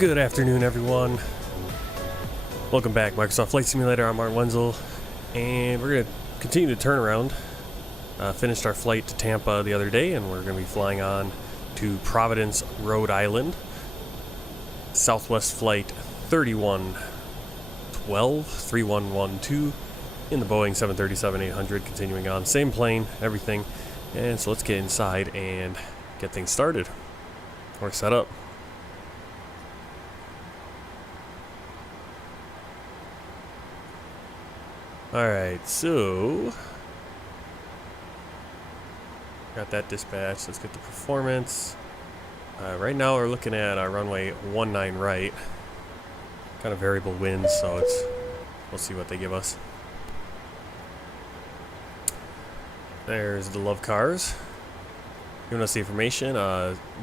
Good afternoon, everyone. Welcome back, Microsoft Flight Simulator. I'm Martin Wenzel, and we're going to continue the turnaround. Finished our flight to Tampa the other day, and we're going to be flying on to Providence, Rhode Island. Southwest Flight 3112 in the Boeing 737-800, continuing on. Same plane, everything. And so let's get inside and get things started. Or set up. Alright, so got that dispatch. Let's get the performance. Right now we're looking at our runway 19 right. Kind of variable winds, so we'll see what they give us. There's the love cars. Giving us the information.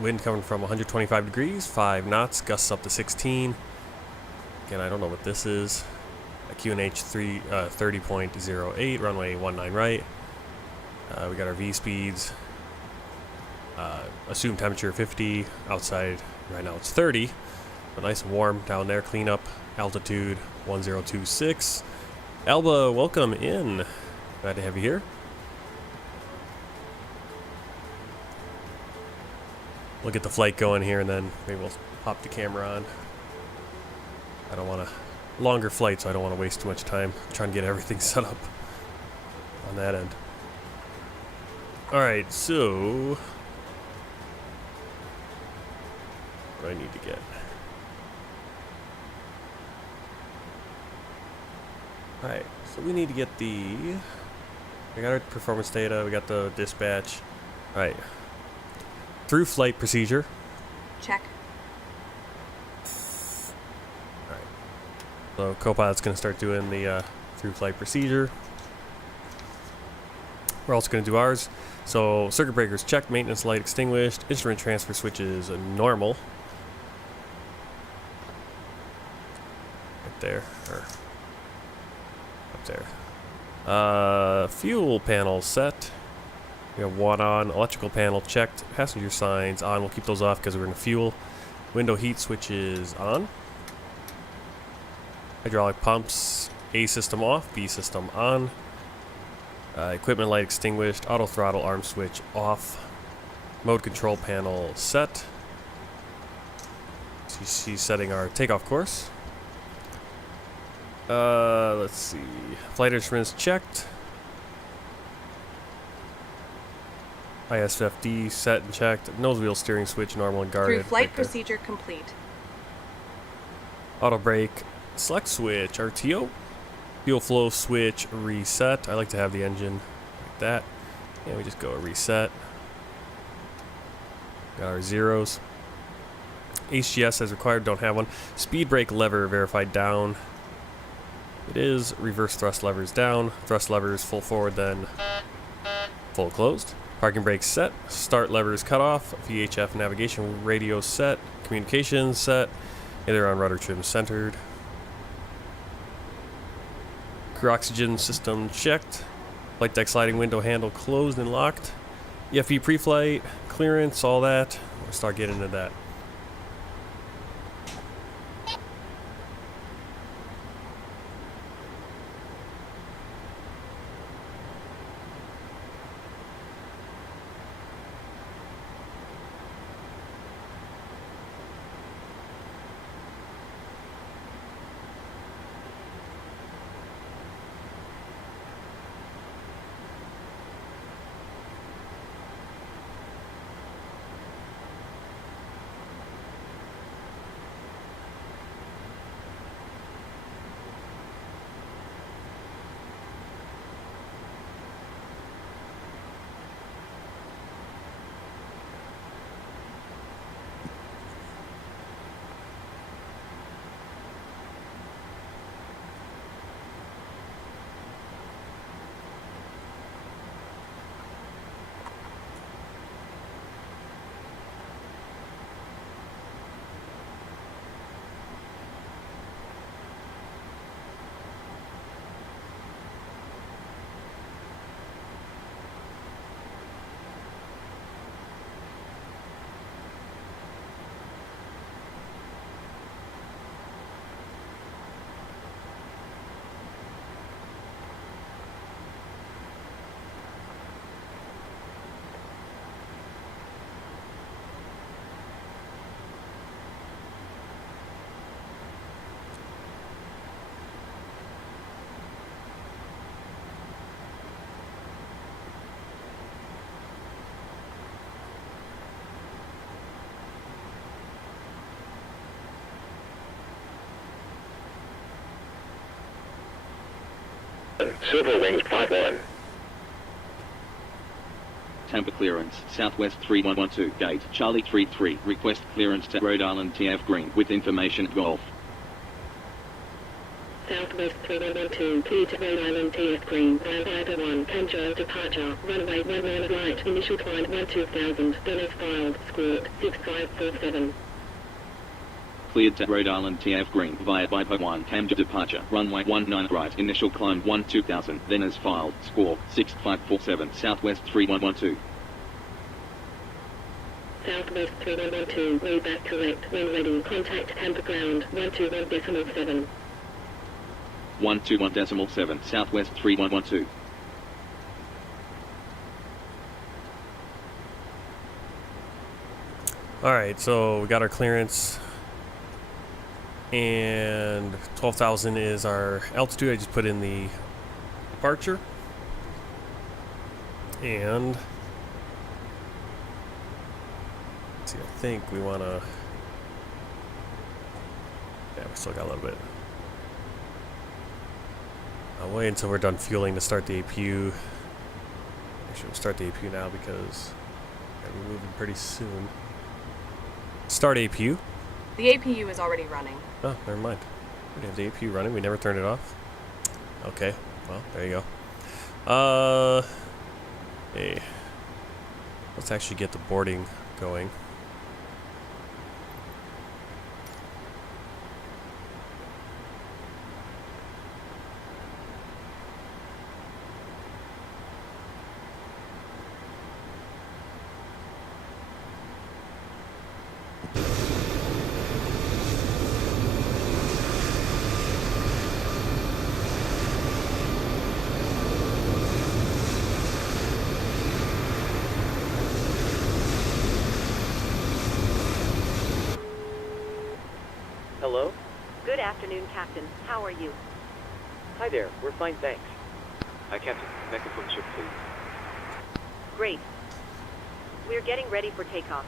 Wind coming from 125 degrees, 5 knots, gusts up to 16. Again, I don't know what this is. QNH 30.08, runway 19 right. We got our V speeds. Assumed temperature 50. Outside right now it's 30, but nice and warm down there. Clean up. Altitude 1026. Alba, welcome in. Glad to have you here. We'll get the flight going here, and then maybe we'll pop the camera on. I don't want to. Longer flight, so I don't want to waste too much time trying to get everything set up on that end. Alright, so what do I need to get? Alright, so we need to get we got our performance data, we got the dispatch. Alright. Through flight procedure. Check. So Copilot's going to start doing the through flight procedure. We're also going to do ours. So circuit breakers checked, maintenance light extinguished, instrument transfer switches normal. Right there, or up there. Fuel panel set. We have one on. Electrical panel checked. Passenger signs on. We'll keep those off because we're in fuel. Window heat switches on. Hydraulic pumps, A system off, B system on. Equipment light extinguished, auto throttle arm switch off. Mode control panel set. She's setting our takeoff course. Let's see. Flight instruments checked. ISFD set and checked. Nose wheel steering switch normal and guarded. Through flight procedure complete. Auto brake. Select switch, RTO, fuel flow switch, reset. I like to have the engine like that. And we just go reset. Got our zeros. HGS as required, don't have one. Speed brake lever verified down. It is. Reverse thrust levers down. Thrust levers full forward, then full closed. Parking brake set. Start levers cut off. VHF navigation radio set. Communications set. Either on rudder trim centered. Crew oxygen system checked. Flight deck sliding window handle closed and locked. EFE pre-flight, clearance, all that. We'll start getting into that. Silver Wings 5-1. Tampa clearance, Southwest 3112, gate, Charlie 33, request clearance to Rhode Island TF Green with information Golf. Southwest 3112, clear to Rhode Island TF Green, Fiber 1, Conjure departure, runway 19 right, initial climb 12,000, dollars filed, squawk 6547. Cleared to Rhode Island TF Green via Viper 1, Camger departure, runway 19 right, initial climb 12,000, then as filed, squawk 6547, Southwest 3112. Southwest 3112, way back correct, when ready, contact Tampa ground, 121.7. 121.7, Southwest 3112. Alright, so we got our clearance. And 12,000 is our altitude. I just put in the departure. And let's see, I think we want to. Yeah, we still got a little bit. I'll wait until we're done fueling to start the APU. Actually, we'll start the APU now because we're moving pretty soon. Start APU. The APU is already running. Oh, never mind. We have the APU running. We never turned it off. Okay. Well, there you go. Hey. Let's actually get the boarding going. Hello? Good afternoon, Captain. How are you? Hi there. We're fine, thanks. Hi, Captain. Microphone check, please. Great. We're getting ready for takeoff.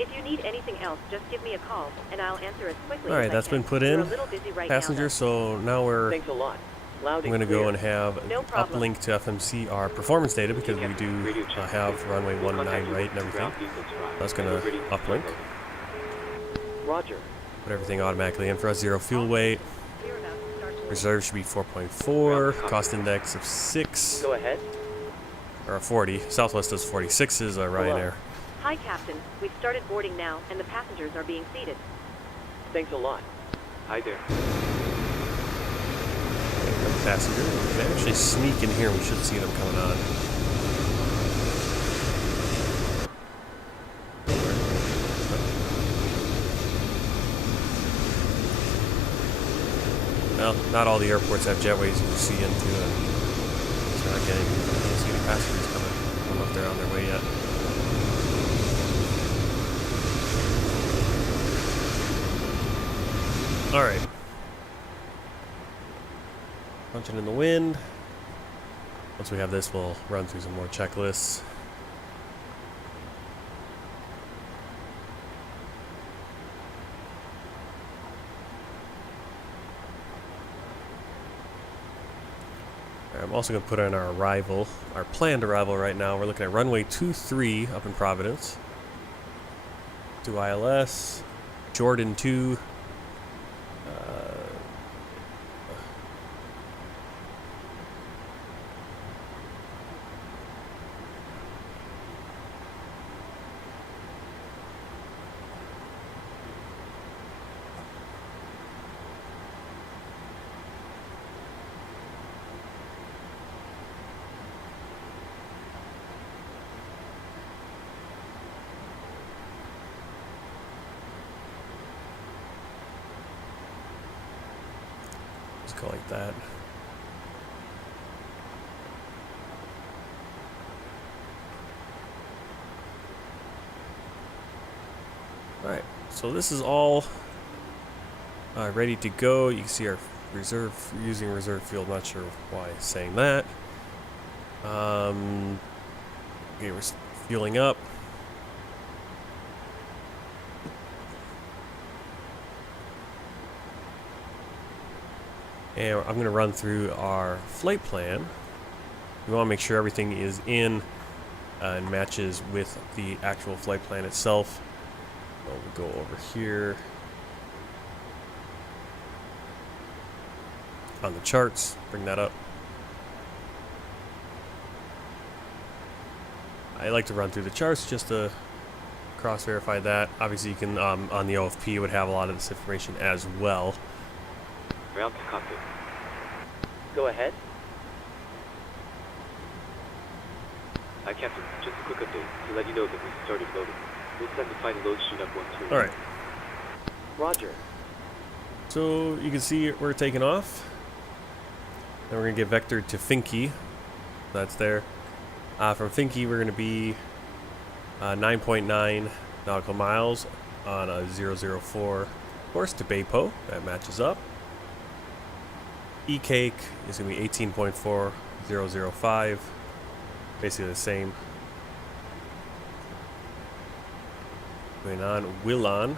If you need anything else, just give me a call, and I'll answer as quickly as I can. Alright, that's been put in. We're a little busy right Passengers, now, so now we're Thanks a lot. Loud going to and clear. go and have No problem. uplink to FMC our performance data because we do Radio check. have runway 19 right and everything. Ground vehicles drive. That's going to Radio uplink. Roger. Put everything automatically in for us. 0 fuel weight. We're about to start to Reserve should be 4.4. Cost index of 6. Go ahead. Or 40. Southwest does 46 is Ryanair. Hi, Captain. We've started boarding now, and the passengers are being seated. Thanks a lot. Hi there. Passenger. If they actually sneak in here, we should see them coming on. Well, not all the airports have jetways you can see into, and so I can't see any passengers coming. I don't know if they're on their way yet. Alright. Punching in the wind. Once we have this, we'll run through some more checklists. I'm also going to put in our arrival, our planned arrival right now. We're looking at runway 23 up in Providence. To ILS, Jordan 2. Go like that. Alright, so this is all ready to go. You can see our reserve, using reserve fuel. Not sure why it's saying that. Okay, we're fueling up. And I'm going to run through our flight plan. We want to make sure everything is in and matches with the actual flight plan itself. So we'll go over here on the charts, bring that up. I like to run through the charts just to cross-verify that. Obviously, you can on the OFP would have a lot of this information as well. Ground to cockpit. Go ahead. I captain, just a quick update to let you know that we started loading. We'll send the final load sheet up once we're All right. Roger. So you can see we're taking off. Then we're gonna get vectored to Finke. That's there. From Finke, we're gonna be 9.9 nautical miles on a 004 course to Baypo. That matches up. E-Cake is gonna be 18.4005. Basically the same. Going on, Willon,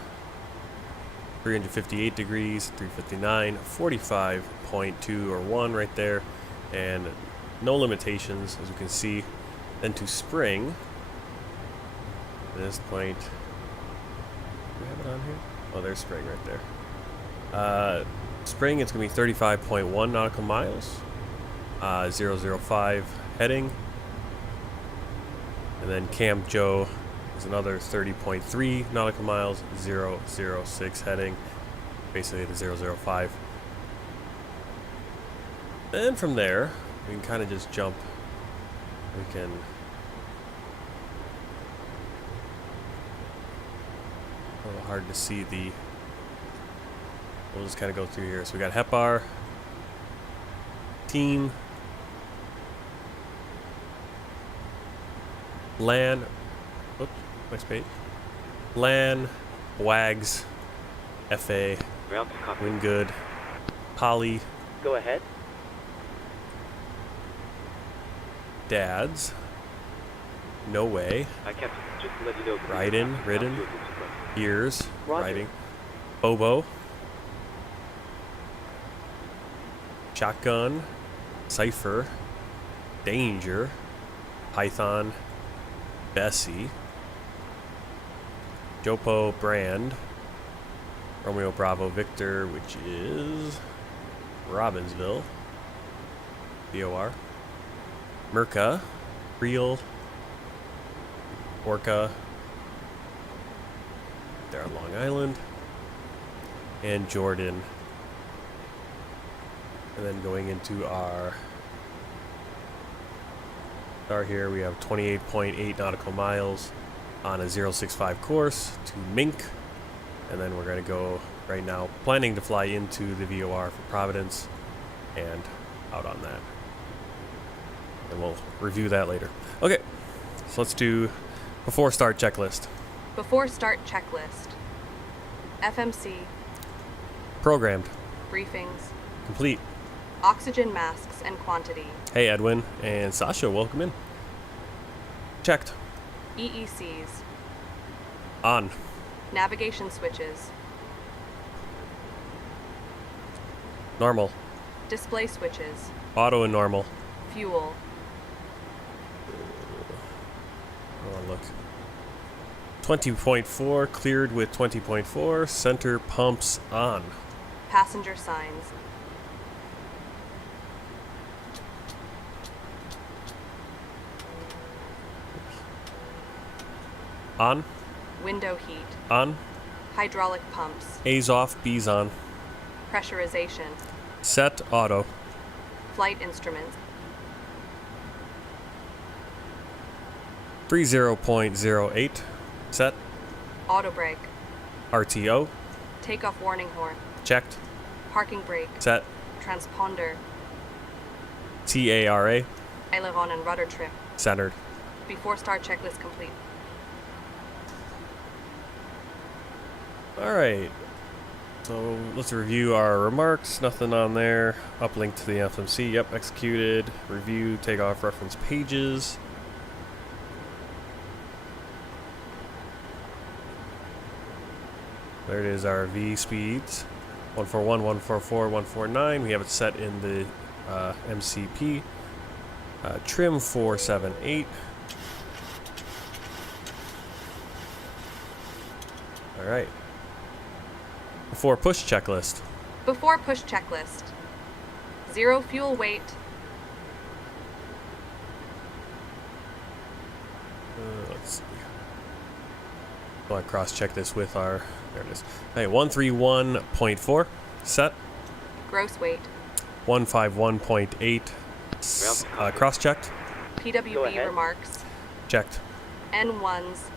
358 degrees, 359, 45.2 or 1 right there, and no limitations as you can see. Then to Spring, at this point, do we have it on here? Oh, there's Spring right there. Spring, it's going to be 35.1 nautical miles, 005 heading. And then Camp Joe is another 30.3 nautical miles, 006 heading, basically the 005. And from there, we can kind of just jump. We can a little hard to see the. We'll just kind of go through here. So we got HEPAR, team, LAN, oops, next page. LAN, WAGs, FA, Ground to cockpit. Wingood, Poly, Go ahead. Dads, No Way, I captain, just to let you know that Ridden, Ridden, Ears, Roger. Riding, Bobo, Shotgun, Cypher, Danger, Python, Bessie, Jopo Brand, Romeo Bravo Victor, which is Robbinsville, BOR, Merca, Real, Orca, there on Long Island, and Jordan. And then going into our star here, we have 28.8 nautical miles on a 065 course to Mink. And then we're going to go right now, planning to fly into the VOR for Providence and out on that. And we'll review that later. Okay, so let's do before start checklist. Before start checklist. FMC, Programmed, briefings, complete. oxygen masks and quantity, Hey Edwin and Sasha, welcome in. Checked. EECs, On. navigation switches, Normal. display switches, Auto and normal. fuel, Oh, look. 20.4 cleared with 20.4. Center pumps on. passenger signs, On. window heat, On. hydraulic pumps, A's off, B's on. pressurization, Set auto. flight instruments, 30.08. Set. auto brake, RTO. takeoff warning horn, Checked. parking brake, Set. transponder, TARA. aileron and rudder trim. Centered. Before start checklist complete. Alright. So let's review our remarks. Nothing on there. Uplink to the FMC. Yep, executed. Review, takeoff reference pages. There it is, our V speeds. 141, 144, 149. We have it set in the MCP. Trim 478. All right. Before push checklist. Before push checklist. 0 fuel weight. Let's see. Oh, I cross-check this with our... There it is. Hey, 131.4 set. Gross weight. 151.8 cross-checked. PWB remarks. Checked. N1s.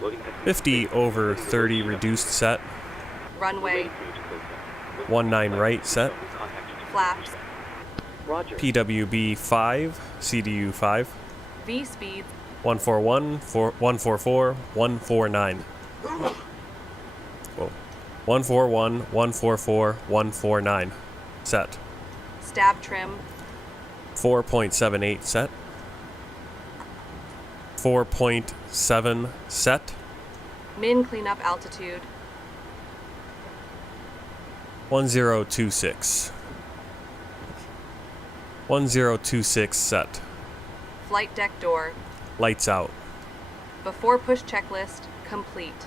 Loading has 50 over 30 reduced set. Runway. 19 right set. Flaps. Roger. PWB 5, CDU 5. V speeds. 141, 144, 149. Whoa. 141, 144, 149. Set. Stab trim. 4.78 set. 4.7 set. Min cleanup altitude. 1026. 1026 set. Flight deck door. Lights out. Before push checklist. Complete.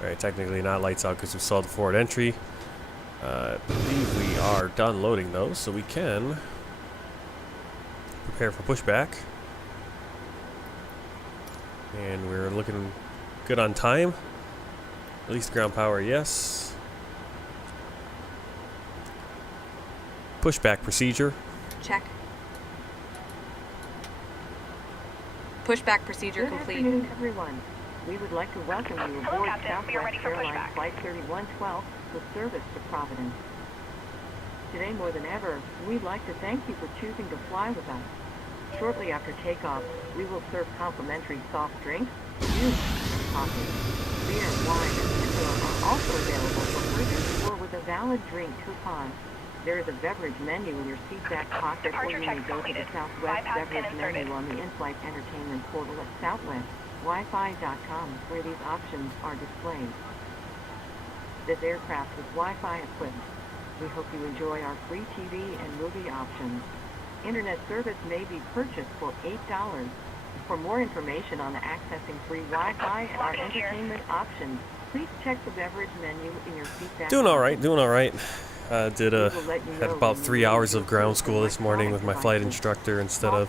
Alright, technically not lights out because we saw the forward entry. I believe we are done loading those, so we can prepare for pushback. And we're looking good on time. At least ground power, yes. Pushback procedure. Check. Pushback procedure Good complete. afternoon, everyone. We would like to welcome you aboard Southwest Airlines Flight 3112 with service to Providence. Today more than ever, we'd like to thank you for choosing to fly with us. Shortly after takeoff, we will serve complimentary soft drinks, juice, and coffee. Beer, wine, and tequila are also available for purchase or with a valid drink coupon. There is a beverage menu in your seat back pocket, or you may go to the Southwest beverage menu on the in-flight entertainment portal at southwestwifi.com, where these options are displayed. This aircraft is Wi-Fi equipped. We hope you enjoy our free TV and movie options. Internet service may be purchased for $8. For more information on accessing free Wi-Fi and our entertainment options, please check the beverage menu in your seat back. Doing all right, doing all right. Had about 3 hours of ground school this morning with my flight instructor instead of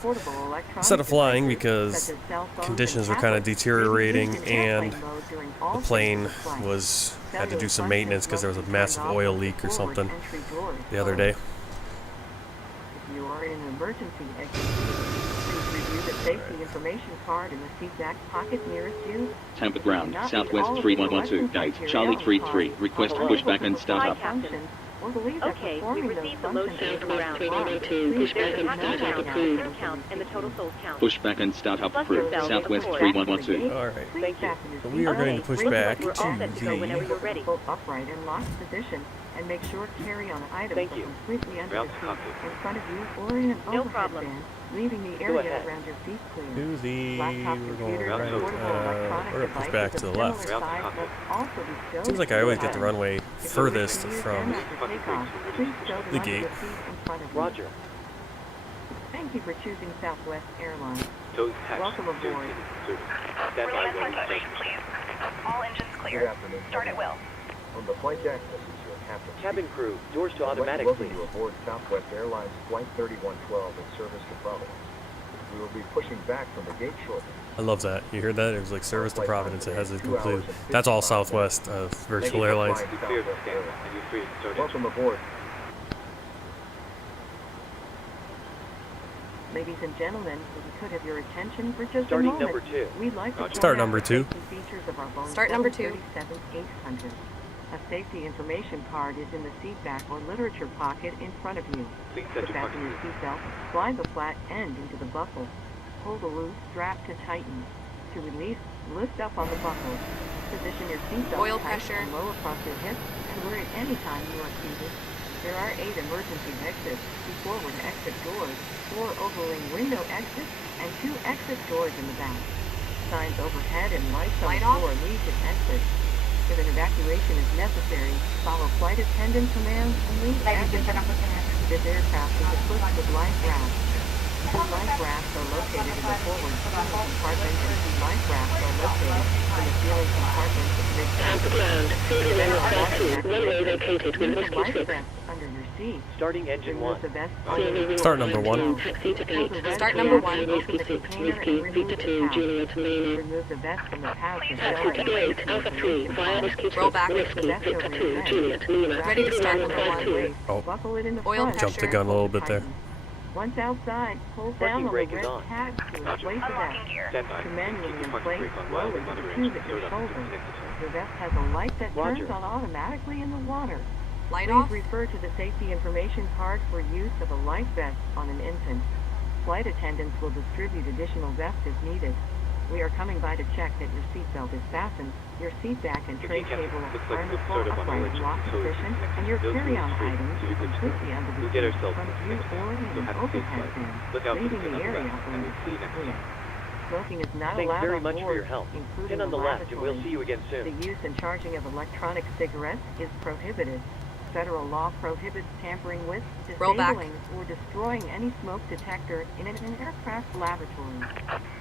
flying because conditions were kind of deteriorating and the plane had to do some maintenance because there was a massive oil leak or something the other day. If you are in an emergency exit, please review the safety information card in the seat back pocket nearest you. Tampa ground, Southwest 3112, gate, Charlie 33, request pushback and start up. Okay, we received the load sheet from ground. Pushback and start up approved. Count and the total souls count. Pushback and start up approved, Southwest 3112. All right. Thank you. So we are going to push back We're all set to go whenever to you're ready. Both upright and locked position, and make sure carry-on items Thank are you. completely under Ground the seat, contact. in front of you, or in an No overhead problem. bin, leaving the Go area ahead. around your feet clear. the Laptop we're going computers right. and portable electronic We're gonna push back to devices the of left. similar size must also be stowed Seems like I always get the runway If you furthest wish to use from them after takeoff, please stow them the under gate. the seat in front of you. Roger. Thank you for choosing Southwest Airlines. Toes hatch. Welcome aboard. Stand by, ready. All engines Good clear. afternoon. Start at will. From the flight deck, this is your captain. Cabin crew, doors to I'd like automatic, to welcome please. you aboard Southwest Airlines Flight 3112 in service to Providence. We will be pushing back from the gate shortly. I love that. You heard that? It was like service to Providence. It has it completely. That's all Southwest Virtual Airlines. Flying Clear the Southwest scanner, Airlines. and you're free to start Welcome aboard. Ladies and gentlemen, if we could have your attention for just Starting a moment, number 2. we'd like to Roger. point Start out number the 2. safety features of our Boeing Start number 2. 737-800. A safety information card is in the seat back or literature pocket in front of you. Please To set your fasten your parking. seatbelt, slide the flat end into the buckle. Pull the loose strap to tighten. To release, lift up on the buckle. Position your seatbelt Oil tight pressure. and low across your hips and where at any time you are seated. There are 8 emergency exits, 2 forward exit doors, 4 overwing window exits, and 2 exit doors in the back. Signs overhead and lights on Light the off. floor lead to exits. If an evacuation is necessary, follow flight attendant commands and leave everything. This aircraft is equipped with life rafts. Two life rafts are located in the forward ceiling compartment and two life rafts are located in the ceiling compartment of Tampa ground, CDM 32, runway located with Use the Whiskey life 6. vest under your seat. Starting engine Remove 1. the vest under Start number 1. Taxi to gate. Start number 1. Whiskey 6, Whiskey, Victor 2, Juliet, Lima. Remove the vest from the pouch and Taxi to gate, Alpha 3, via Whiskey 6, Roll back. Whiskey, Victor 2, Juliet, Lima. Ready to start number 1. Oh, Buckle it in the Oil front. jumped the gun a little bit there. Once outside, pull down on the brake red is on. tab to inflate the vest. Stand by. To manually Keep your inflate, brake on lower while the monitoring. tube at your Third shoulder. on. The vest has a light that turns Roger. on automatically in the water. Light Please off. refer to the safety information card for use of a life vest on an infant. Flight attendants will distribute additional vests if needed. We are coming by to check that your seatbelt is fastened, your seat back and tray Captain, table looks are like in the we've full started on upright emergency lock totals position, connected and to your those carry-on who are items free, so are you can completely under the We'll get seat ourselves in front of you next or in You'll an have to take overhead flight. bin, Look out for leaving the the area left, and when we'll see you next clear. time. Smoking is not Thanks allowed very on much for board, your help. including Pin on the left, and we'll lavatory. see you again The soon. use and charging of electronic cigarettes is prohibited. Federal law prohibits tampering with, Roll back. disabling, or destroying any smoke detector in an aircraft laboratory.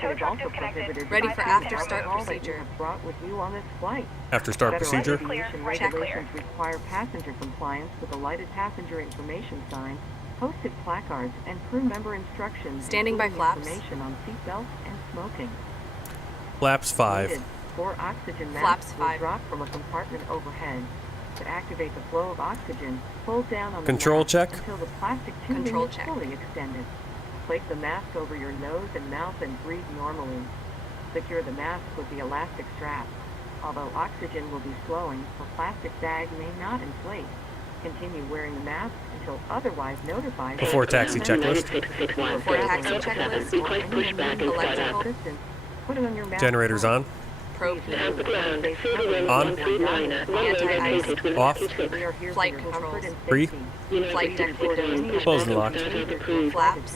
Tow It is truck also disconnected. prohibited Ready to for use after start alcohol that you procedure. have brought with you on this flight. After start Federal procedure. aviation Check clear. regulations require passenger compliance with a lighted passenger information sign, posted placards, and crew member instructions. Standing by including flaps. Information on seatbelts and smoking. Flaps 5. Needed. 4 oxygen Flaps masks will 5. drop from a compartment overhead. To activate the flow of oxygen, hold down on Control the mask check. until the plastic tubing Control is check. fully extended. Place the mask over your nose and mouth and breathe normally. Secure the mask with the elastic strap. Although oxygen will be flowing, the plastic bag may not inflate. Continue wearing the mask until otherwise notified. Before taxi checklist. Before taxi checklist. Request pushback and Electrical. Assistance. Put it on your mask. Generators on. Probe. Tampa ground, CDM On. 139, runway Anti-ice. located with Off. Whiskey 6. We are here Flight for your controls. comfort and Free. safety. United Flight deck 64 order. Closed and locked. Start approved. Flaps.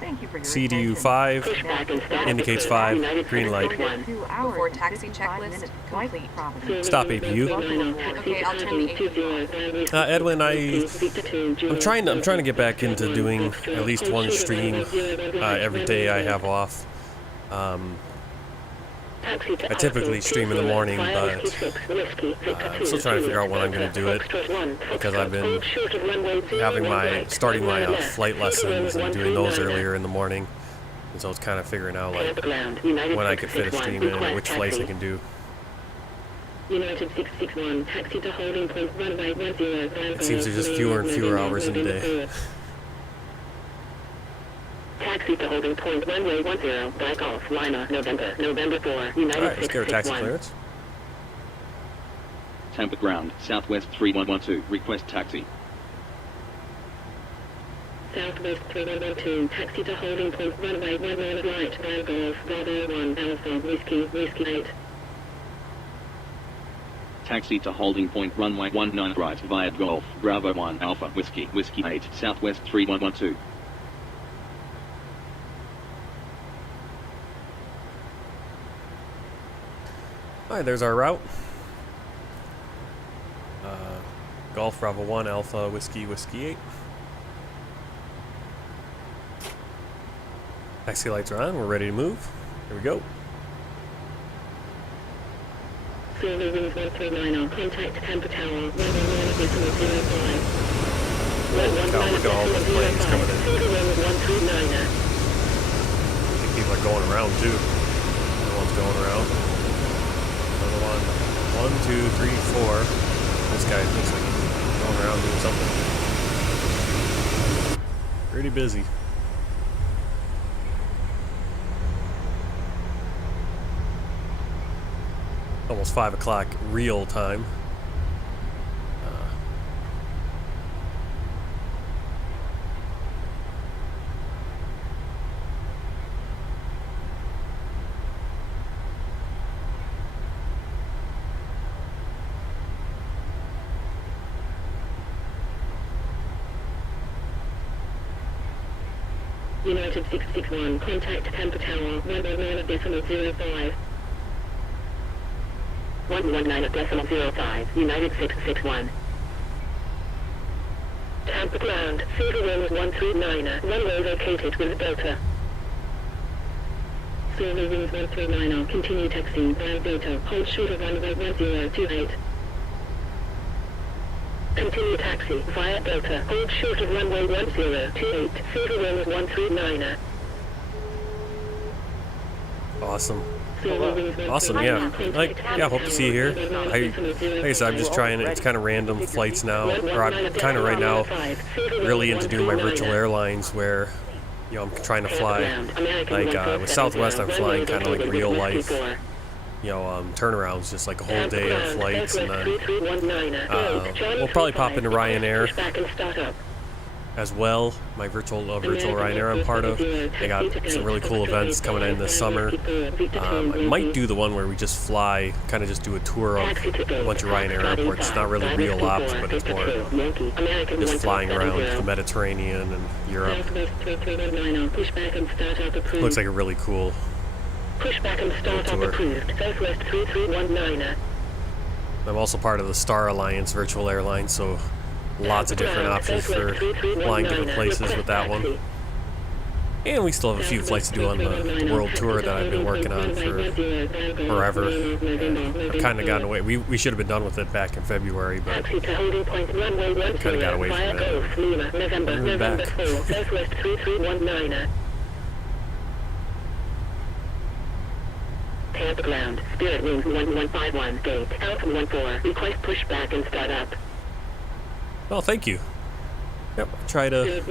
Thank you for your CDU attention. 5. Pushback and status Indicates approved. 5. United Green light. 71. 2 hours Before and taxi 55 checklist minutes flight to complete. Providence. Stop APU. Okay, I'll turn the APU Edwin, I'm trying to get back into doing at least one stream every day I have off. I typically stream in the morning, but I'm still trying to figure out when I'm going to do it because I've been starting my flight lessons and doing those earlier in the morning, and so it's kind of figuring out like when I could fit a stream in and which flights I can do. United 661, taxi to holding point, runway 10. It seems there's just fewer and fewer hours in the day. Taxi to holding point, runway 10, Black Golf, Lima, November 4, United All right, let's get our taxi 661. clearance. Tampa ground, Southwest 3112, request taxi. Southwest 3112, taxi to holding point, runway 10 right, Black Golf, Bravo 1, Alpha, Whiskey 8. Taxi to holding point, runway 19 right, via Golf, Bravo 1, Alpha, Whiskey 8, Southwest 3112. Alright, there's our route. Golf Bravo 1 Alpha Whiskey 8. Taxi lights are on, we're ready to move. Here we go. Silver Wings 139, contact Tampa Tower, 119.05. Look at all the planes coming in. Silver Wings 139. I think people are going around too. Another one's going around. Another one. 1, 2, 3, 4. This guy looks like he's going around doing something. Pretty busy. Almost 5 o'clock real time. United 661, contact Tampa Tower, 119.05. 119.05, United 661. Tampa ground, Silver Wings 139er, runway vacated with Delta. Silver Wings 139er, continue taxiing via Delta, hold short of runway 1028. Continue taxi via Delta, hold short of runway 1028, Silver Wings 139er. Awesome. Awesome, yeah. Hope to see you here. Like I said, I'm just trying, it's kind of random flights now, or I'm kind of right now really into doing my virtual airlines where, you know, I'm trying to fly, like with Southwest I'm flying kind of like real life, you know, turnarounds, just like a whole day of flights, and then we'll probably pop into Ryanair as well, my virtual Ryanair I'm part of. They got some really cool events coming in this summer. I might do the one where we just fly, kind of just do a tour of a bunch of Ryanair airports. It's not really real ops, but it's more just flying around the Mediterranean and Europe. Looks like a really cool tour. I'm also part of the Star Alliance Virtual Airlines, so lots of different options for flying different places with that one. And we still have a few flights to do on the world tour that I've been working on for forever. I've kind of gotten away. We should have been done with it back in February, but kind of got away from it. We're back. Tampa ground, Spirit Wings 1151, gate, Alpha 14, request pushback and start up. Oh, thank you. Yep, try to...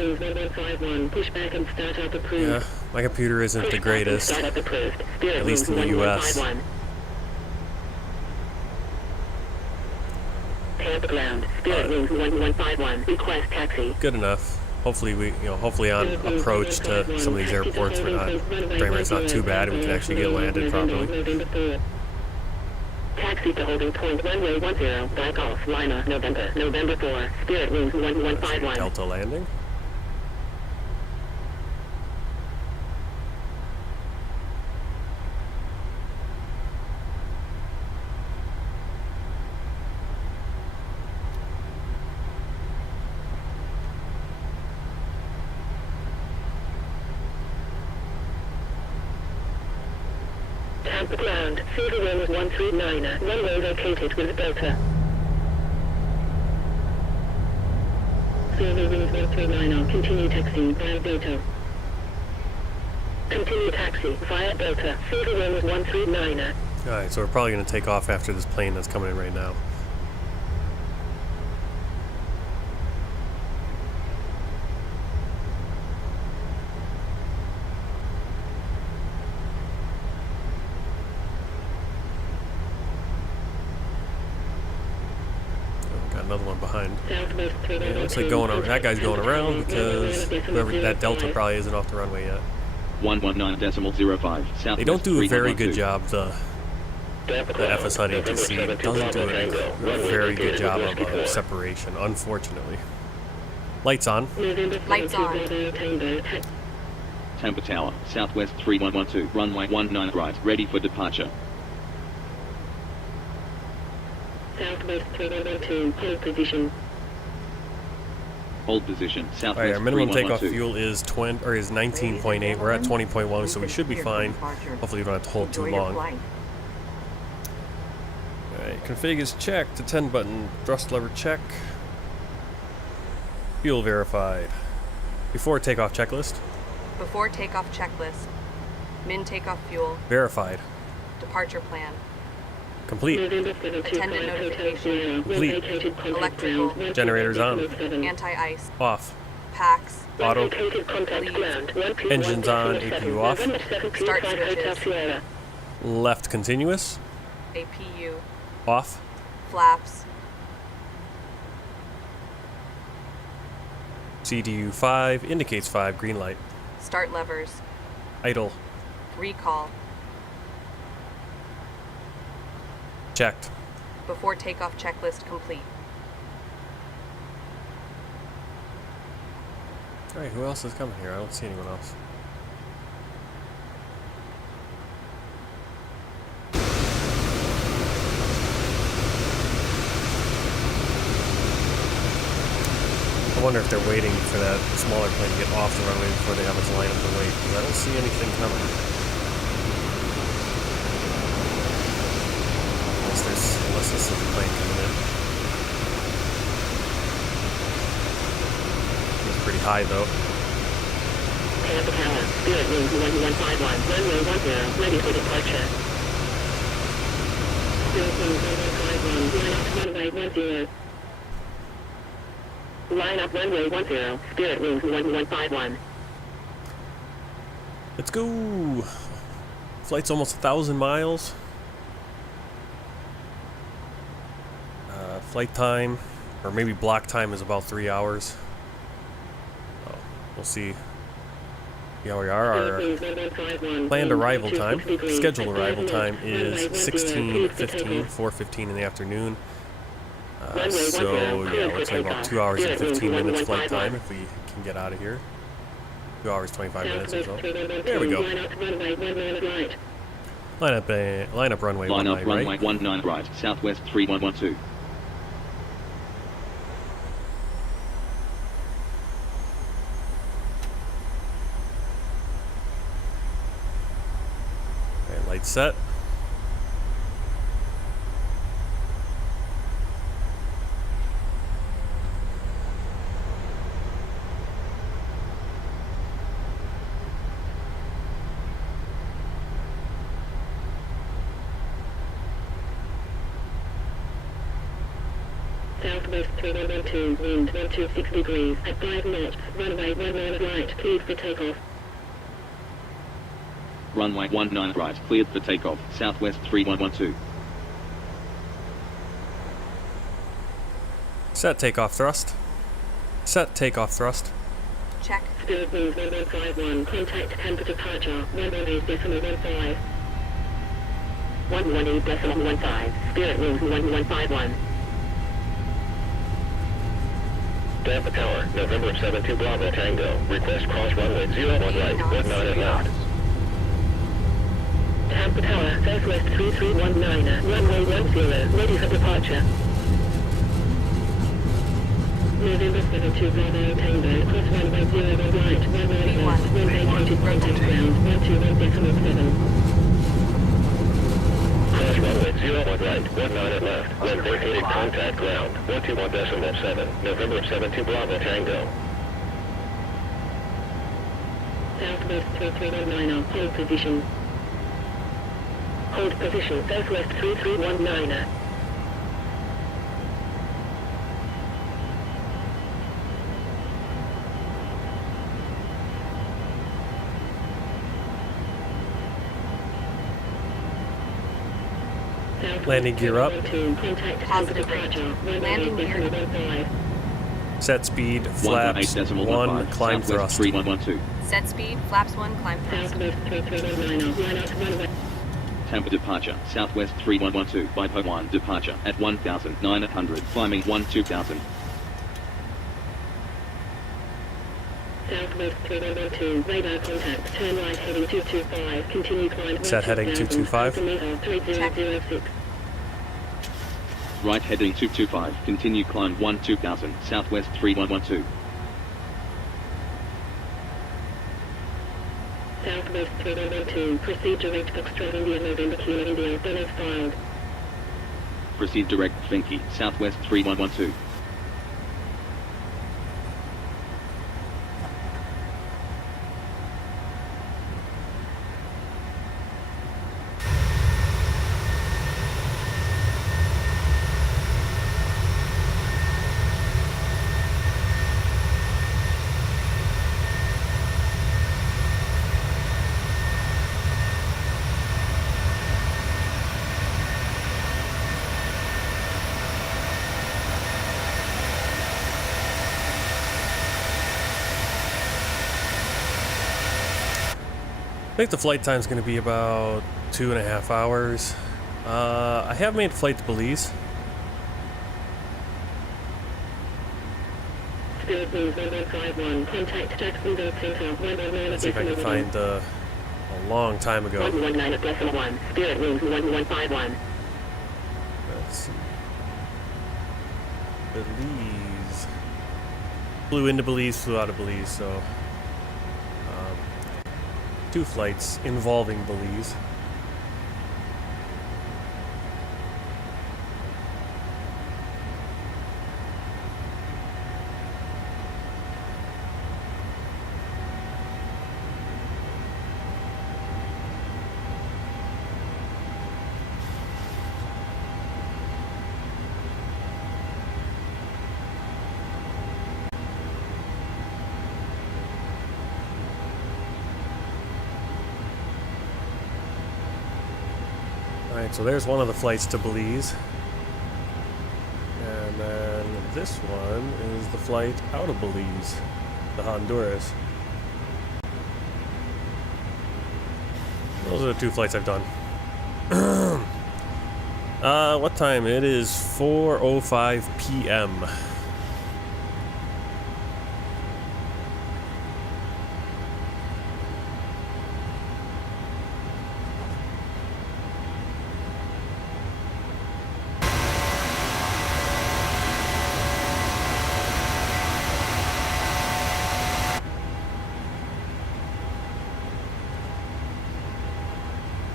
Yeah, my computer isn't the greatest, at least in the US. Tampa ground, Spirit Wings 1151, request taxi. Good enough. Hopefully hopefully on approach to some of these airports frame rate's not too bad and we can actually get landed properly. Taxi to holding point runway 10, back off, liner, November 4, Spirit Wings 1151. Delta landing. Tampa ground, Silver Wings 139er, runway vacated with Delta. Silver Wings 139er, continue taxi via Delta. Continue taxi via Delta, Silver Wings 139er. Alright, so we're probably going to take off after this plane that's coming in right now. Another one behind. Yeah, it looks like that guy's going around because that Delta probably isn't off the runway yet. 119.05 south. They don't do a very good job. The FS HUD ATC doesn't do a very good job of separation, unfortunately. Lights on. Lights on. Tampa Tower, Southwest 3112, runway 19 right, ready for departure. Southwest 3112, hold position. Hold position, Southwest. Alright, our minimum takeoff fuel is 19.8. We're at 20.1, so we should be fine. Hopefully we don't have to hold too long. Alright, config is checked. The 10 button, thrust lever check. Fuel verified. Before takeoff checklist. Before takeoff checklist. Min takeoff fuel. Verified. Departure plan. Complete. Attendant notification. Complete. Electrical. Generators on. Anti-ice. Off. Packs. Auto. Lead. Engines on. APU off. Start switches. Left continuous. APU. Off. Flaps. CDU 5 indicates 5. Green light. Start levers. Idle. Recall. Checked. Before takeoff checklist complete. Alright, who else is coming here? I don't see anyone else. wonder if they're waiting for that smaller plane to get off the runway before they have its line up to wait, because I don't see anything coming. Unless this is the plane coming in. It's pretty high though. Tampa Tower, Spirit Wings 1151, runway 10, ready for departure. Spirit Wings 1151, line up runway 10. Line up runway 10, Spirit Wings 1151. Let's go! Flight's almost 1,000 miles. Flight time, or maybe block time, is about 3 hours. Oh, we'll see. Yeah, we are. Our planned arrival time, scheduled arrival time is 16:15, 4:15 in the afternoon. So yeah, looks like about 2 hours and 15 minutes flight time if we can get out of here. 2 hours 25 minutes or so. There we go. Line up runway 19 right. Runway 19 right, Southwest 3112. Okay, lights set. Southwest 3112, wind 126 degrees, at 5 knots, runway 19 right, cleared for takeoff. Runway 19 right, cleared for takeoff, Southwest 3112. Set takeoff thrust. Set takeoff thrust. Check. Spirit Wings 1151, contact Tampa departure, 118.15. 118.15, Spirit Wings 1151. Tampa Tower, November 72 Bravo Tango. Request cross runway 01 right, 19 at left. Tampa Tower, Southwest 3319, runway 10, ready for departure. November 72 Bravo Tango, cross runway 01 right, 19 left, runway pointed contact ground, 121.7. Cross runway 01 right, 19 at left, then vacated contact ground, 121.7, November 72 Bravo Tango. Southwest 3319, hold position. Hold position, Southwest 3319. Landing gear up. Positive rate. Landing gear. Set speed, flaps 1, climb thrust. 3112. Set speed, flaps 1, climb thrust. Southwest 3319, line up runway. Tampa departure, Southwest 3112, Bipo 1 departure at 1,900, climbing 2000. Southwest 3112, radar contact, turn right heading 225, continue climb. Set heading 225. 3006. Right heading 225, continue climb 2000, Southwest 3112. Southwest 3112, proceed direct Foxtrot India November Kilo India, Donner's filed. Proceed direct Finky, Southwest 3112. I think the flight time is going to be about 2.5 hours. I have made a flight to Belize. Spirit Wings 1151, contact Jacksonville Center, 119. Let's see if I can find a long time ago. 119.1, Spirit Wings 1151. Let's see. Belize. Flew into Belize, flew out of Belize, so 2 flights involving Belize. Alright, so there's one of the flights to Belize. And then this one is the flight out of Belize, to Honduras. Those are the 2 flights I've done. What time? It is 4:05 p.m.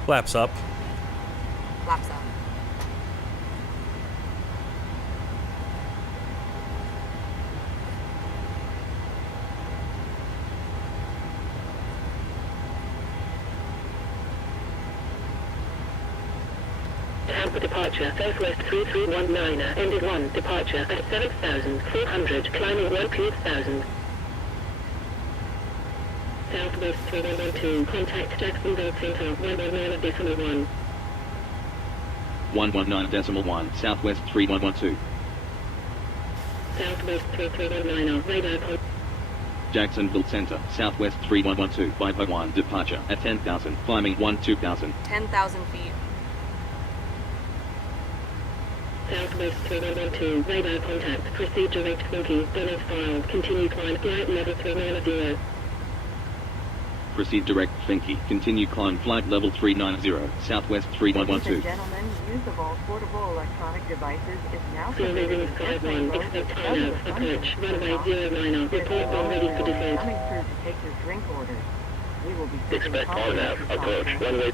Flaps up. Flaps up. Tampa departure, Southwest 3319, ended 1, departure at 7,400, climbing 12,000. Southwest 3112, contact Jacksonville Center, 119.1. 119.1, Southwest 3112. Southwest 3319, radar con. Jacksonville Center, Southwest 3112, Bipo 1, departure at 10,000, climbing 12,000. 10,000 feet. Southwest 3112, radar contact, proceed direct booking, Donna's filed, continue climb, flight level 390. Proceed direct Finky, continue climb flight level 390, Southwest Ladies 3112. and gentlemen, use of all portable electronic devices is now Fuel permitted readings in airplane 51, mode expect because high of now, the approach, function runway of 09, report when ready for descent. coming through to take your drink orders. We will be taking Expect coffee RNAV, with you approach, softly. runway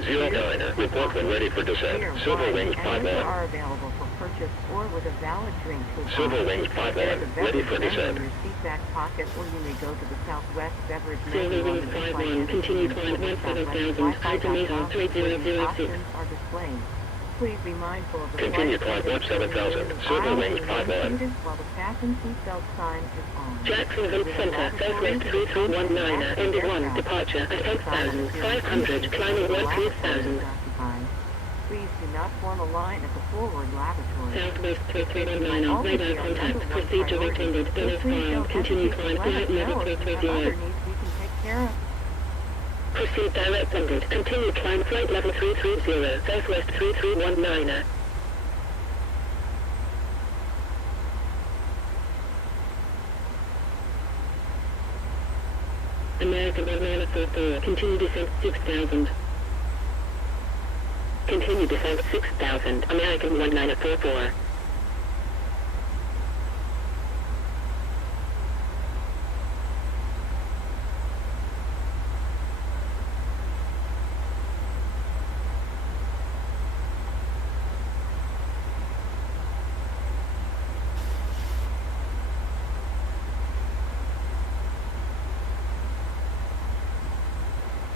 09, report when ready for descent. Beer, Silver wine, Wings and 51. liquor are available for purchase or with a valid drink to Silver Wings 51, ready for descent. your seat back pocket, or you may go to the Southwest beverage Silver menu on Wings the 51, continue climb 17,000, altimeter 3006. Options are displayed. Please be mindful of the Continue flight climb attendants 17,000, Silver Wings 51. while the fasten seatbelt sign is on. Jacksonville Center, Southwest 3319, ended 1, departure at 10,500, climbing 13,000. Please do not form a line at the forward lavatory. Southwest 3319, radar contact, proceed direct ended, Donna's filed, continue climb, flight level 330. Other needs we can take care of. Proceed direct ended, continue climb, flight level 330, Southwest 3319. American 1944, continue descent 6,000. Continue descent 6,000, American 1944.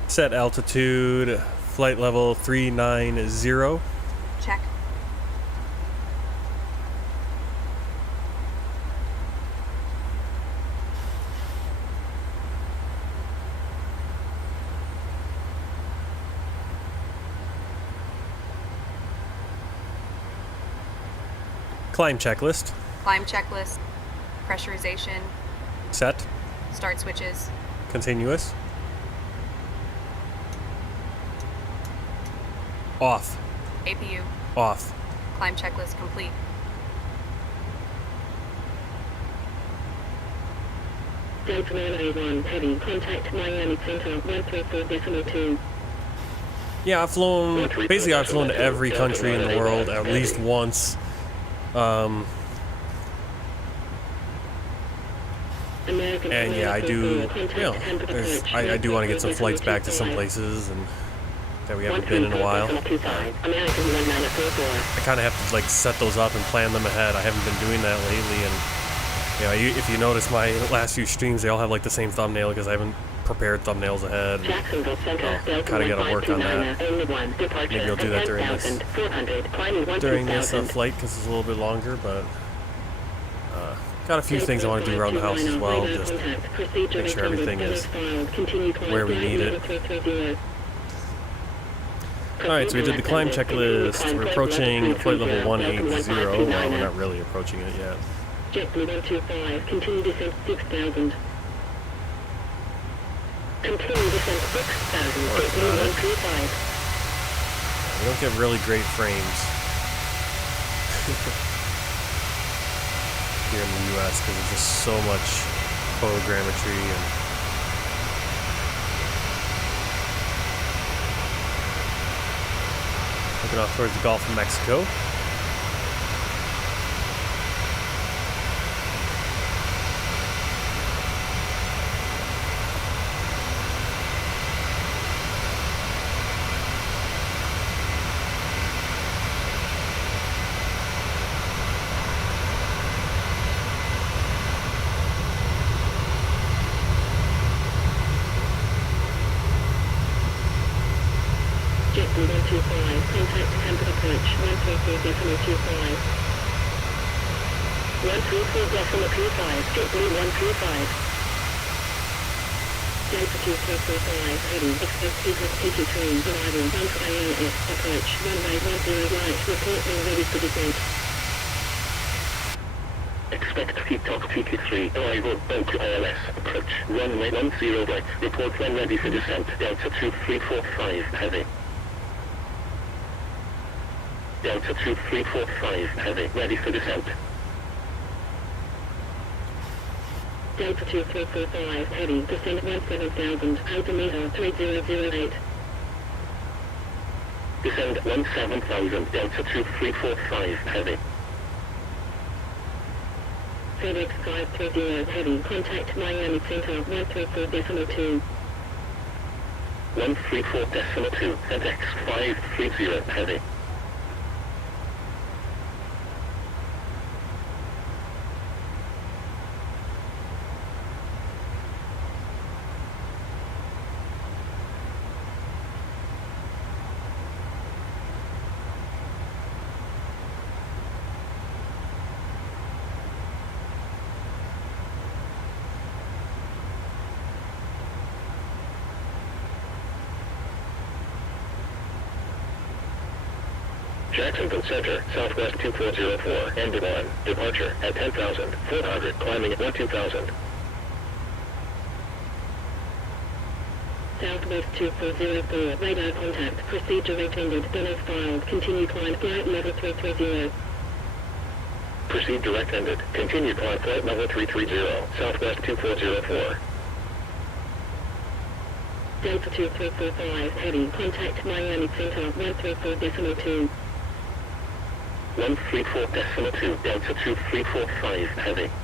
Set altitude, flight level 390. Check. Climb checklist. Climb checklist. Pressurization. Set. Start switches. Continuous. Off. APU. Off. Climb checklist complete. Delta 981, heavy, contact Miami Center, 134.2. Yeah, I've flown, basically I've flown to every country in the world at least once. And yeah, I do, I do want to get some flights back to some places and that we haven't been in a while. I kind of have to like set those up and plan them ahead. I haven't been doing that lately, and if you notice my last few streams, they all have like the same thumbnail because I haven't prepared thumbnails ahead. Kind of got to work on that. Maybe I'll do that during this flight because it's a little bit longer, but got a few things I want to do around the house as well, just make sure everything is where we need it. Alright, so we did the climb checklist. We're approaching flight level 180. Well, we're not really approaching it yet. JetBlue 125, continue descent 6,000. Continue descent 6,000, JetBlue 125. We don't get really great frames here in the US because there's just so much photogrammetry and looking off towards the Gulf of Mexico. JetBlue 125, contact Tampa approach 134.25. 134.25, JetBlue 125. Delta 2345, heading, expect Secret 83, arrival, Tampa ILS, approach, runway 10 right, report when ready for descent. Expect TikTok TK3, arrival, Delta ILS, approach, runway 10 right, report when ready for descent, Delta 2345, heavy. Delta 2345, heavy, ready for descent. Delta 2345, heading, descent 17,000, altimeter 3008. Descend 17,000, Delta 2345, heavy. FedEx 530, heading, contact Miami Center 134.2. 134.2, FedEx 530, heavy. Jacksonville Center, Southwest 2404, end-1, departure at 10,400, climbing at 12,000. Southwest 2404, radar contact, procedure attended, Donna's filed, continue climb, flight level 330. Proceed direct ended, continue climb flight level 330, Southwest 2404. Delta 2345, heading, contact Miami Center 134.2. 134.2, Delta 2345, heavy. –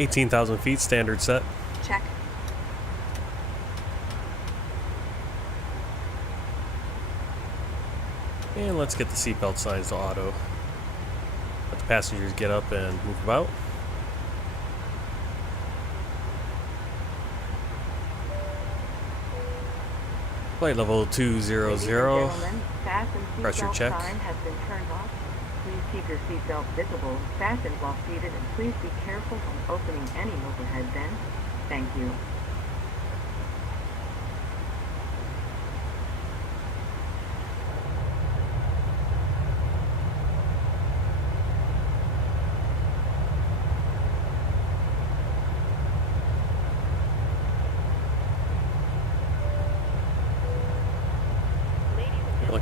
18,000 feet, standard set. Check. And let's get the seatbelt signs to auto. Let the passengers get up and move about. Flight level 200. Pressure check. Has been turned off. Please keep your seatbelt visible, fastened while seated, and please be careful when opening any overhead vents. Thank you.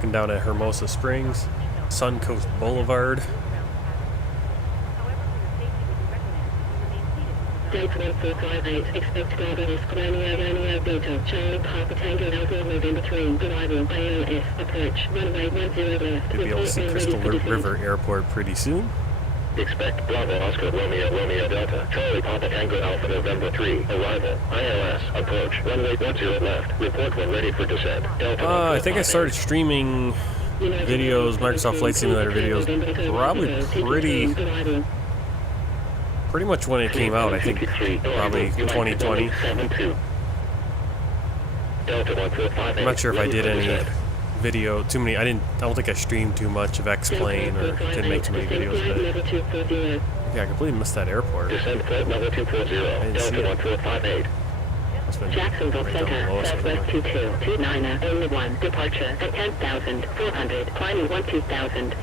looking down at Hermosa Springs, Suncoast Boulevard. Date 1458, expect Gardeners, Romeo Beta, Charlie Papa Tango Alpha November 3, arrival, ILS, approach, runway 10 left. You'll be able to see Crystal River Airport pretty soon. Expect Bravo Oscar Romeo Delta, Charlie Papa Tango Alpha November 3, arrival, ILS, approach, runway 10 left, report when ready for descent, Delta. I think I started streaming videos, Microsoft Flight Simulator videos, probably pretty much when it came out. I think probably 2020. I'm not sure if I did any video, too many. I don't think I streamed too much of X-Plane or didn't make too many videos, but yeah, I completely missed that airport. Descend flight level 240, Delta 1458. Jacksonville Center, Southwest 2229, only one, departure at 10,400, climbing 12,000.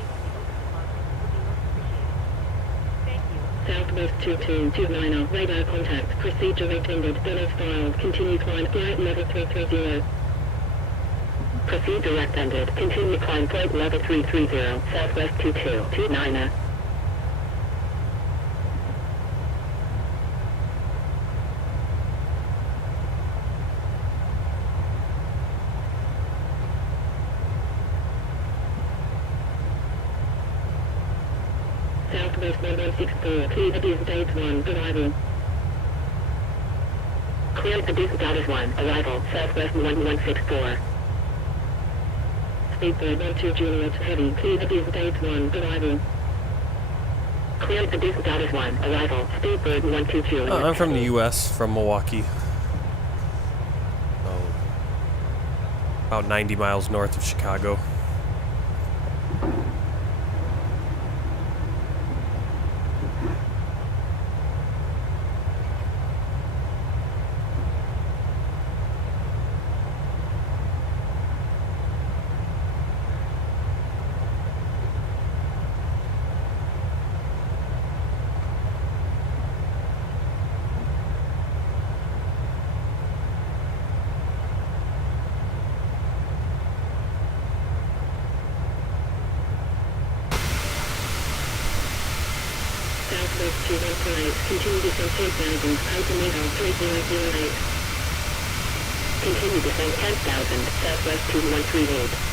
Southwest 2229, radar contact, procedure attended, donors filed, continue climb, flight level 330. Proceed direct ended, continue climb, flight level 330, Southwest 2229. Southwest 1164, clear abuse stage 1, arrival. Clear abuse status 1, arrival, Southwest 1164. Speedbird 12 Juliet heavy, clear abuse stage 1, arrival. Clear abuse status 1, arrival, Speedbird 12 Juliet. I'm from the U.S., from Milwaukee. About 90 miles north of Chicago. Southwest 215, continue descent 10,000, altimeter 3008. Continue descent 10,000, Southwest 2138.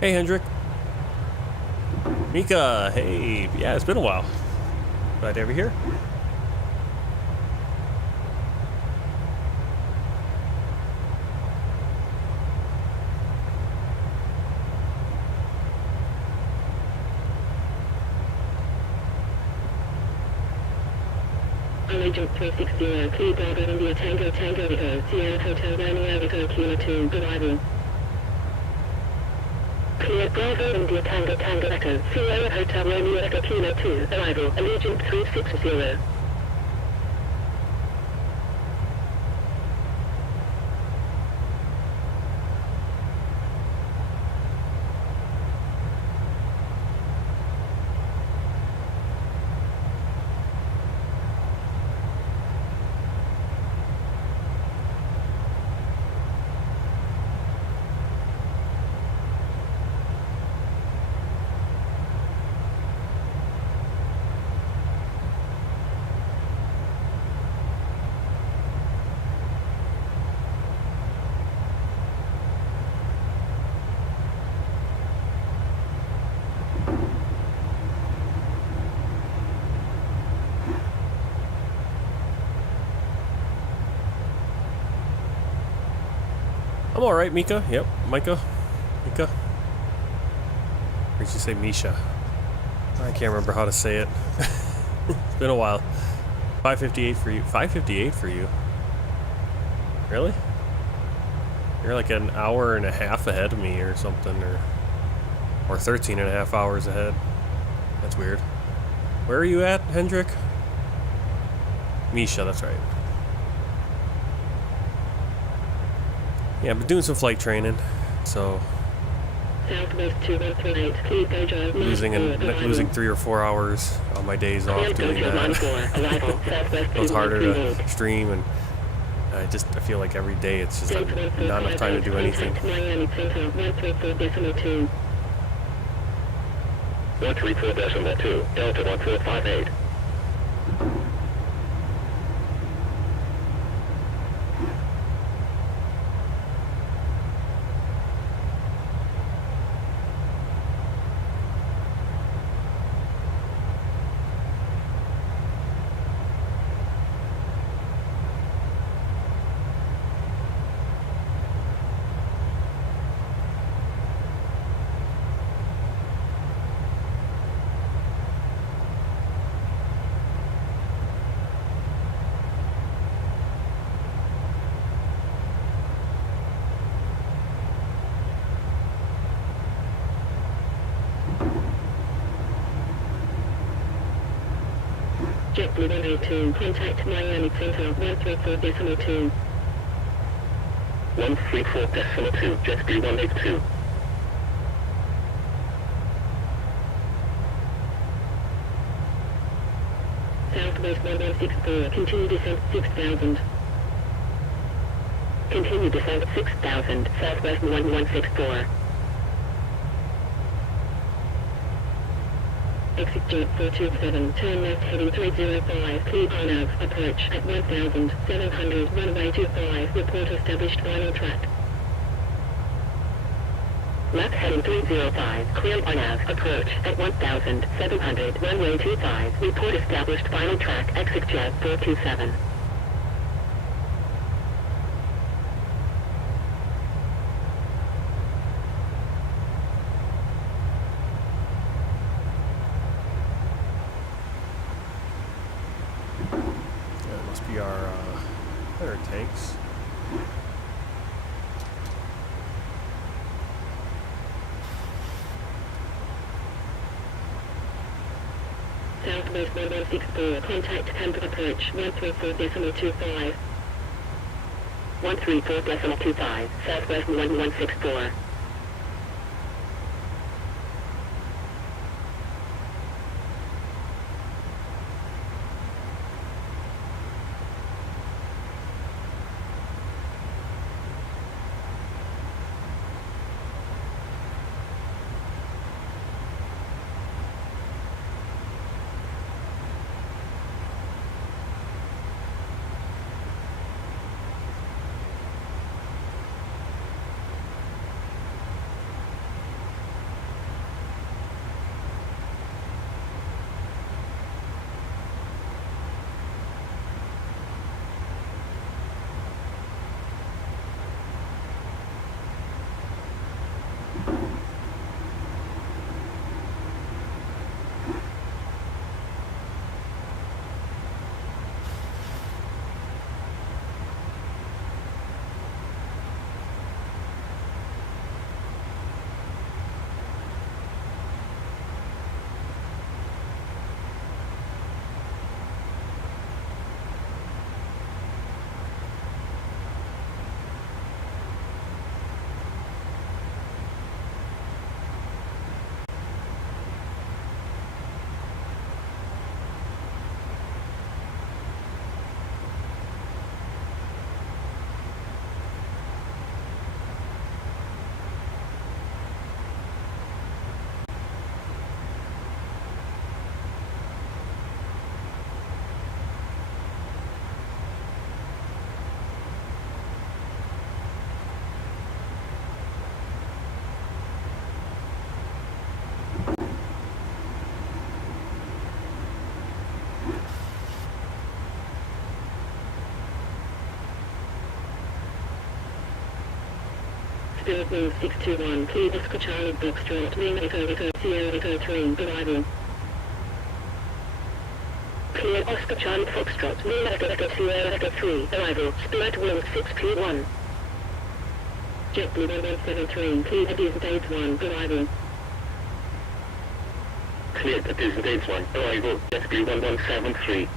Hey, Hendrik. Mika, hey. Yeah, it's been a while. Glad to have you here. Allegiant 360, clear Bravo India Tango Tango Echo, Sierra Hotel Romeo Echo Kilo 2, arrival. Clear Bravo India Tango Tango Echo, Sierra Hotel Romeo Echo Kilo 2, arrival, Allegiant 360. I'm alright, Mika. Yep, Mika. Or did you say Misha? I can't remember how to say it. It's been a while. 558 for you. 558 for you? Really? You're like an hour and a half ahead of me or something, or 13 and a half hours ahead. That's weird. Where are you at, Hendrik? Misha, that's right. Yeah, I've been doing some flight training, so Southwest 2138, please go drive losing 3 or 4 hours on my days off doing that. It's harder to stream, and I feel like every day it's just not enough time to do anything. Miami Center 134.2. 134.2, Delta 1458. JetBlue 182, contact Miami Center 134.2. 134.2, JetBlue 182. Southwest 1164, continue descent 6000. Continue descent 6000, Southwest 1164. Exit jet 427, turn left heading 305, clear on nav, approach at 1700, runway 25, report established final track. Left heading 305, clear on nav, approach at 1700, runway 25, report established final track, exit jet 427. Tanks. Southwest 1164, contact Tampa approach 134.25. 134.25, Southwest 1164. Spirit Move 621, clear Oscar Charlie Foxtrot, Lima Echo Sierra Echo 3, arrival. Clear Oscar Charlie Foxtrot, Lima Echo Sierra Echo 3, arrival, Spirit Wind 6P1. JetBlue 1173, cleared at Dates 1, arrival. Cleared at Dates 1, arrival, JetBlue 1173.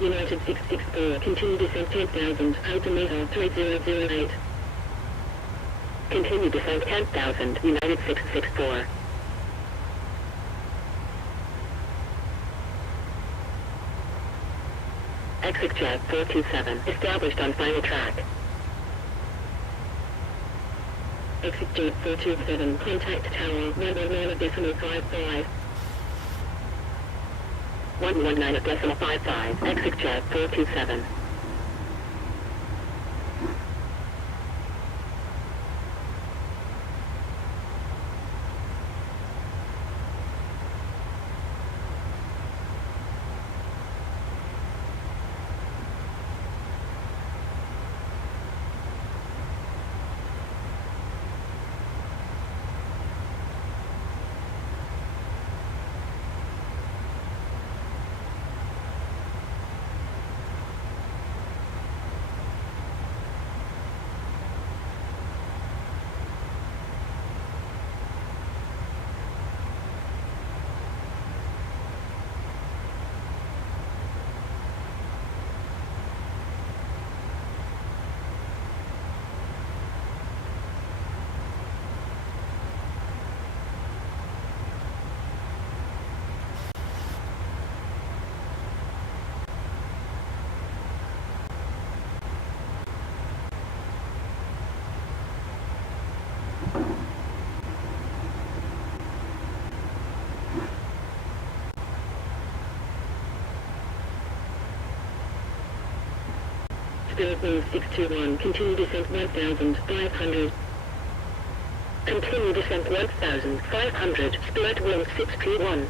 United 664, continue descent 10,000, altimeter 3008. Continue descent 10,000, United 664. Exit jet 427, established on final track. Exit jet 427, contact tower 119.55. 119.55, exit jet 427. Spirit move 621, continue descent 1,500. Continue descent 1,500, Spirit wind 6P1.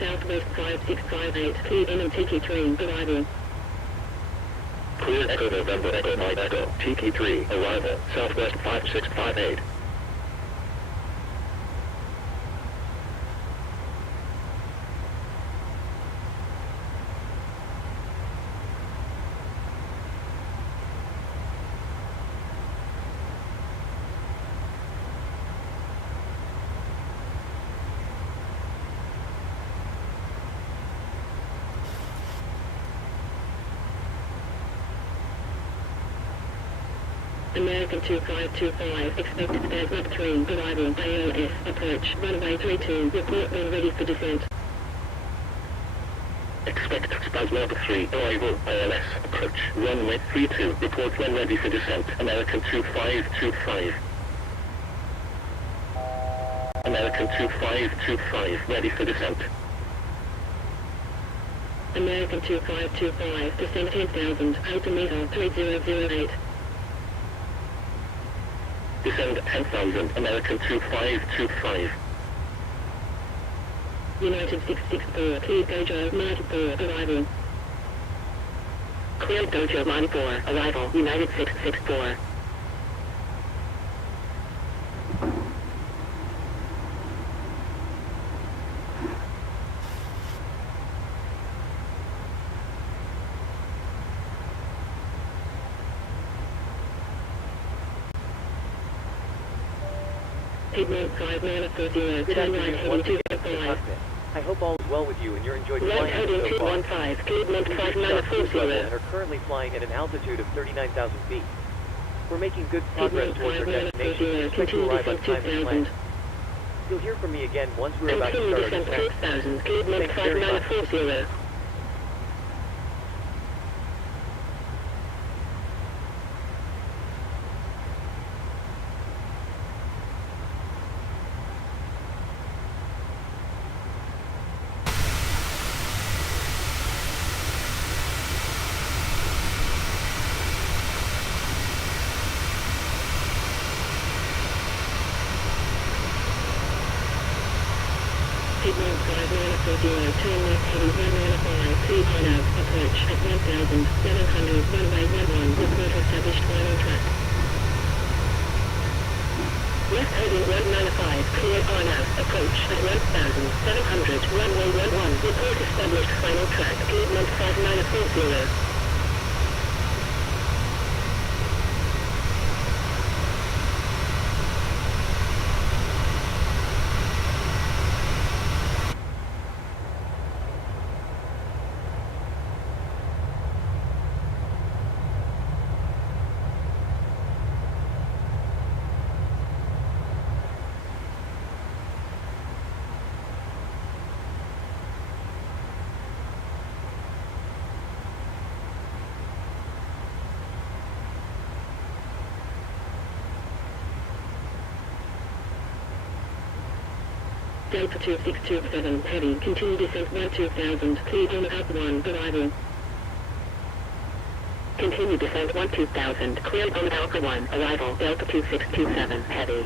Southwest 5658, cleared TP3, arrival. Clear Echo November Echo Mike Echo, TP3, arrival, Southwest 5658. American 2525, expected span up 3, arrival, ILS, approach, runway 32, report when ready for descent. Expect span level 3, arrival, ILS, approach, runway 32, report when ready for descent, American 2525. American 2525, ready for descent. American 2525, descent 10,000, altimeter 3008. Descend 10,000, American 2525. United 664, cleared Dojo 94, arrival. Cleared Dojo 94, arrival, United 664. Piedmont 5940, Good turn right afternoon, heading once again, 215. I hope all is well with you and you're enjoying Right flying heading so far. 215, Piedmont We've reached our cruise level 5940. and are currently flying at an altitude of 39,000 feet. We're making good progress Piedmont towards our destination and 5940, expect to continue arrive on descent time as 2000. planned. You'll hear from me again once we're about to start our Continue descent descent. 6000, cleared mode Thanks very much. 5940. Speed mode 5940, turn left heading 195, cleared on out, approach at 1700, runway 11, report established final track. Left heading 195, cleared on out, approach at 1700, runway 11, report established final track, cleared mode 5940. Delta 2627, heavy, continue descent 12000, cleared on up 1, arrival. Continue descent 12000, cleared on Alpha 1, arrival, Delta 2627, heavy.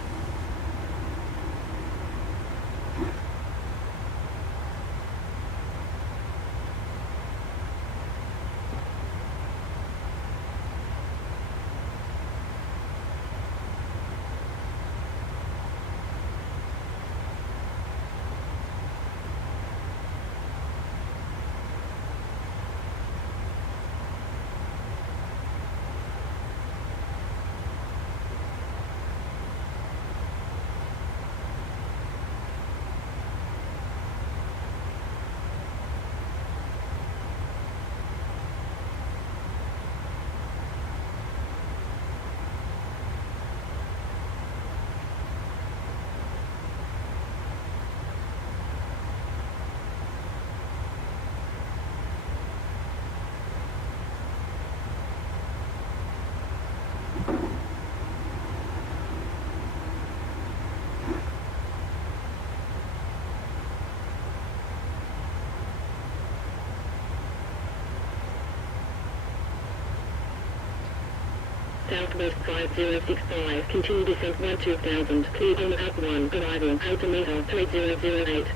Southwest 5065, continue descent 12000, cleared on up 1, arrival, altimeter 3008.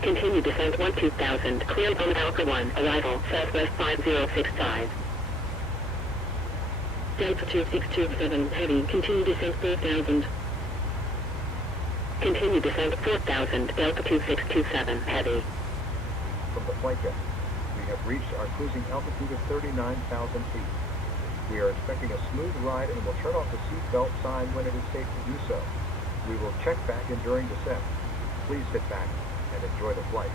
Continue descent 12000, cleared on Alpha 1, arrival, Southwest 5065. Delta 2627, heavy, continue descent 4000. Continue descent 4000, Delta 2627, heavy. From the flight deck, we have reached our cruising altitude of 39,000 feet. We are expecting a smooth ride and will turn off the seatbelt sign when it is safe to do so. We will check back in during descent. Please sit back and enjoy the flight.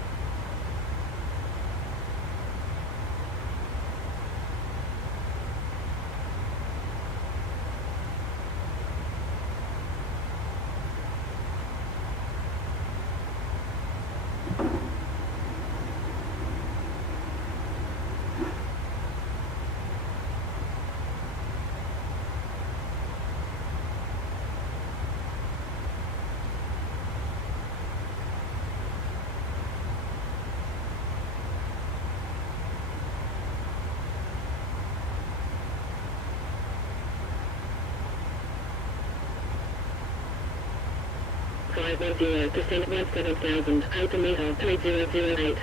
Descent 17,000, altimeter 3008.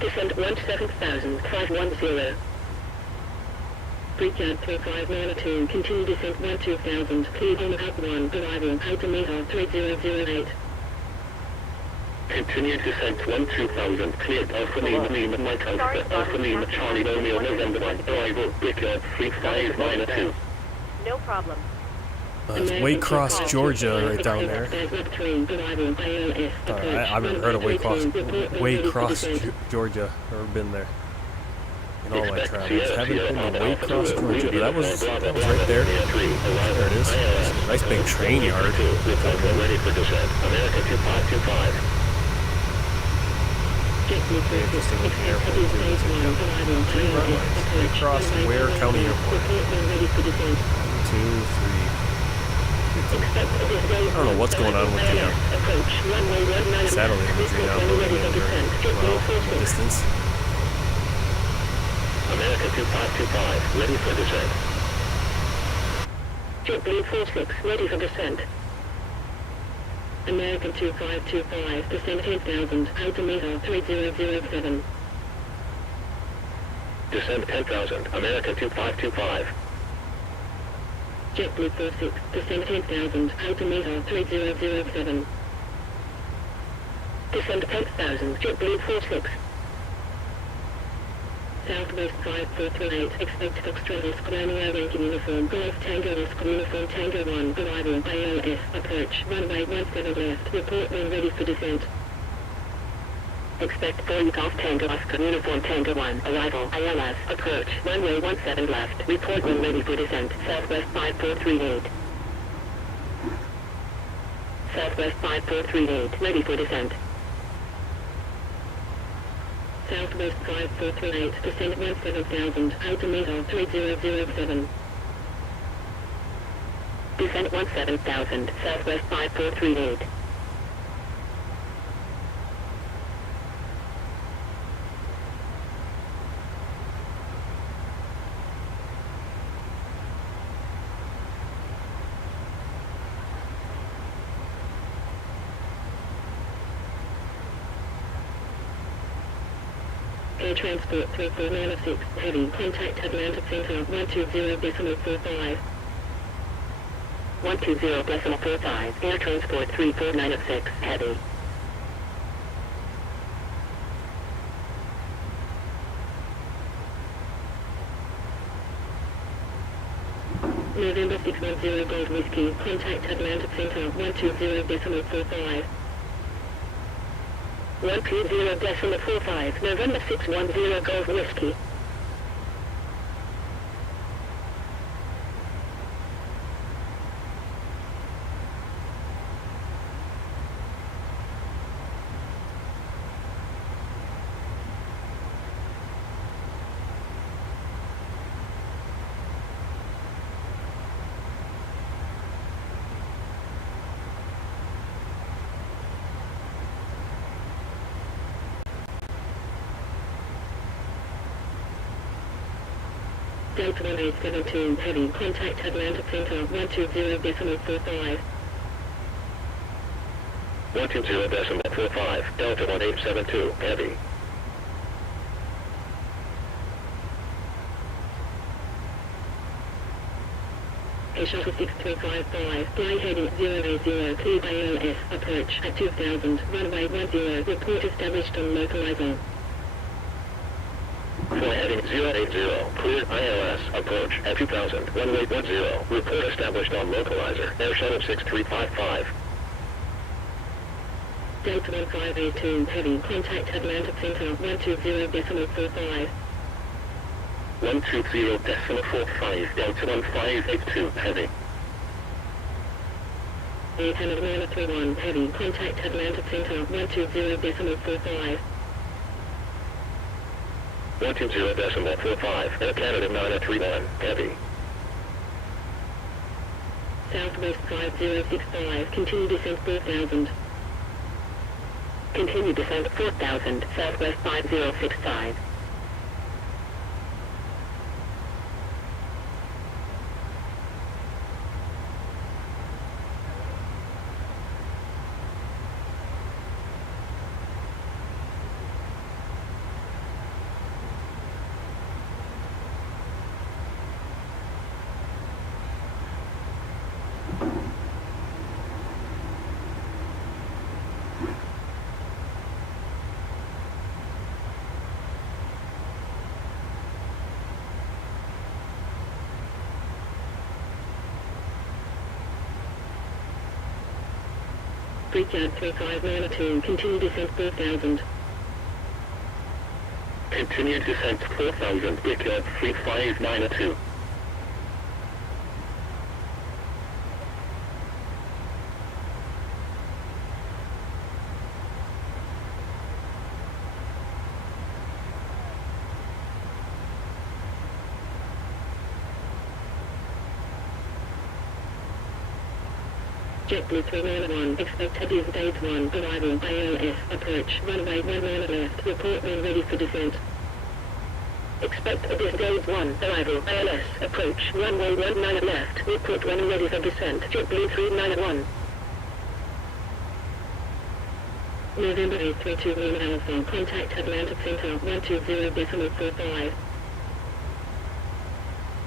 Descent 17,000, 510. Brickyard 3592, continue descent 12,000, cleared on up 1, arrival, altimeter 3008. Continue descent 12,000, cleared Alpha Lima Mike Alpha, Alpha Lima Charlie Romeo November 1, arrival, Brickyard 3592. No problem. It's Waycross, Georgia, right down there. I haven't heard of Waycross, Georgia. Never been there. in all my Expect travels. Sierra Haven't Sierra been Papa to Wake Alpha Cross, 2, Georgia, but that was Bravo right there. Romeo 3, arrival. There it is. ILS, Nice big approach, train runway yard. 22, report when ready for descent. America 2525. Very interesting looking airport too. Looks like you got 3 runways. Wake Cross Ware County Airport. 1, 2, 3. I don't know what's going on with the satellite imagery now loading in very well from a distance. America 2525, ready for descent. JetBlue 46, ready for descent. American 2525, descent 10,000, altimeter 3007. Descend 10,000, America 2525. JetBlue 46, descent 10,000, altimeter 3007. Descend 10,000, JetBlue 46. Southwest 5438, expect Foxtrot Oscar Romeo Yankee uniform, Golf Tango Oscar uniform Tango 1, arrival, ILS, approach, runway 17 left, report when ready for descent. Expect Boeing Golf Tango Oscar uniform Tango 1, arrival, ILS, approach, runway 17 left, report when ready for descent, Southwest 5438. Southwest 5438, ready for descent. Southwest 5438, descent 17,000, altimeter 3007. Descent 17,000, Southwest 5438. Air Transport 3496, heavy, contact Atlanta Center 120.45. 120.45, Air Transport 3496, heavy. November 610 Gold Whiskey, contact Atlanta Center 120.45. 120.45, November 610 Golf Whiskey. Delta 1872, heavy, contact Atlanta Center 120.45. 120.45, Delta 1872, heavy. Air Shuttle 6355, fly heading 080, cleared by ILS, approach at 2000, runway 10, report established on localizer. Fly heading 080, cleared ILS, approach at 2000, runway 10, report established on localizer, Air Shuttle 6355. Delta 1582, heavy, contact Atlanta Center 120.45. 120.45, Delta 1582, heavy. Air Canada 931, heavy, contact Atlanta Center 120.45. 120.45, Air Canada 931, heavy. Southwest 5065, continue descent 4000. Continue descent 4000, Southwest 5065. Breakout 3592, continue descent 4000. Continue descent 4000, Victor 3592. JetBlue 391, expected is Days 1, arrival, ILS, approach, runway 19 left, report when ready for descent. Expect is Days 1, arrival, ILS, approach, runway 19 left, report when ready for descent, JetBlue 391. November 832 Lima Alpha, contact Atlantic Center, 120.45.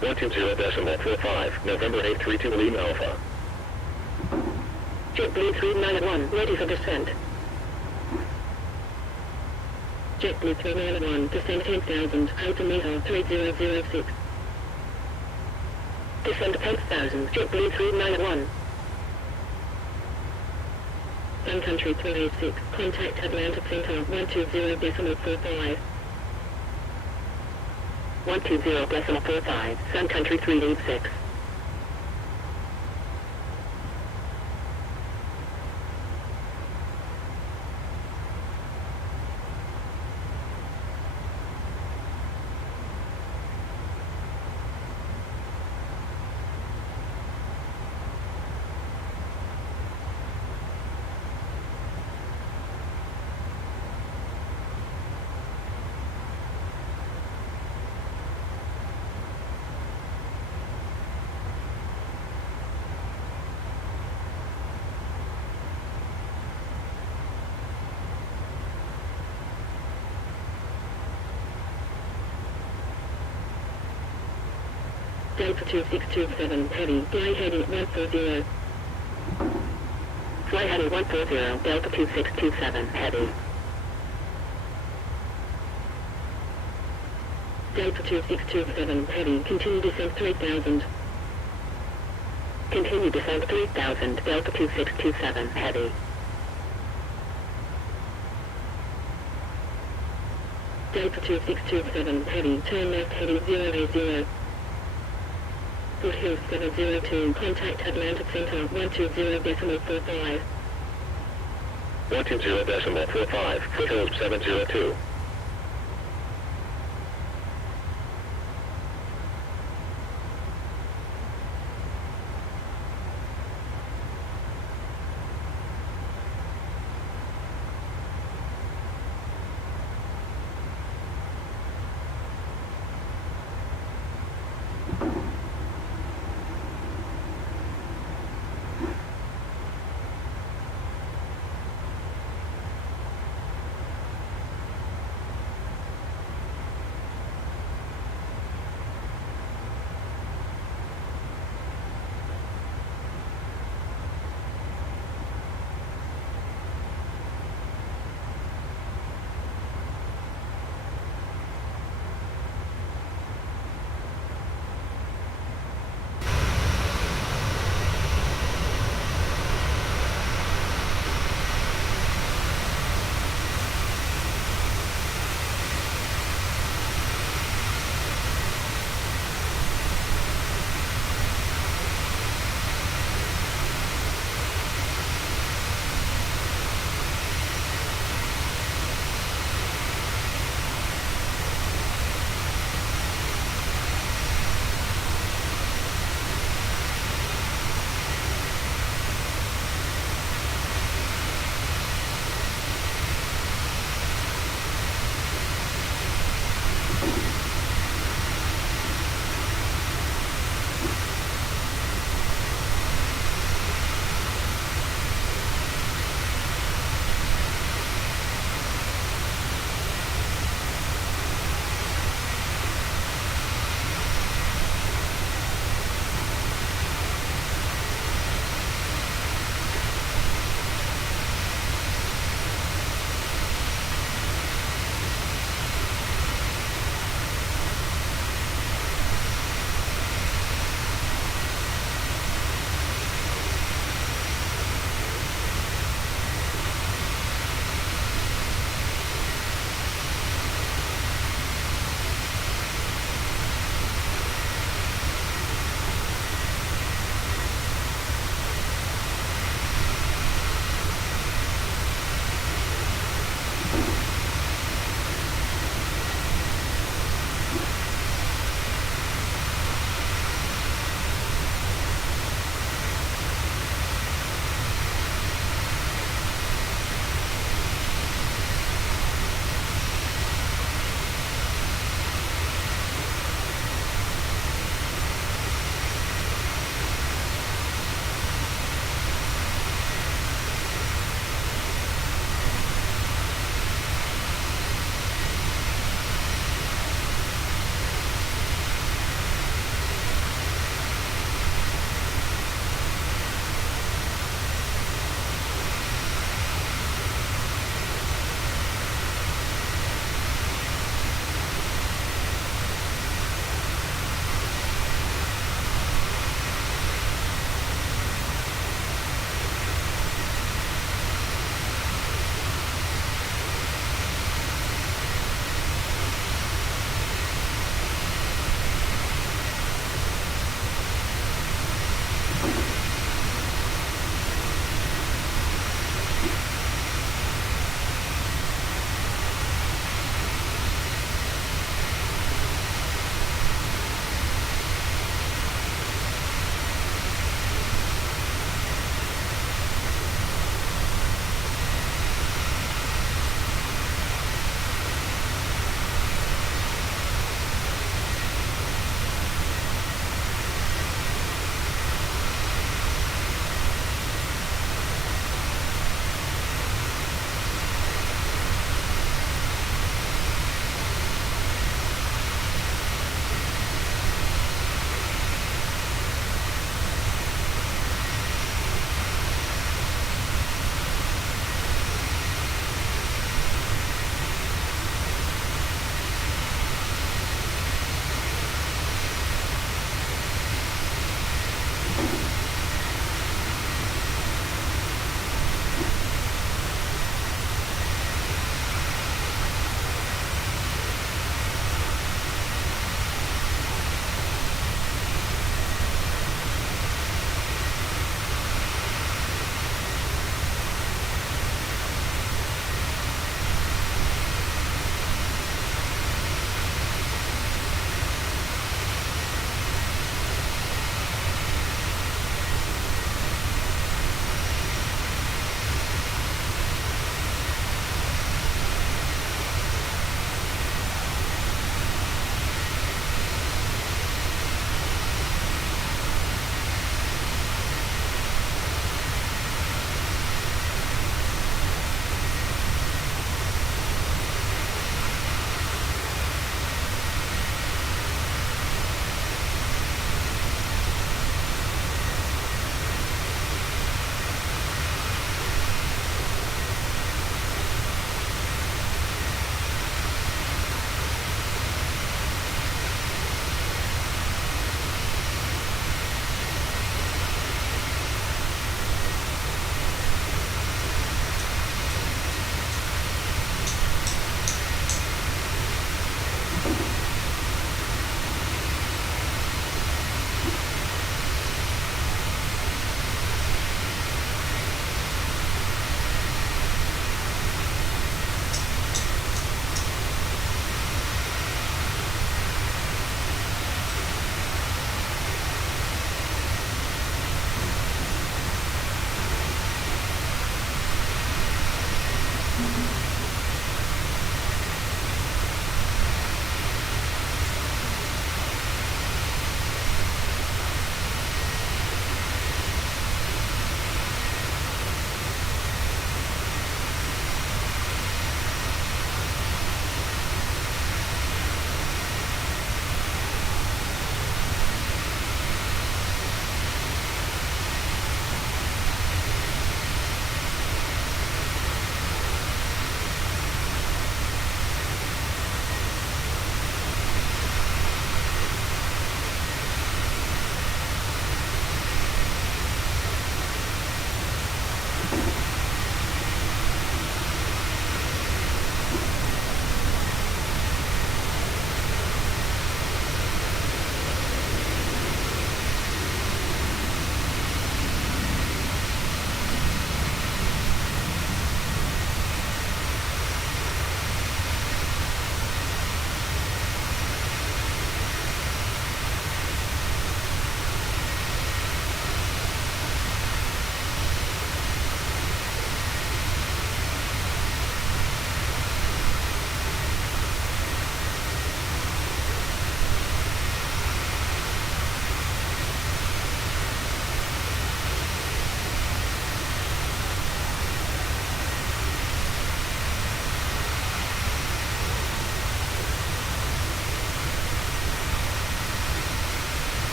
120.45, November 832 Lima Alpha. JetBlue 391, ready for descent. JetBlue 391, descent 10,000, altimeter 3006. Descent 10,000, JetBlue 391. Sun Country 386, contact Atlantic Center, 120.45. 120.45, Sun Country 386. Delta 2627, heavy, fly heading 140. Fly heading 140, Delta 2627, heavy. Delta 2627, heavy, continue descent 3000. Continue descent 3000, Delta 2627, heavy. Delta 2627, heavy, turn left heading 080. Foothills 702, contact Atlantic Center, 120.45. 120.45, Foothills 702.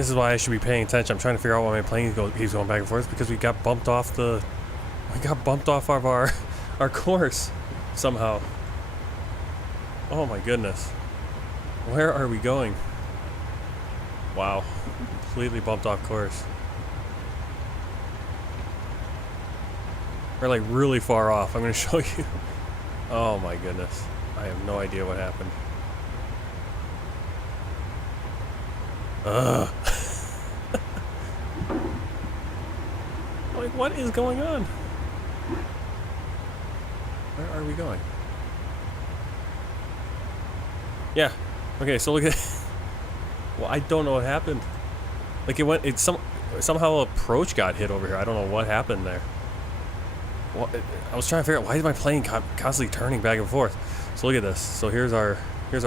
This is why I should be paying attention. I'm trying to figure out why my plane keeps going back and forth, because we got bumped off of our course somehow. Oh my goodness. Where are we going? Wow. Completely bumped off course. We're like really far off. I'm going to show you. Oh my goodness. I have no idea what happened. Ugh. Like, what is going on? Where are we going? Yeah. Okay, so look at. Well, I don't know what happened. Like, somehow approach got hit over here. I don't know what happened there. Well, I was trying to figure out, why is my plane constantly turning back and forth? So look at this. So here's our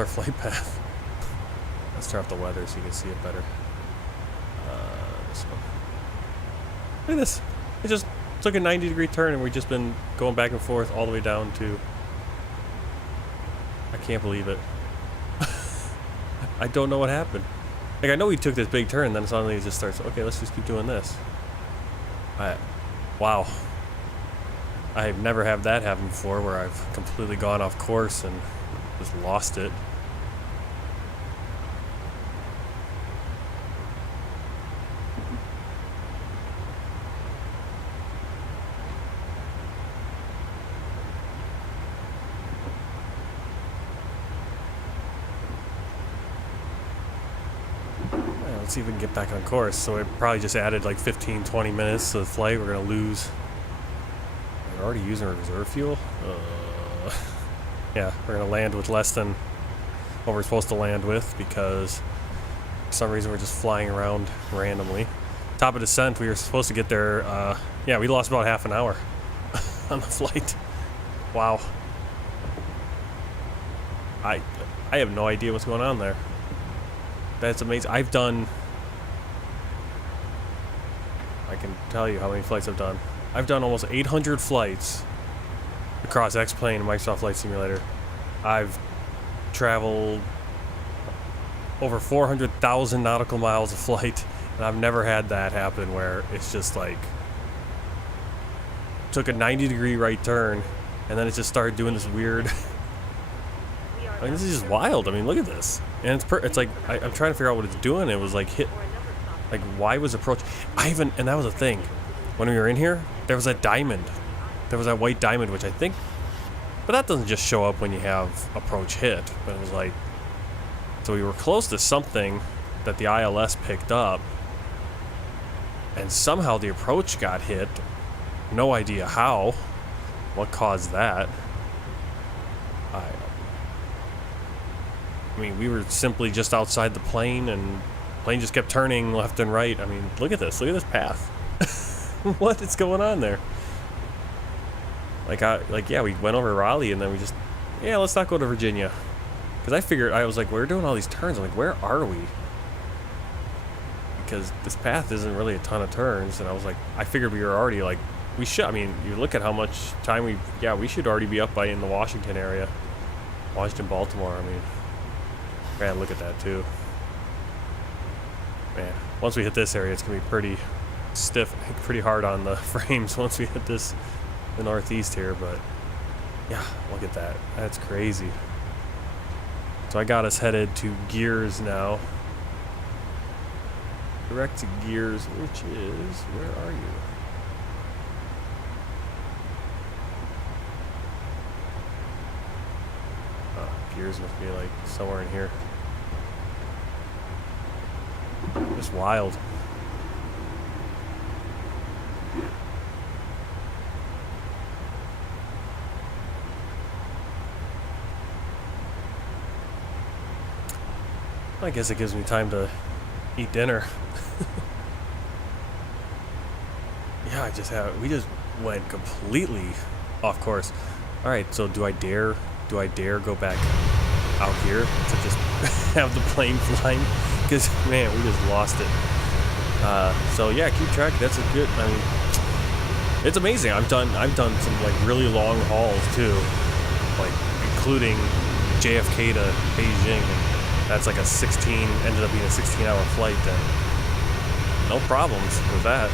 flight path. Let's turn off the weather so you can see it better. This one. Look at this. It just took a 90-degree turn, and we've just been going back and forth all the way down to. I can't believe it. I don't know what happened. Like, I know we took this big turn, and then suddenly it just starts. Okay, let's just keep doing this. Wow. I've never had that happen before, where I've completely gone off course and just lost it. Let's see if we can get back on course. So we probably just added like 15-20 minutes to the flight. We're going to lose. We're already using our reserve fuel. Yeah, we're going to land with less than what we're supposed to land with, because for some reason we're just flying around randomly. Top of descent, we were supposed to get there. Yeah, we lost about half an hour on the flight. Wow. I have no idea what's going on there. That's amazing. I can tell you how many flights I've done. I've done almost 800 flights across X-Plane and Microsoft Flight Simulator. I've traveled over 400,000 nautical miles of flight, and I've never had that happen where it's just like took a 90-degree right turn, and then it just started doing this weird. Like, this is just wild. I mean, look at this. And it's like, I'm trying to figure out what it's doing. It was like like, why was approach? And that was the thing. When we were in here, there was that diamond. There was that white diamond, which I think, but that doesn't just show up when you have approach hit. But it was like, so we were close to something that the ILS picked up, and somehow the approach got hit. No idea how. What caused that? I mean, we were simply just outside the plane, and the plane just kept turning left and right. I mean, look at this. Look at this path. What is going on there? Yeah, we went over Raleigh, and then we just, yeah, let's not go to Virginia. Because I was like, we're doing all these turns. I'm like, where are we? Because this path isn't really a ton of turns. And I was like, I figured we were already like, we should, I mean, you look at how much time we should already be up in the Washington area. Washington, Baltimore, I mean. Man, look at that too. Man, once we hit this area, it's gonna be pretty stiff, pretty hard on the frames once we hit the northeast here. But yeah, look at that. That's crazy. So I got us headed to Gears now. Direct to Gears, which is, where are you? Gears must be like somewhere in here. Just wild. I guess it gives me time to eat dinner. Yeah, we just went completely off course. All right, so do I dare go back out here to just have the plane flying? Because, man, we just lost it. So yeah, keep track. That's a good, I mean, it's amazing. I've done some like really long hauls too, like including JFK to Beijing, and that's like ended up being a 16-hour flight then. no problems with that.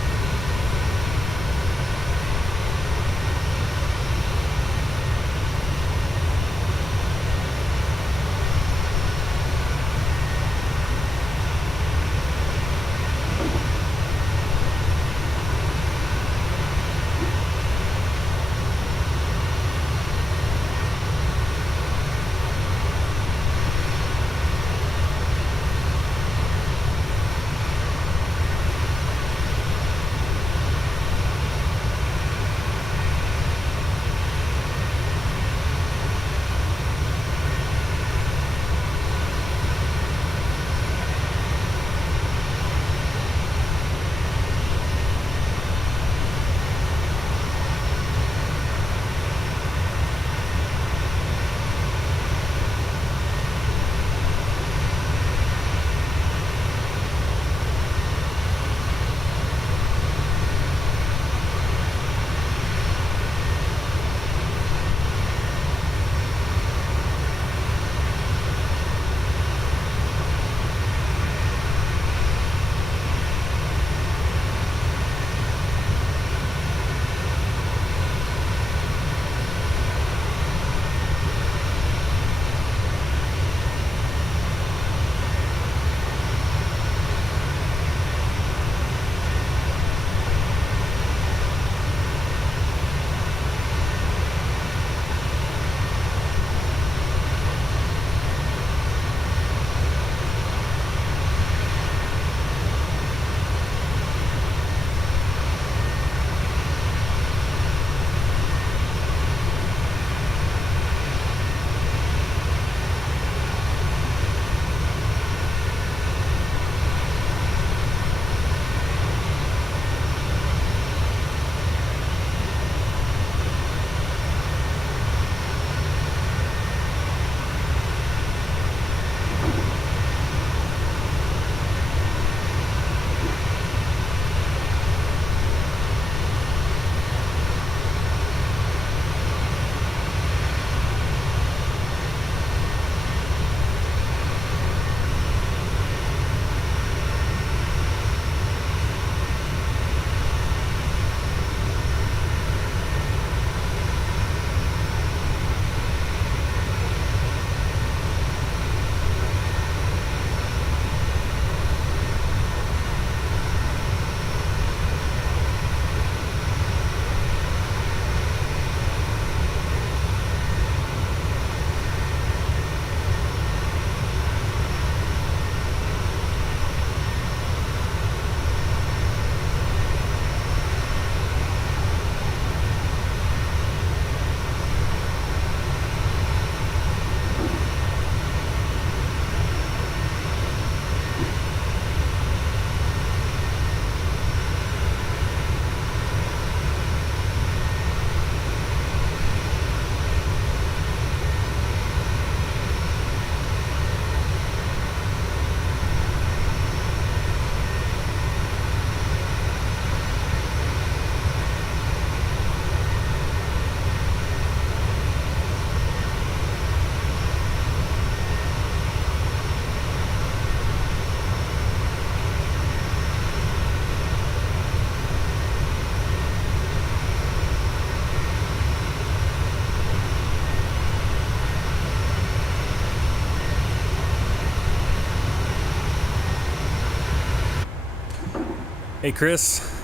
Hey, Chris.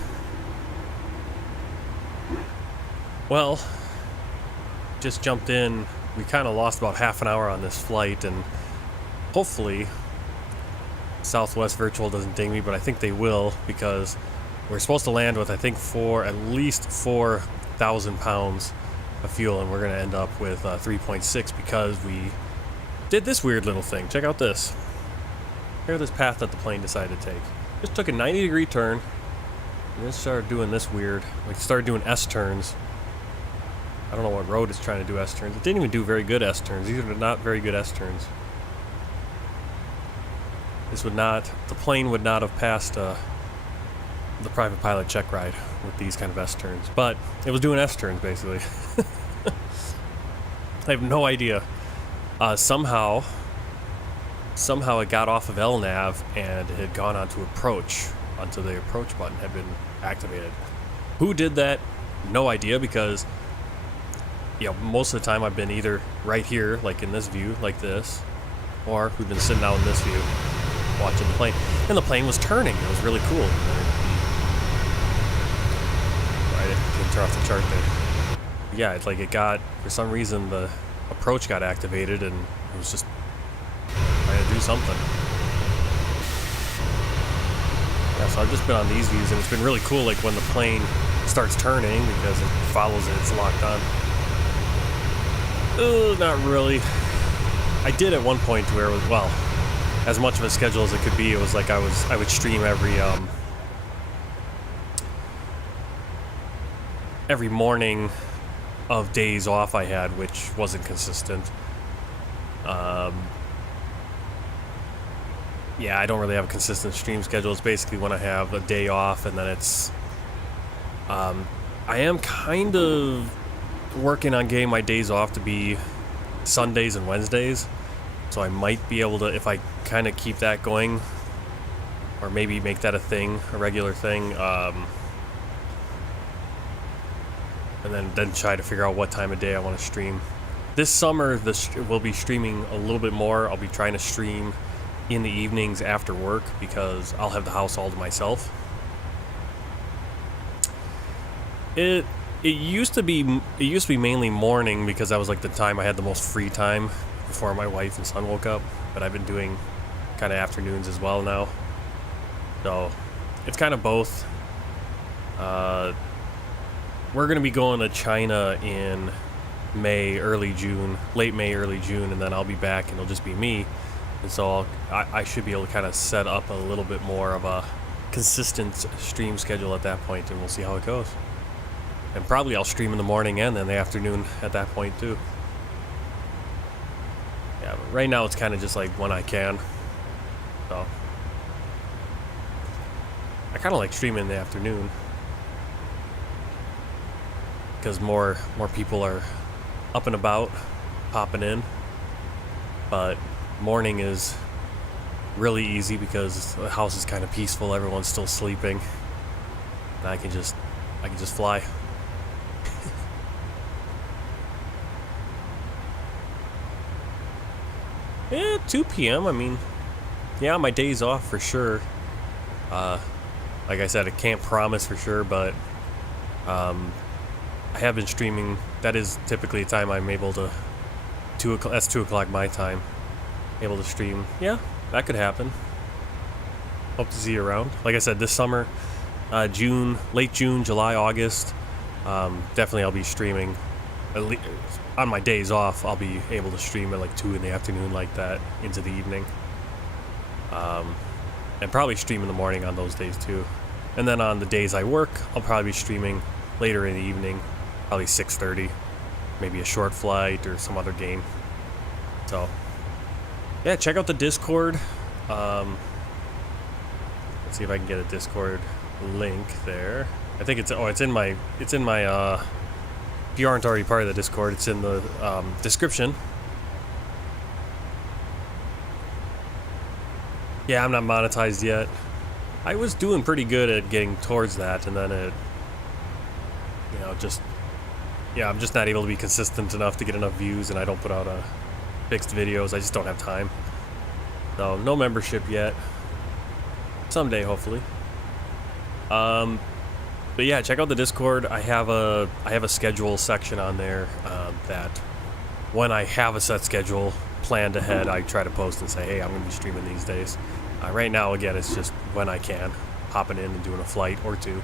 Well, just jumped in. We kind of lost about half an hour on this flight, and hopefully Southwest Virtual doesn't ding me, but I think they will, because we're supposed to land with, I think, at least 4,000 pounds of fuel, and we're going to end up with 3.6 because we did this weird little thing. Check out this. Here's this path that the plane decided to take. Just took a 90-degree turn, and then started doing this weird. We started doing S-turns. I don't know what Rhode is trying to do S-turns. It didn't even do very good S-turns. These are not very good S-turns. The plane would not have passed the private pilot check ride with these kind of S-turns. But it was doing S-turns, basically. I have no idea. Somehow it got off of LNAV and it had gone on to approach. until the approach button had been activated. Who did that? No idea, because you know, most of the time I've been either right here, like in this view, like this, or we've been sitting out in this view, watching the plane. And the plane was turning. It was really cool. Right, it didn't turn off the chart there. Yeah, it's like it got, for some reason, the approach got activated, and it was just trying to do something. Yeah, so I've just been on these views, and it's been really cool, like when the plane starts turning, because it follows it, it's locked on. Not really. I did at one point where it was, well, as much of a schedule as it could be. It was like I would stream every morning of days off I had, which wasn't consistent. Yeah, I don't really have a consistent stream schedule. It's basically when I have a day off, and then it's I am kind of working on getting my days off to be Sundays and Wednesdays, so I might be able to, if I kind of keep that going, or maybe make that a thing, a regular thing, and then try to figure out what time of day I want to stream. This summer, we'll be streaming a little bit more. I'll be trying to stream in the evenings after work, because I'll have the house all to myself. It used to be mainly morning, because that was like the time I had the most free time before my wife and son woke up. But I've been doing kind of afternoons as well now, so it's kind of both. We're gonna be going to China in May, early June, late May, early June, and then I'll be back, and it'll just be me. And so I should be able to kind of set up a little bit more of a consistent stream schedule at that point, and we'll see how it goes. And probably I'll stream in the morning and then the afternoon at that point too. Yeah, but right now it's kind of just like when I can. So I kind of like streaming in the afternoon, because more people are up and about, popping in. But morning is really easy because the house is kind of peaceful, everyone's still sleeping, and I can just fly. Yeah, 2 p.m. I mean, yeah, my day's off for sure. Like I said, I can't promise for sure, but I have been streaming. That is typically a time I'm able to. That's 2 o'clock my time. Able to stream. Yeah, that could happen. Hope to see you around. Like I said, this summer, late June, July, August, definitely I'll be streaming. On my days off, I'll be able to stream at like 2 in the afternoon, like that, into the evening. And probably stream in the morning on those days too. And then on the days I work, I'll probably be streaming later in the evening, probably 6:30, maybe a short flight or some other game. So yeah, check out the Discord. Let's see if I can get a Discord link there. I think it's in my if you aren't already part of the Discord, it's in the description. Yeah, I'm not monetized yet. I was doing pretty good at getting towards that, and then it, I'm just not able to be consistent enough to get enough views, and I don't put out fixed videos. I just don't have time. So no membership yet. Someday, hopefully. But yeah, check out the Discord. I have a schedule section on there that when I have a set schedule planned ahead, I try to post and say, hey, I'm going to be streaming these days. Right now, again, it's just when I can, hopping in and doing a flight or two.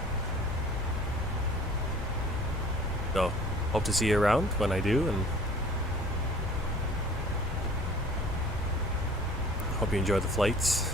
So hope to see you around when I do, and hope you enjoy the flights.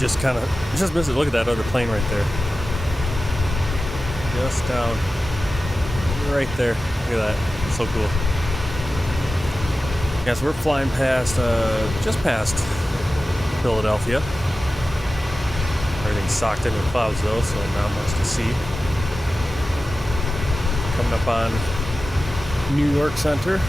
just missed it. Look at that other plane right there. Just down. Right there. Look at that. So cool. Yeah, so we're flying past, just past Philadelphia. Everything's socked in with clouds though, so not much to see. Coming up on New York Center.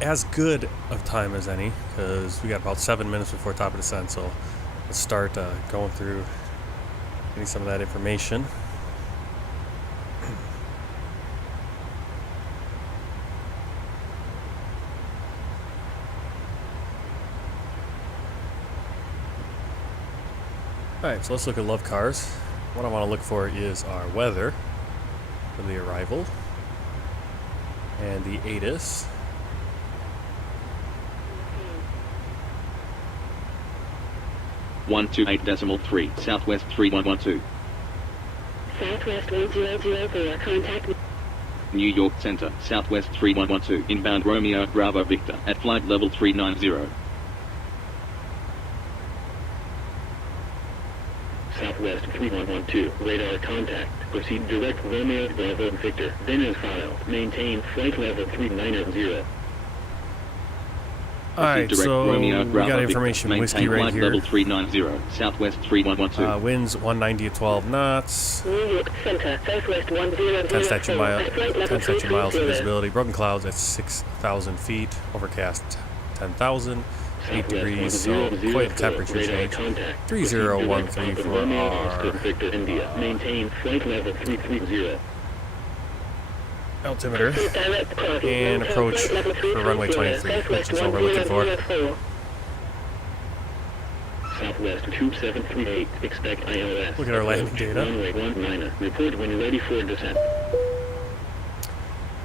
As good of time as any, because we got about 7 minutes before top of descent, so let's start going through getting some of that information. Alright, so let's look at love cars. What I want to look for is our weather for the arrival and the ATIS. One 28.3, Southwest 3112. Southwest 1004, contact New York Center, Southwest 3112, inbound Romeo, Bravo Victor, at flight level 390. Southwest 3112, radar contact. Proceed direct Romeo, Bravo Victor, then as filed. Maintain flight level 390. Alright, so Romeo, we Bravo got Victor, information. maintain Whiskey right flight here. level 390, Southwest 3112. Winds 190 at 12 knots. New York Center, Southwest 1004, 10 statute miles, flight level 10 statute miles of 330. visibility. Broken clouds at 6,000 feet. Overcast 10,000. 8 degrees, so quite a temperature change. 3013 for our Victor India. Maintain flight level 330. altimeter and approach for runway 23, which is what we're looking for. Southwest 2738. Expect ILS. Look at our landing data. Runway 19. Report when ready for descent.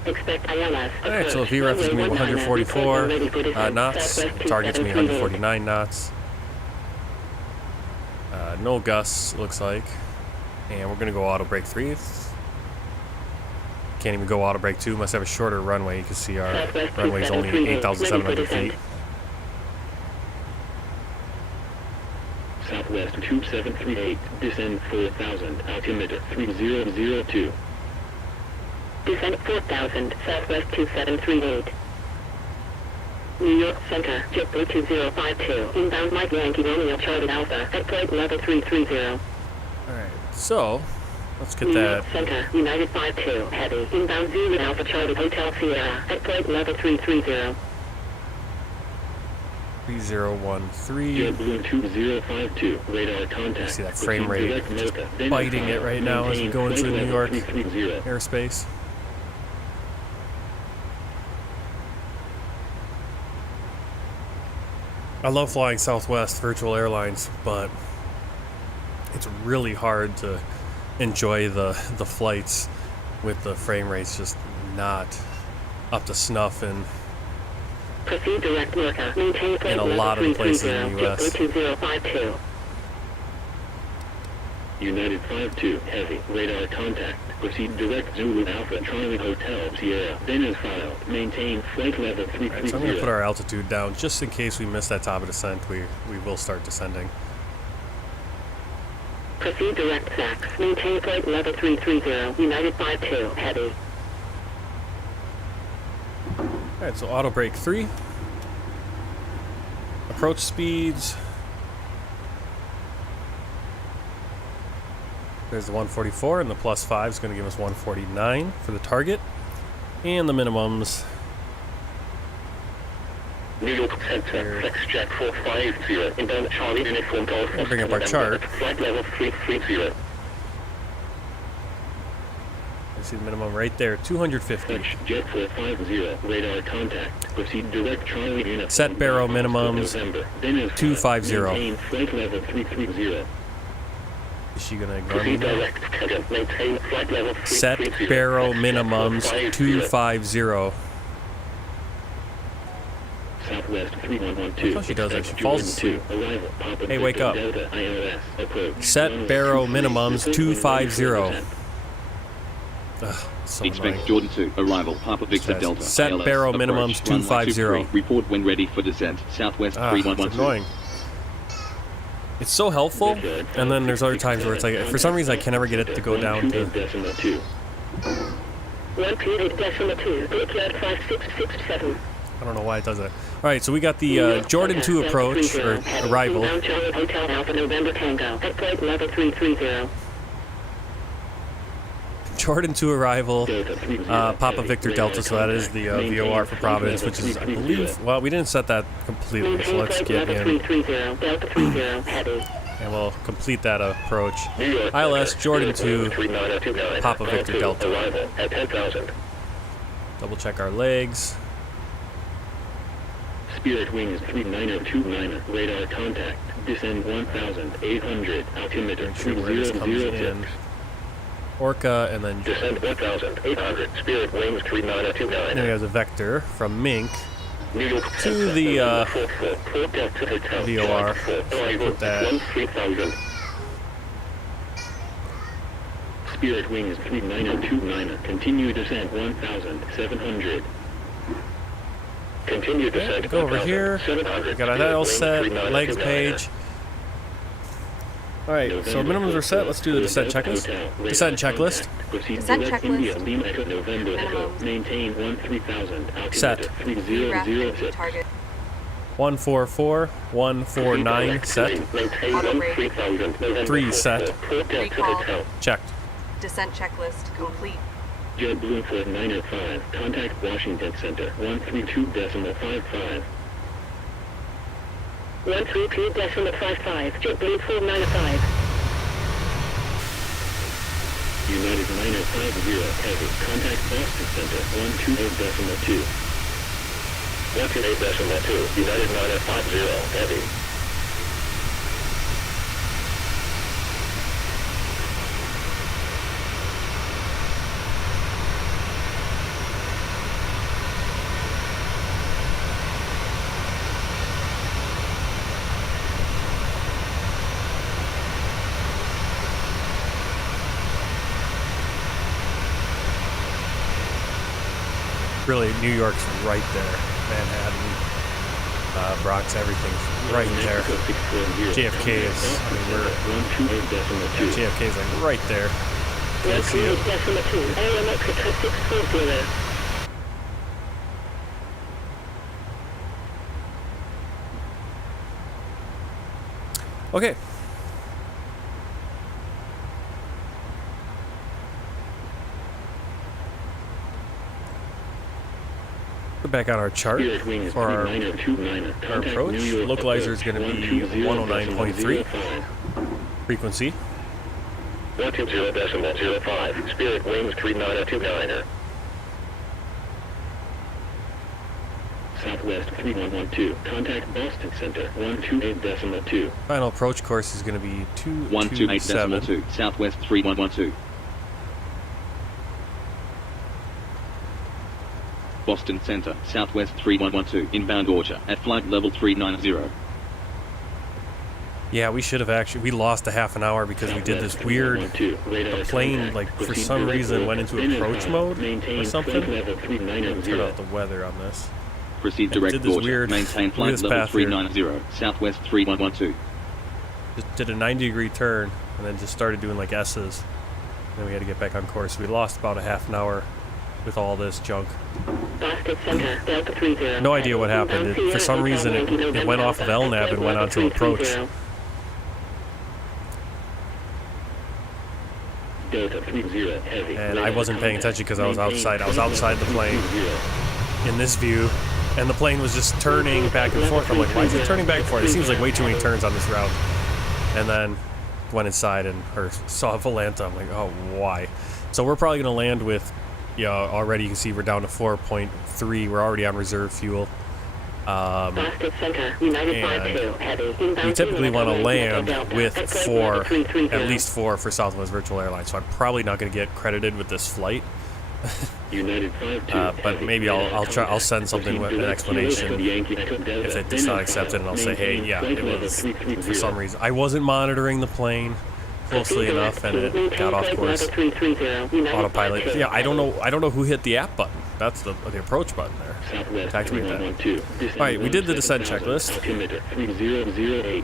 Expect ILS. Alright, so if VREF is me 144 knots, target's me 149 knots. No gusts, looks like. And we're gonna go auto brake 3. Can't even go auto brake 2, must have a shorter runway. You can see our runway is only 8,700 feet. Southwest 2738. Descend 4000. Altimeter 3002. Descent 4000, Southwest 2738. New York Center, JetBlue 2052, inbound Mike Yankee Romeo Charlie Alpha, at flight level 330. Alright, so let's get New that. York Center, United 52, heavy, inbound Zulu Alpha Charlie Hotel Sierra, at flight level 330. 3013. JetBlue 2052. Radar contact. You see that frame rate just biting it right now as we go into New York airspace. I love flying Southwest Virtual Airlines, but it's really hard to enjoy the flights with the frame rates just not up to snuff and Proceed direct Norca, maintain flight in a level lot of the places in the US. JetBlue 2052. United 52. Heavy. Radar contact. Proceed direct Zulu Alpha Charlie Hotel Sierra. Then as filed. Maintain flight level 330. Alright, so I'm going to put our altitude down just in case we miss that top of descent. We will start descending. Proceed direct Sax, maintain flight level 330, United 52, heavy. Alright, so auto brake 3. Approach speeds. There's the 144, and the +5 is going to give us 149 for the target. And the minimums. New York Center, FlexJet 450, inbound Charlie Uniform Golf. We'll bring up our chart. Flight level 330. You see the minimum right there, 250. Jet 450, radar contact. Proceed direct Charlie Uniform. Set barrow minimums, November. Then as 250. maintain flight level 330. Is she gonna ignore me Proceed now? direct. Attention. Maintain flight level Set 330. barrel minimums 250. Southwest 3112. Oh, she does that. She Expect falls Jordan asleep. 2. Arrival. Papa Hey, wake Victor up. Delta ILS. Approach. Set barrel minimums 250. Ugh, so Expect annoying. Jordan 2, arrival, Papa Victor Says, Delta. set ILS, barrel approach, minimums runway 250. 23, report when ready for descent, Southwest Ah, it's 3112. annoying. It's so helpful, and then there's other times where it's like, for some reason I can never get it to go down to... 128.2. 128.2, Brickyard 5667. I don't know why it does that. Alright, so we got the Jordan 2 approach, or arrival. Hotel Alpha November Tango, at flight level 330. Jordan 2 arrival, Papa Victor Delta, so that is the VOR for Providence, which is, I believe, well, we didn't set that completely, so let's get in, Delta 30, heavy. and we'll complete that approach. ILS, Jordan 2, Papa Victor Delta. Arrival at 10,000. Double check our legs. Spirit Wings 3929, radar contact, descend 1,800, altimeter Make sure where this comes 3006. in. Orca, and then Descend 1,800, Spirit Wings 3929. then we have the vector from Mink New York to the VOR. Put that. 3,000. Spirit Wings 3929, continue descent 1,700. Continue descent. Go over here. 1,700. Got that all set. Legs page. Alright, so minimums are set. Let's do the descent checklist. Descent checklist. Descent checklist. Minimums. Maintain 13,000. Set. 3006. Target. 144, 149 set. Auto brake. 3 set. Recall. Checked. Descent checklist complete. JetBlue for 905. Contact Washington Center. 132.55. 132.55, JetBlue 495. United 950 heavy. Contact Boston Center. 128.2. 128.2. United 950 heavy. Really, New York's right there. Manhattan, Bronx, everything's right there. JFK is, I mean, JFK is like right there. You'll see it. 128.2, AMX 640. Okay. We're back on our chart for our approach. Localizer is going to be 109.3 frequency. 120.05. Spirit Wings 3929. Southwest 3112. Contact Boston Center. 128.2. Final approach course is going to be 227. 128.2, Southwest 3112. Boston Center, Southwest 3112, inbound Orchard, at flight level 390. Yeah, we should have actually, we lost a half an hour because we did this weird, the plane, like, for some reason went into approach mode or something. Turn off the weather on this. Proceed I direct did this Orchard, weird- maintain look at flight this level path here. 390, Southwest 3112. Just did a 90-degree turn and then just started doing like S's. Then we had to get back on course. We lost about a half an hour with all this junk. Boston Center, Delta 30. No idea what happened. For some reason, it went off of LNAV and went onto approach. Delta 30 heavy. And I wasn't paying attention because I was outside. I was outside the plane in this view, and the plane was just turning back and forth. I'm like, why is it turning back and forth? It seems like way too many turns on this route. And then went inside and saw Volanta. I'm like, oh, why? So we're probably going to land with, already you can see we're down to 4.3. We're already on reserve fuel. Boston Center, United and 52, heavy. we typically want to land with at least four for Southwest Virtual Airlines, so I'm probably not going to get credited with this flight. United 52, But maybe I'll send something with an explanation if it's not accepted, and I'll say, hey, yeah, it was for some reason I wasn't monitoring the plane closely enough, and it got off course. Autopilot. Yeah, I don't know who hit the app button. That's the approach button there. Southwest Activate that. 3112. All right, we did the descent checklist. Altimeter 3008.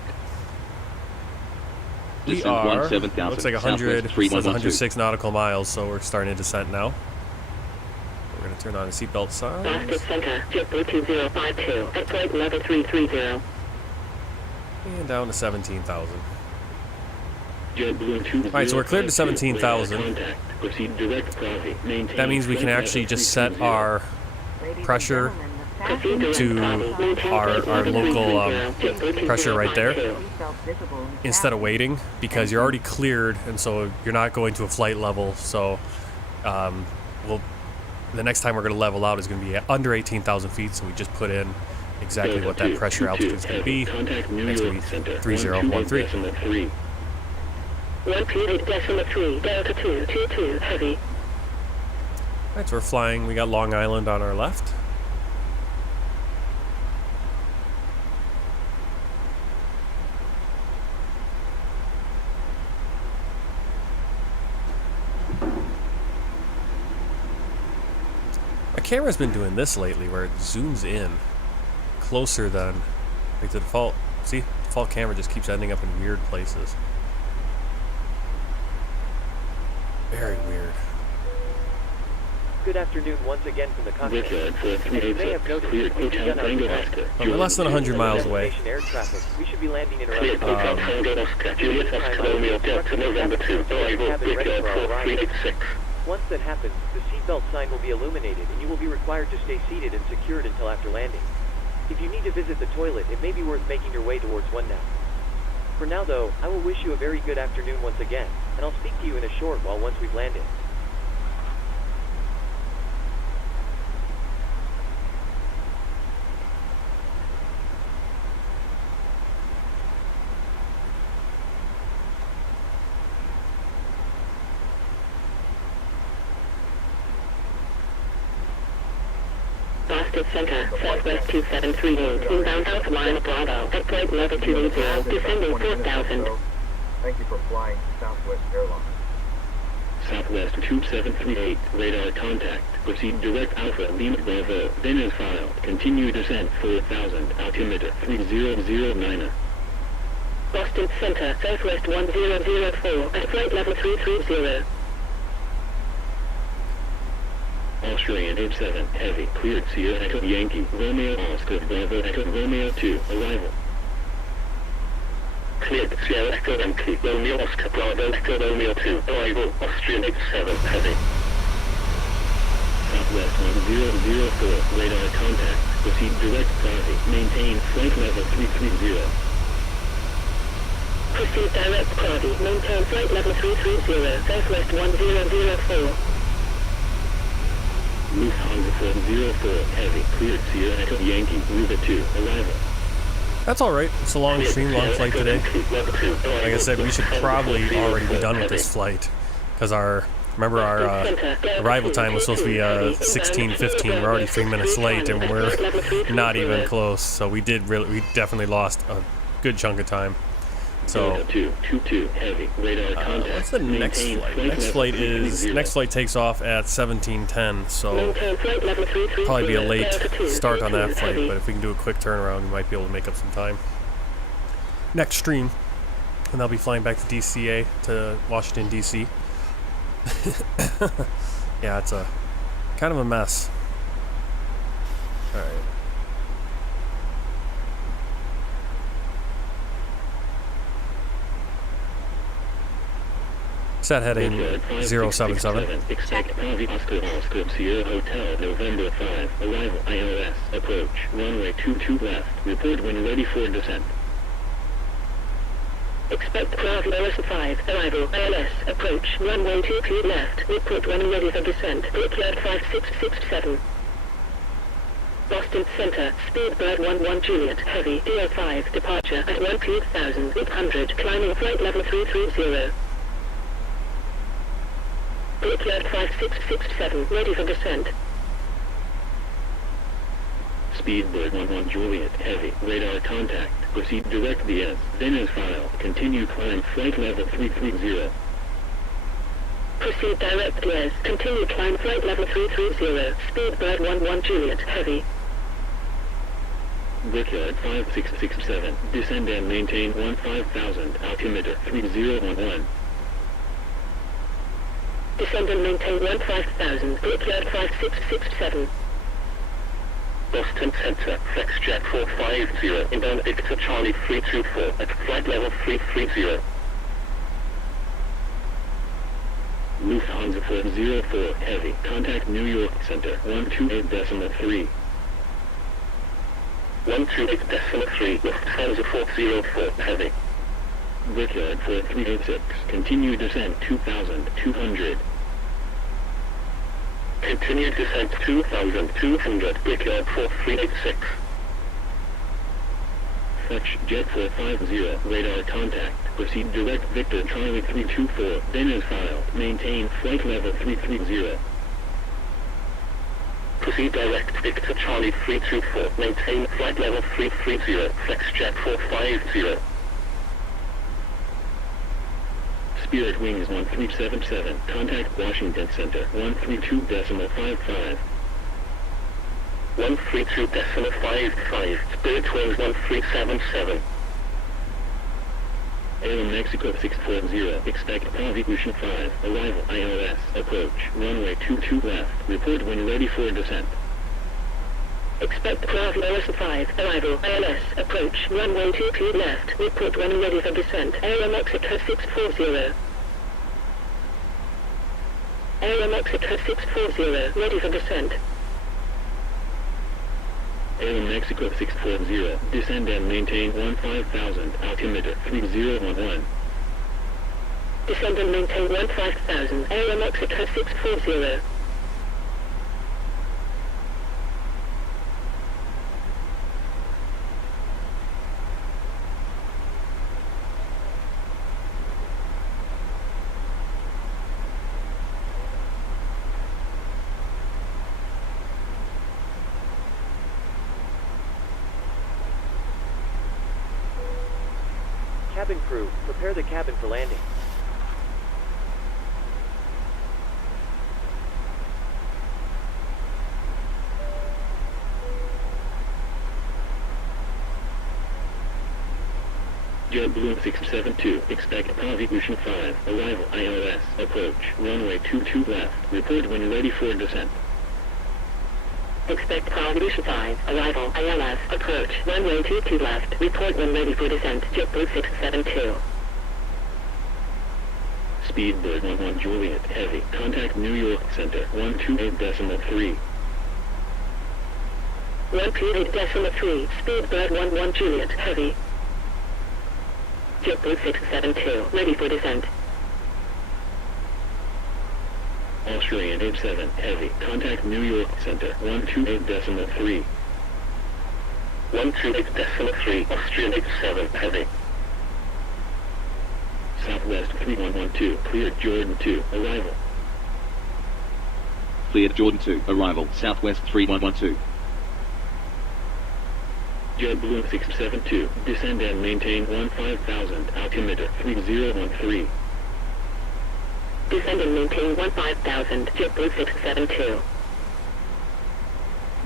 We Descend are, 17,000, looks like 100, Southwest says 3112. 106 nautical miles, so we're starting to descent now. We're going to turn on the seatbelt signs. Boston Center, JetBlue 2052, at flight level 330. And down to 17,000. JetBlue 2052. Alright, so we're cleared to 17,000. Contact. Proceed direct Crosby. Maintain That means we can flight actually level just set our Ladies and pressure gentlemen, the fasten to our local pressure right there seatbelt visible in the instead of cabin. waiting, because you're already cleared, and so you're not going to a flight level. So the next time we're going to level out is going to be under 18,000 feet, so we just put in exactly what that pressure altitude is going to be. Contact New Next York week, Center. 3013. 128.3. 138.3, Delta 222, heavy. Alright, so we're flying. We got Long Island on our left. My camera's been doing this lately, where it zooms in closer than like the default. See, default camera just keeps ending up in weird places. Very weird. Good afternoon once again from the cockpit. Richard As you may have 4386. noticed, Cleared we've Hotel begun our Tango descent. Oscar. We're less than 100 miles away. Destination air traffic. We should be landing in around Cleared Hotel Tango Oscar. Juliet Oscar Romeo Delta November 2. Arrival Richard 4386. Once that happens, the seatbelt sign will be illuminated and you will be required to stay seated and secured until after landing. If you need to visit the toilet, it may be worth making your way towards one now. For now though, I will wish you a very good afternoon once again, and I'll speak to you in a short while once we've landed. Boston Center, Southwest 2738, inbound Alpha Bravo, at flight level 280, descending 4,000. Thank you for flying Southwest Airlines. Southwest 2738. Radar contact. Proceed direct Alpha Lima Bravo. Then as filed. Continue descent 4000. Altimeter 3009. Boston Center, Southwest 1004, at flight level 330. Australian 87. Heavy. Cleared Sierra Echo Yankee. Romeo Oscar Bravo Echo Romeo 2. Arrival. Cleared Sierra Echo Yankee. Romeo Oscar Bravo Echo Romeo 2. Arrival. Austrian 87. Heavy. Southwest 1004. Radar contact. Proceed direct Crosby. Maintain flight level 330. Proceed direct Crosby, maintain flight level 330, Southwest 1004. Lufthansa 404. Heavy. Cleared Sierra Echo Yankee. Rudder 2. Arrival. That's alright. It's a long stream, long flight today. Like I said, we should probably already be done with this flight, because remember our arrival time was supposed to be 16:15. We're already 3 minutes late, and we're not even close. So we definitely lost a good chunk of time. So heavy. Radar contact. what's the next flight? Next flight takes off at 17:10. So probably be a late start on that flight. But if we can do a quick turnaround, we might be able to make up some time. Next stream, and they'll be flying back to DCA to Washington DC. Yeah, it's a kind of a mess. All right. Set heading 077. Expect Oscar Sierra Hotel November 5. Arrival ILS. Approach. Runway 22 left. Report when ready for descent. Expect Bravo Lewis 5, arrival, ILS, approach, runway 22 left, report when ready for descent, brickyard 5667. Boston Center, Speedbird 11 Juliet, Heavy, DO5, departure at 12,800, climbing flight level 330. Brickyard 5667, ready for descent. Speedbird 11 Juliet, Heavy, radar contact, proceed direct VS, then as filed, continue climb flight level 330. Proceed direct yes, continue climb flight level 330, Speedbird 11 Juliet, Heavy. Brickyard 5667, descend and maintain 15,000, altimeter 3011. Descend and maintain 15,000, Brickyard 5667. Boston Center, FlexJet 450, inbound Victor Charlie 324, at flight level 330. Lufthansa 404, Heavy, contact New York Center, 128.3. 128.3, Lufthansa 404, Heavy. Brickyard 4386, continue descent 2,200. Continue descent 2,200, Brickyard 4386. Fetch Jet 450, radar contact, proceed direct Victor Charlie 324, then as filed, maintain flight level 330. Proceed direct Victor Charlie 324, maintain flight level 330, Flex Jet 450. Spirit Wings 1377, contact Washington Center, 132.55. 132.55, Spirit Wings 1377. Aeromexico 640, expect Convolution 5, arrival ILS, approach, runway 22 left, report when ready for descent. Expect Convolution 5, arrival ILS, approach, runway 22 left, report when ready for descent, Aeromexico 640. Aeromexico 640, ready for descent. Aeromexico 640, descend and maintain 15,000, altimeter 3011. Descend and maintain 15,000, Aeromexico 640. Cabin crew, prepare the cabin for landing. JetBlue 672, expect Convolution 5, arrival ILS, approach, runway 22 left, report when ready for descent. Expect Convolution 5, arrival ILS, approach, runway 22 left, report when ready for descent, JetBlue 672. Speedbird 11 Juliet, Heavy, contact New York Center, 128.3. 128.3, Speedbird 11 Juliet, Heavy. JetBlue 672, ready for descent. Australian 87, Heavy, contact New York Center, 128.3. 128.3, Australian 87, Heavy. Southwest 3112, cleared Jordan 2, arrival. Cleared Jordan 2, arrival, Southwest 3112. JetBlue 672, descend and maintain 15,000, altimeter 3013. Descend and maintain 15,000, JetBlue 672.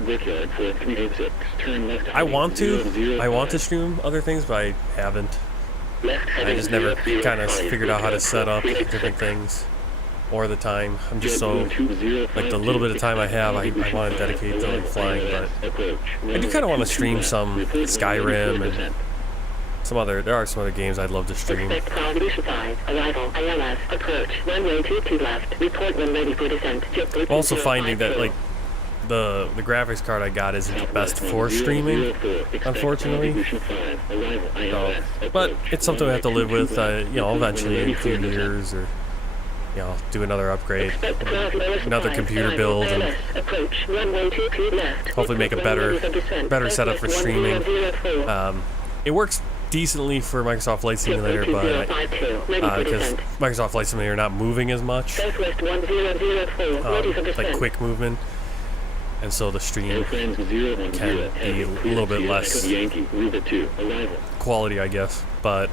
Brickyard 4386, turn left. I want to stream other things, but I haven't. I just never kind of figured out how to set up different things or the time. I'm just so, like, the little bit of time I have, I want to dedicate to like flying, but I do kind of want to stream some Skyrim and there are some other games I'd love to stream. Expect Convolution 5, arrival ILS, approach, runway 22 left, report when ready for descent, JetBlue. Also finding that like the graphics card I got isn't the best for streaming, unfortunately. But it's something I have to live with, you know, eventually in a few years or you know, do another upgrade, another computer build, and hopefully make a better setup for streaming. It works decently for Microsoft Flight Simulator, but because Microsoft Flight Simulator not moving as much, like quick movement, and so the stream can be a little bit less quality, I guess. But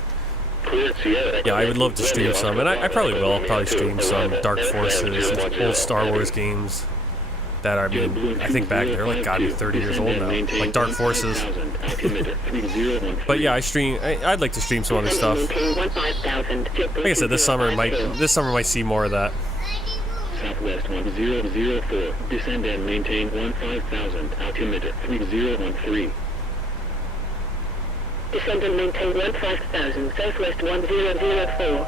yeah, I would love to stream some, and I probably will. I'll probably stream some Dark Forces, old Star Wars games that are, I mean, I think back, they're like gotta be 30 years old now, like Dark Forces. But yeah, I'd like to stream some other stuff. Like I said, this summer might see more of that. Southwest 1004, descend and maintain 15,000, altimeter 3013. Descend and maintain 15,000, Southwest 1004.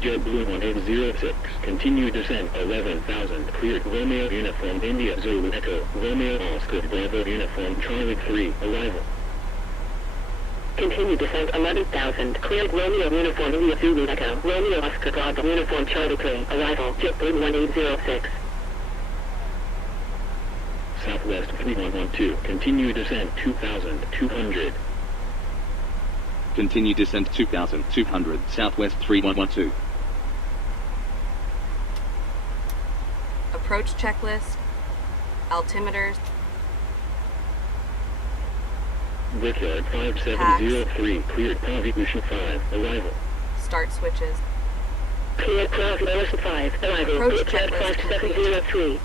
JetBlue 1806, continue descent 11,000, cleared Romeo Uniform India Zulu Echo, Romeo Oscar Bravo Uniform Charlie 3, arrival. Continue descent 11,000, cleared Romeo Uniform India Zulu Echo, Romeo Oscar Bravo Uniform Charlie 3, arrival, JetBlue 1806. Southwest 3112, continue descent 2,200. Continue descent 2,200, Southwest 3112. Approach checklist. Altimeters. Brickyard 5703, cleared Provision 5, arrival. Start switches. Cleared Provision 5, arrival. Approach Brickyard checklist 5703.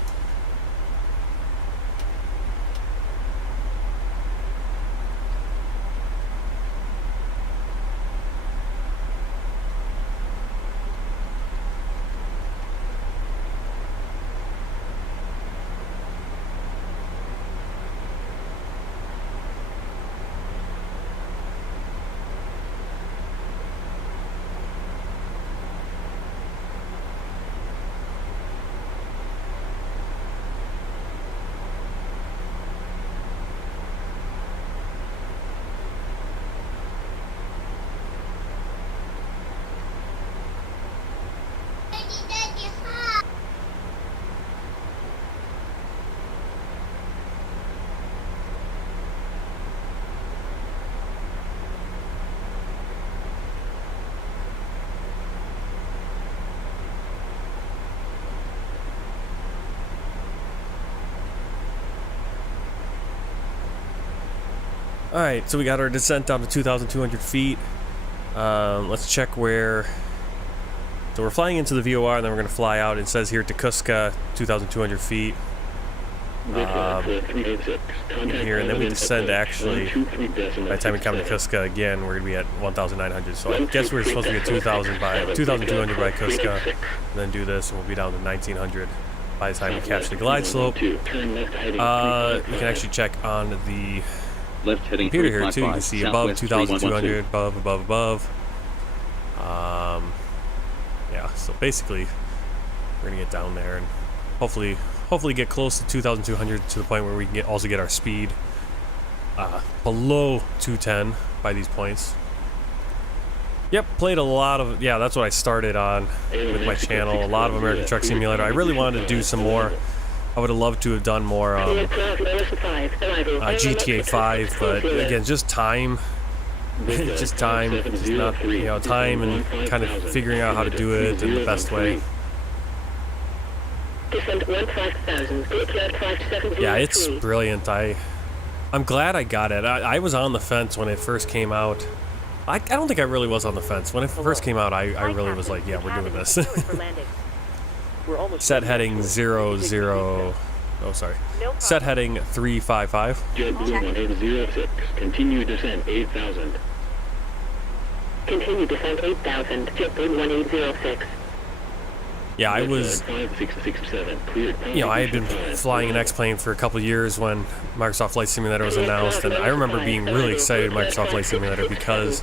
Alright, so we got our descent down to 2,200 feet. Let's check where... So we're flying into the VOR, and then we're going to fly out. It says here Tukuska, 2,200 feet. Here, and then we descend actually. By the time we come to Tukuska again, we're going to be at 1,900. So I guess we're supposed to be at 2,200 by Tukuska, and then do this, and we'll be down to 1,900 by the time we catch the glide slope. You can actually check on the Left heading computer here too. You can see above 2,200, above. Yeah, so basically we're gonna get down there and hopefully get close to 2,200 to the point where we can also get our speed below 210 by these points. Yep, played a lot of, yeah, that's what I started on with my channel, a lot of American Truck Simulator. I really wanted to do some more. I would have loved to have done more GTA 5, but again, just time. Just time. Just not, you know, time and kind of figuring out how to do it in the best way. Yeah, it's brilliant. I'm glad I got it. I was on the fence when it first came out. I don't think I really was on the fence. When it first came out, I really was like, yeah, we're doing this. Set heading 00. Oh, sorry. Set heading 355. JetBlue 1806. Continue descent 8,000. Continue descent 8,000. JetBlue 1806. Yeah, I was. You know, I had been flying an X-plane for a couple years when Microsoft Flight Simulator was announced, and I remember being really excited about Microsoft Flight Simulator because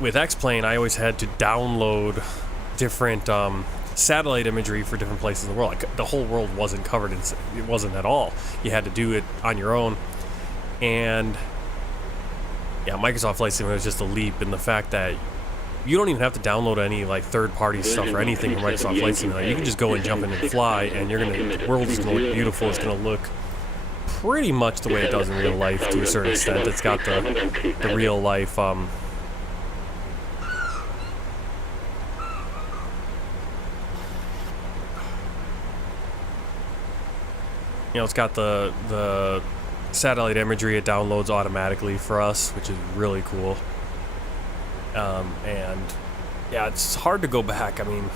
with X-plane, I always had to download different satellite imagery for different places in the world. Like, the whole world wasn't covered in, it wasn't at all. You had to do it on your own, and Yeah, Microsoft Flight Simulator is just a leap in the fact that you don't even have to download any like third-party stuff or anything from Microsoft Flight Simulator. You can just go and jump in and fly, and the world is going to look beautiful. It's going to look pretty much the way it does in real life to a certain extent. It's got the real life it's got the satellite imagery. It downloads automatically for us, which is really cool. And yeah, it's hard to go back. I mean,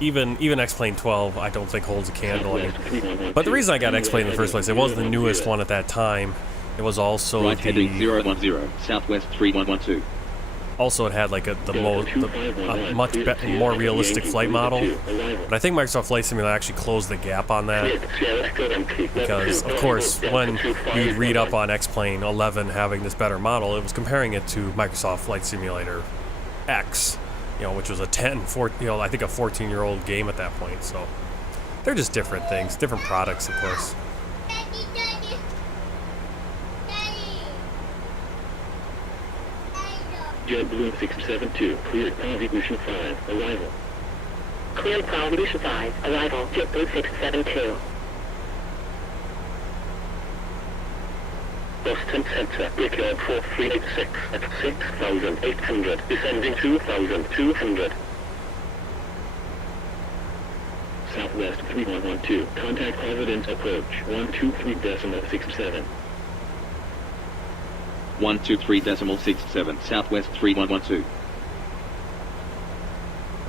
even X-Plane 12, I don't think holds a candle. I mean, but the reason I got X-Plane in the first place, it was the newest one at that time. It was also right heading 010, Southwest 3112. Also, it had like a much more realistic flight model. But I think Microsoft Flight Simulator actually closed the gap on that. Because, of course, when you read up on X-Plane 11 having this better model, it was comparing it to Microsoft Flight Simulator X, which was I think a 14-year-old game at that point. So they're just different things, different products, of course. JetBlue 672, cleared Convolution 5, arrival. Cleared Convolution 5, arrival, JetBlue 672. Boston Center, record 4386 at 6,800, descending 2,200. Southwest 3112, contact Providence approach, 123.67. 123.67, Southwest 3112.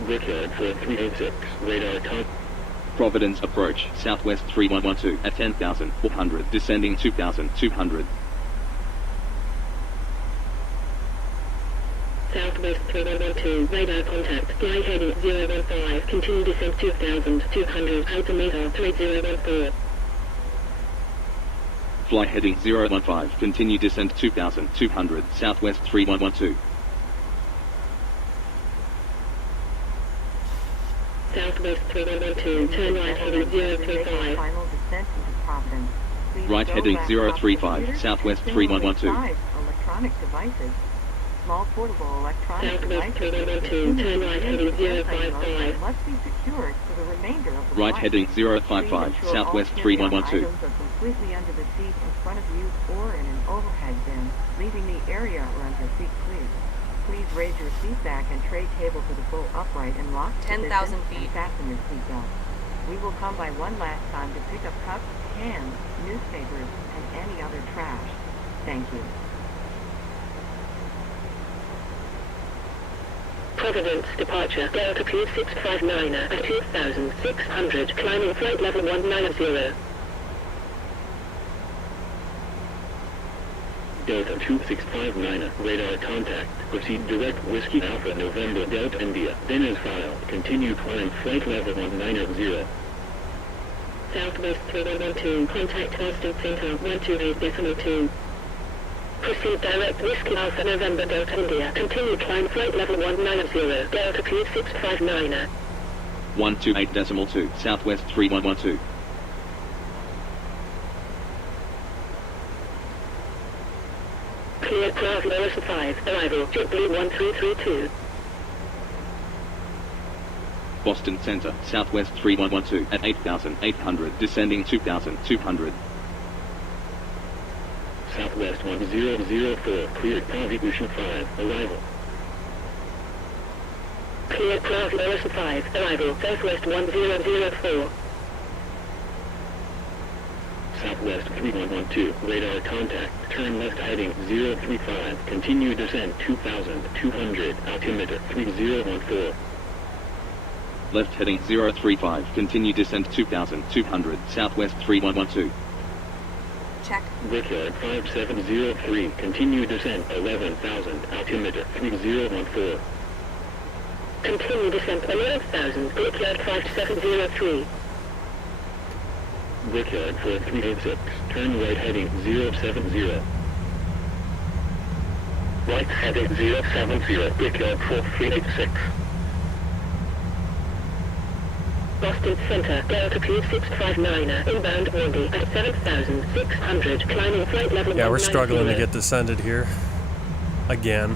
Record 4386, radar contact. Providence approach, Southwest 3112 at 10,400, descending 2,200. Southwest 3112, radar contact, fly heading 015, continue descent 2,200, altimeter 3014. Fly heading 015, continue descent 2,200, Southwest 3112. Southwest 3112, turn right heading 035. Final descent into Providence. Please Right go heading back 035, up Southwest to 3112. Electronic devices. Small portable electronic Southwest devices. 3112, turn right heading 055. Must be secured for the remainder of the Right flight. heading 055, Please ensure Southwest all carry-on 3112. items are completely under the seat in front of you or in an overhead bin, leaving the area around your seat clear. Please raise your seat back and tray table to the full upright and lock 10,000 position feet. and fasten your seatbelt. We will come by one last time to pick up cups, cans, newspapers, and any other trash. Thank you. Providence departure, Delta Q659 at 2,600, climbing flight level 190. Delta 2659, radar contact, proceed direct Whiskey Alpha November Delta India, then as filed, continue climb flight level 190. Southwest 3112, contact Boston Center 128.2. Proceed direct Whiskey Alpha November Delta India, continue climb flight level 190, Delta Q659. 128.2, Southwest 3112. Cleared Prague Lowest 5, arrival, JetBlue 1332. Boston Center, Southwest 3112 at 8,800, descending 2,200. Southwest 1004, cleared Convolution 5, arrival. Cleared Prague Lowest 5, arrival, Southwest 1004. Southwest 3112, radar contact, turn left heading 035, continue descent 2,200, altimeter 3014. Left heading 035, continue descent 2,200, Southwest 3112. Check. Brickyard 5703, continue descent 11,000, altimeter 3014. Continue descent 11,000, Brickyard 5703. Brickyard 4386, turn right heading 070. Right heading 070, Brickyard 4386. Boston Center, Delta Q659, inbound Warwick at 7,600, climbing flight level 190. Yeah, we're struggling to get descended here. again.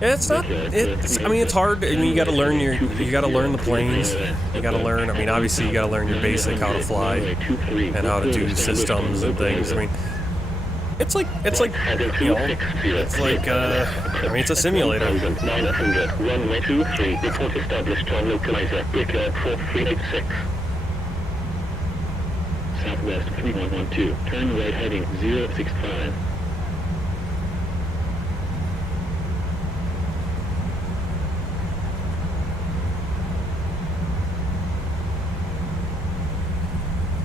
It's not. It's. I mean, it's hard. I mean, you got to learn you got to learn the planes. You got to learn. I mean, obviously, you got to learn your basic how to fly and how to do systems and things. I mean, it's like you know, it's like I mean, it's a simulator. 900, runway 23, report established on localizer, Brickyard 4386. Southwest 3112, turn right heading 065.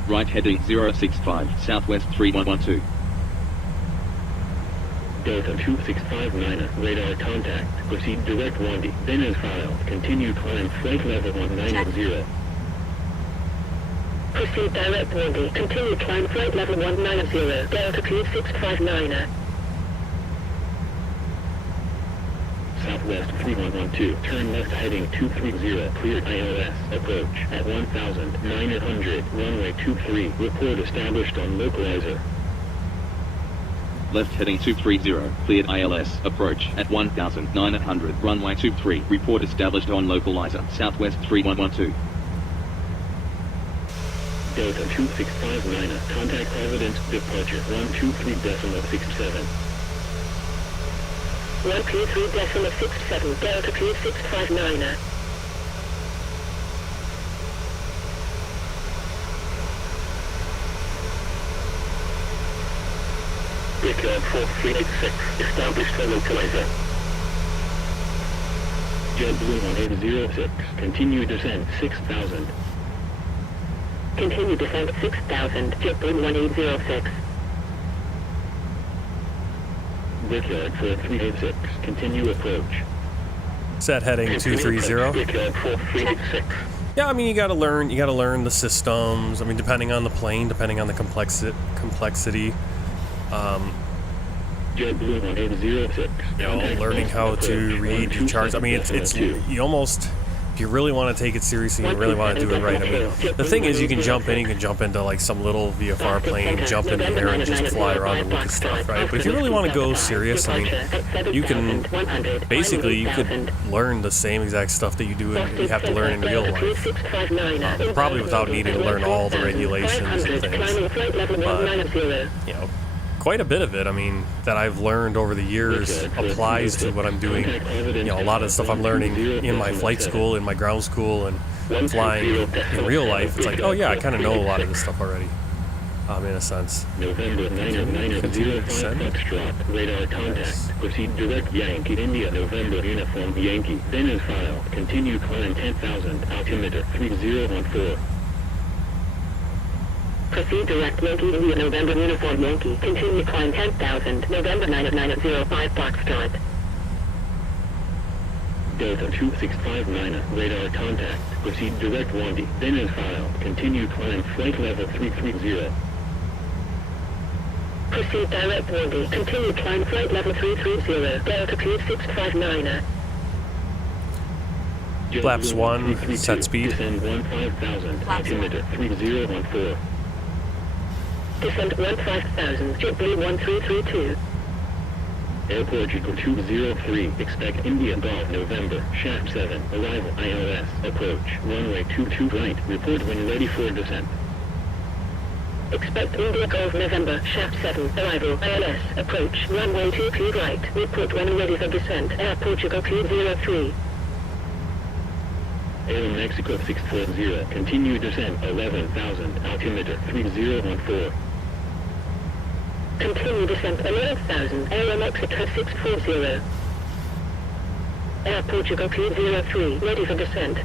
Right heading 065, Southwest 3112. Delta 2659, radar contact, proceed direct 1D, then as filed, continue climb flight level 190. Proceed direct 1D, continue climb flight level 190, Delta 2659. Southwest 3112, turn left heading 230, cleared ILS, approach at 1900, runway 23, report established on localizer. Left heading 230, cleared ILS, approach at 1900, runway 23, report established on localizer, Southwest 3112. Delta 2659, contact Providence, departure 123.67. 123.67, Delta 2659. Brickyard 4386, established for localizer. JetBlue 1806, continue descent 6000. Continue descent 6000, JetBlue 1806. Brickyard 4386, continue approach. Set heading 230. Brickyard 4386. Yeah, I mean, you got to learn the systems. I mean, depending on the plane, depending on the complexity. JetBlue 1806. You know, learning how to read your charts. I mean, it's you almost, if you really want to take it seriously, you really want to do it right. I mean, the thing is, you can jump into like some little VFR plane, jump in the air and just fly around and look at stuff, right? But if you really want to go serious, I mean, you could learn the same exact stuff that you have to learn in real life, probably without needing to learn all the regulations and things. But, you know, quite a bit of it, I mean, that I've learned over the years applies to what I'm doing. You know, a lot of the stuff I'm learning in my flight school, in my ground school, and flying in real life. It's like, oh yeah, I kind of know a lot of this stuff already, in a sense. November 990 Foxtrot, radar contact. Proceed direct Yankee India, November uniform Yankee. Then as filed, continue climb 10,000, altimeter 3014. Proceed direct Yankee India, November uniform Yankee. Continue climb 10,000, November 90905 Foxtrot. Delta 2659, radar contact. Proceed direct 1D, then as filed, continue climb flight level 330. Proceed direct 1D, continue climb flight level 330, Delta 2659. Flaps 1, set speed. Descend 15,000, altimeter 3014. Descend 15,000, JetBlue 1332. Airport equal 203, expect India Golf November, shaft 7, arrival ILS, approach, runway 22 right, report when ready for descent. Expect India Golf November, shaft 7, arrival ILS, approach, runway 22 right, report when ready for descent, Air Portugal 203. Air Mexico 640, continue descent 11,000, altimeter 3014. Continue descent 11,000, Air Mexico 640. Air Portugal 203, ready for descent.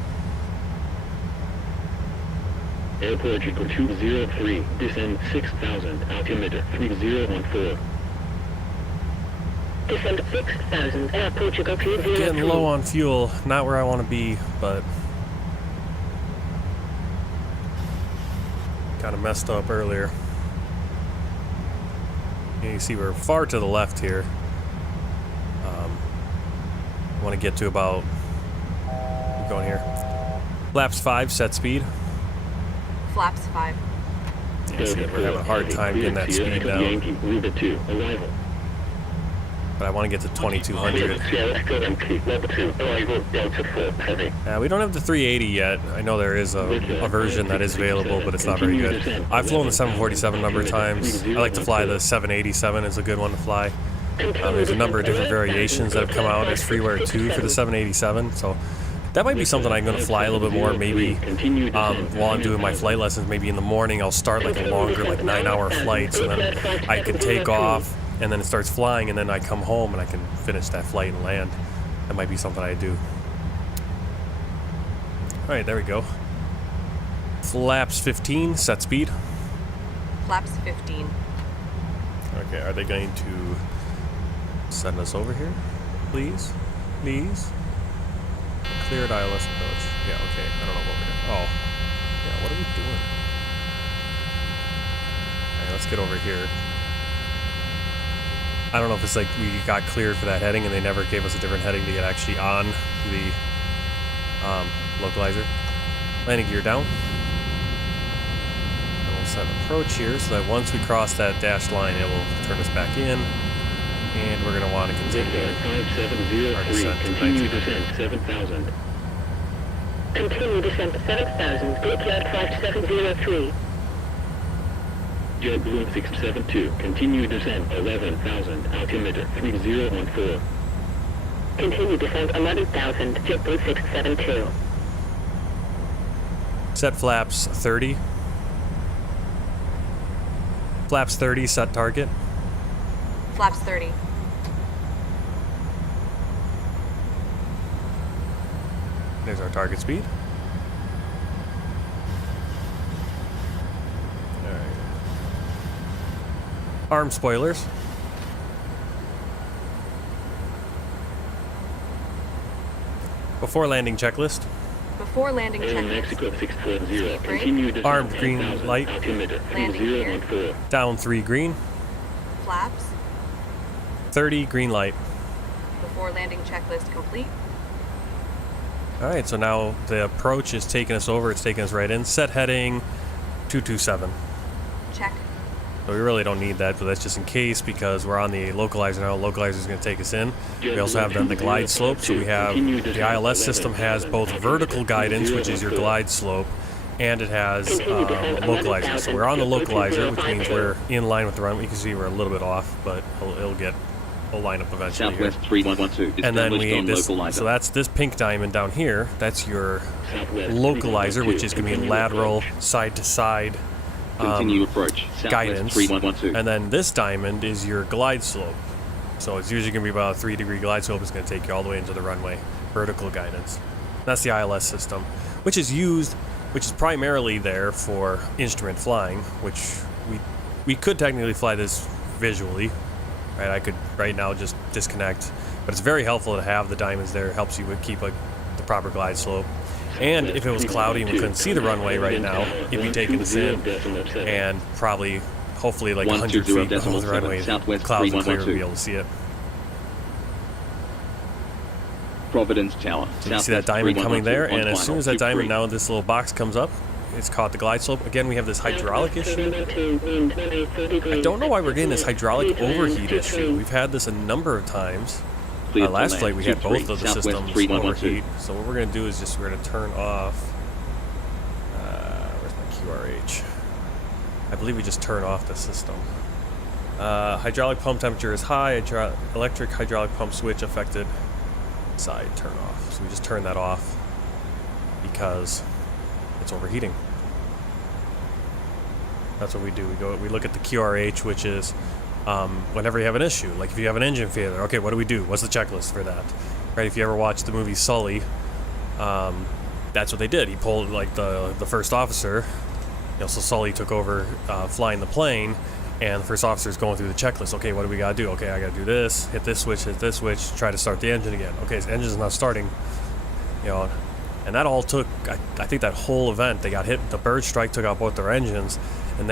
Air Portugal 203, descend 6,000, altimeter 3014. Descend 6,000, Air Portugal 203. Getting low on fuel, not where I want to be, but kind of messed up earlier. You see we're far to the left here. I want to get to about, keep going here. Flaps 5, set speed. Flaps 5. Yeah, see, we're having a hard time getting that speed down. Yankee, Rudder 2, arrival. but I want to get to 2200. We don't have the 380 yet. I know there is a version that is available, but it's not very good. I've flown the 747 a number of times. I like to fly the 787, is a good one to fly. There's a number of different variations that have come out. There's freeware 2 for the 787, so that might be something I'm going to fly a little bit more, maybe while I'm doing my flight lessons. Maybe in the morning I'll start like a longer, like 9-hour flight, so then I can take off, and then it starts flying, and then I come home and I can finish that flight and land. That might be something I do. Alright, there we go. Flaps 15, set speed. Flaps 15. Okay, are they going to send us over here? Please? Please? Cleared ILS approach. Yeah, okay. I don't know what we're doing. Oh. Yeah, what are we doing? Alright, let's get over here. I don't know if it's like we got cleared for that heading and they never gave us a different heading to get actually on the localizer. Landing gear down. And we'll set approach here so that once we cross that dashed line, it will turn us back in. And we're going to want to continue our descent to 1900. 7,000. Continue descent to 7,000. Declared 5703. JetBlue 672. Continue descent 11,000. Altimeter 3014. Continue descent 11,000. JetBlue 672. Set flaps 30. Flaps 30, set target. Flaps 30. There's our target speed. Alright. Arm spoilers. Before landing checklist. Before landing checklist. Mexico 640. Speed brake. Continue descent Armed green 10,000. light. Altimeter Landing gear. 3014. Down 3 green. Flaps. 30 green light. Before landing checklist complete. Alright, so now the approach is taking us over. It's taking us right in. Set heading 227. Check. So we really don't need that, but that's just in case because we're on the localizer now. Localizer is going to take us in. We also have the glide slope. So we have the ILS system has both vertical guidance, which is your glide slope, and it has localizer. So we're on the localizer, which means we're in line with the runway. You can see we're a little bit off, but we'll line up eventually. Southwest 3112. And then established on this, localizer. so that's this pink diamond down here. That's your localizer, which is going to be lateral, side to side Continue approach. Southwest guidance. 3112. And then this diamond is your glide slope. So it's usually going to be about a 3-degree glide slope. It's going to take you all the way into the runway. Vertical guidance. That's the ILS system, which is primarily there for instrument flying, which we could technically fly this visually. Right, I could right now just disconnect, but it's very helpful to have the diamonds there. It helps you keep the proper glide slope. And if it was cloudy and we couldn't see the runway right now, it'd be taking us in, and probably, hopefully, like 100 feet above the runway, clouds are clear to be able to see it. Providence Tower. So you see that diamond coming there, and as soon as that diamond now, this little box comes up, it's caught the glide slope. Again, we have this hydraulic issue. I don't know why we're getting this hydraulic overheat issue. We've had this a number of times. Last flight we had both of the systems overheat. So what we're going to do is we're going to turn off. Where's my QRH? I believe we just turn off the system. Hydraulic pump temperature is high. Electric hydraulic pump switch affected. Side turn off. So we just turn that off because it's overheating. That's what we do. We look at the QRH, which is whenever you have an issue, like if you have an engine failure, okay, what do we do? What's the checklist for that? Right? If you ever watched the movie Sully, that's what they did. He pulled like the first officer. So Sully took over flying the plane, and the first officer is going through the checklist. Okay, what do we gotta do? Okay, I gotta do this. Hit this switch. Try to start the engine again. Okay, the engine's not starting. And that all took. I think that whole event, they got hit. The bird strike took out both their engines, and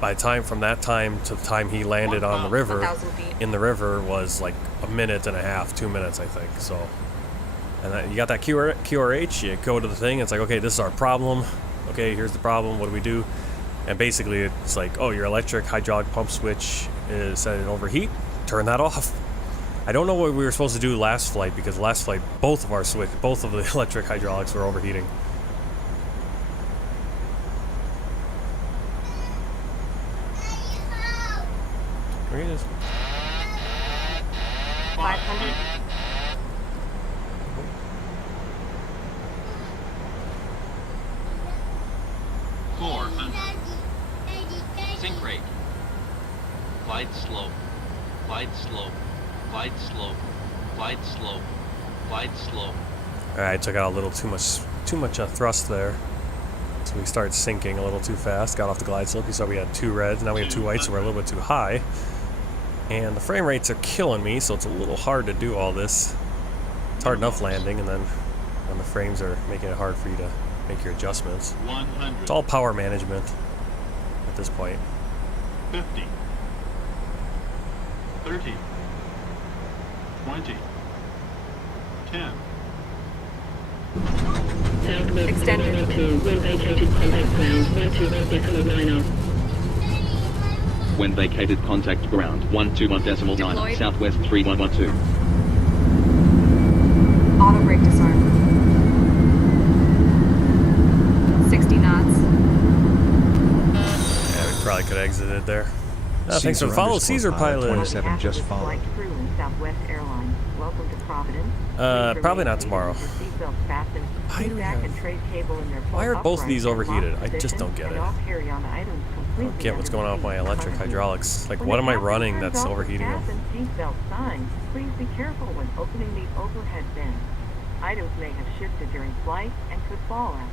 by the time from that time to the time he landed on the river, 1,000 feet. in the river was like a minute and a half, 2 minutes, I think. So, and you got that QRH. You go to the thing. It's like, okay, this is our problem. Okay, here's the problem. What do we do? And basically, it's like, oh, your electric hydraulic pump switch is set in overheat. Turn that off. I don't know what we were supposed to do last flight, because last flight both of the electric hydraulics were overheating. Where is? 500. Sink rate. Glide slope. Glide slope. Glide slope. Glide slope. Glide slope. Alright, took out a little too much thrust there. So we started sinking a little too fast. Got off the glide slope. You saw we had 2 reds. Now we have 2 whites, so we're a little bit too high. And the frame rates are killing me, so it's a little hard to do all this. It's hard enough landing, and then when the frames are making it hard for you to make your adjustments. 100. It's all power management at this point. 50. 30. 20. 10. Southwest Extended. 102, when vacated contact ground, 121.9. When vacated, contact ground 121.9. Deployed. Southwest 3112. Auto brake disarm. 60 knots. Yeah, we probably could have exited there. Thanks for the follow, Caesar Pilot. 27 just followed. Crew in Southwest Airlines. Welcome to Providence. Probably not tomorrow. Why are both of these overheated? I just don't get it. I don't get what's going on with my electric hydraulics. Like, what am I running that's overheating them? Seatbelt signs. Please be careful when opening the overhead bin. Items may have shifted during flight and could fall out.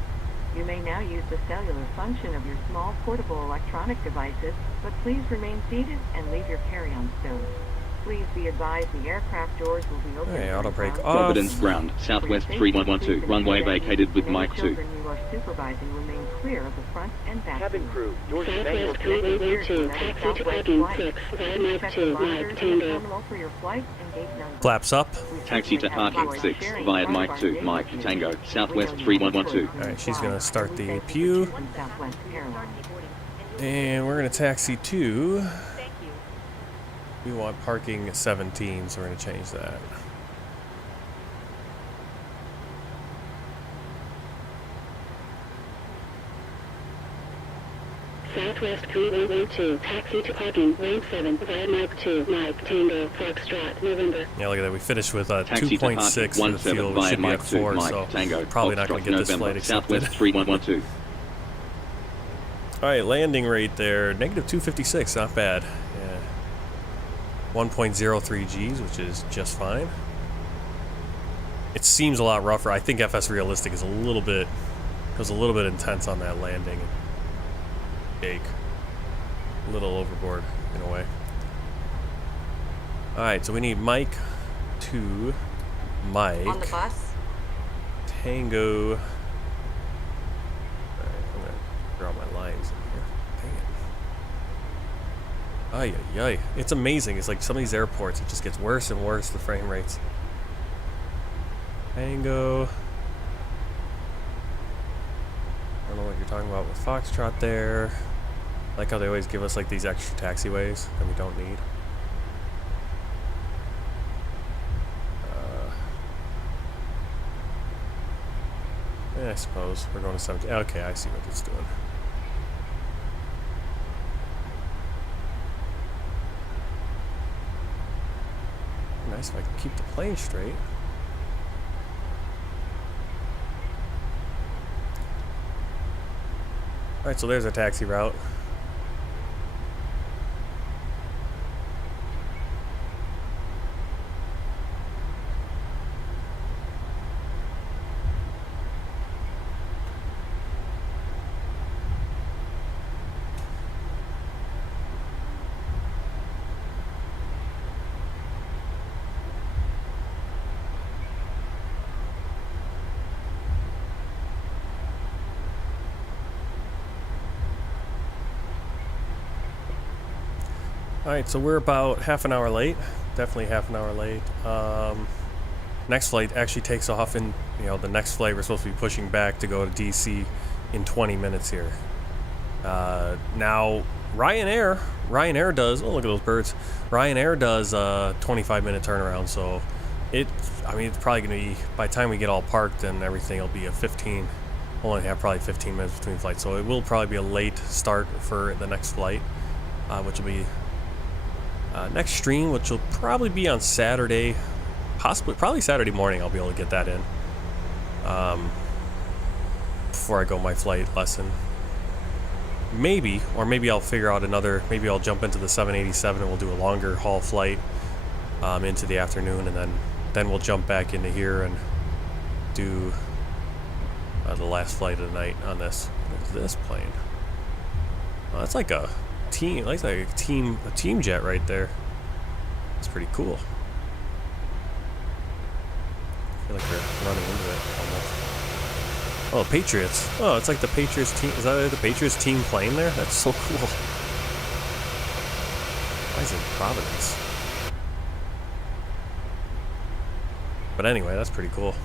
You may now use the cellular function of your small portable electronic devices, but please remain seated and leave your carry-on stowed. Please be advised the aircraft doors will be open. Okay, auto brake off. Providence ground, Southwest 3112. Runway vacated with Mike 2. Children you are supervising remain clear of the front and back. Cabin crew, doors to manual Southwest 3812, taxi to parking 6, via Mike 2, Mike Tango. Terminal for your flight and gate number. Flaps up. Taxi to parking 6 via Mike 2, Mike Tango, Southwest 3112. Alright, she's going to start the APU. And we're going to taxi to... We want parking 17, so we're going to change that. Southwest 3812, taxi to parking, range 7, via Mike 2, Mike Tango, Foxtrot, November. Yeah, look at that. We finished with Taxi to 2.6 for the fuel. We via should be Mike at 2, 4, Mike so Tango, probably not going to Foxtrot, get this flight November, accepted. Southwest 3112. Alright, landing rate there. Negative 256, not bad. Yeah. 1.03 Gs, which is just fine. It seems a lot rougher. I think FS Realistic is a little bit intense on that landing. Jake. A little overboard in a way. Alright, so we need Mike to Mike. On the bus. Tango. Alright, I'm gonna draw my lines in here. Dang it. Ay, ay, ay. It's amazing. It's like some of these airports, it just gets worse and worse, the frame rates. Tango. I don't know what you're talking about with Foxtrot there. I like how they always give us like these extra taxiways that we don't need. I suppose we're going to 17. Okay, I see what it's doing. Nice if I can keep the plane straight. Alright, so there's our taxi route. Alright, so we're about half an hour late. Definitely half an hour late. Next flight actually takes off in, the next flight we're supposed to be pushing back to go to DC in 20 minutes here. Now, Ryanair does, oh look at those birds. Ryanair does 25-minute turnaround, so I mean, it's probably going to be, by the time we get all parked and everything, it'll be a 15, we'll only have probably 15 minutes between flights, so it will probably be a late start for the next flight, which will be next stream, which will probably be on Saturday, probably Saturday morning. I'll be able to get that in before I go my flight lesson. Maybe I'll figure out maybe I'll jump into the 787 and we'll do a longer haul flight into the afternoon, and then we'll jump back into here and do the last flight of the night on this. What's this plane? Oh, that's like a team, a team jet right there. That's pretty cool. I feel like we're running into it almost. Oh, Patriots. Oh, it's like the Patriots team. Is that the Patriots team plane there? That's so cool. Why is it Providence? But anyway, that's pretty cool.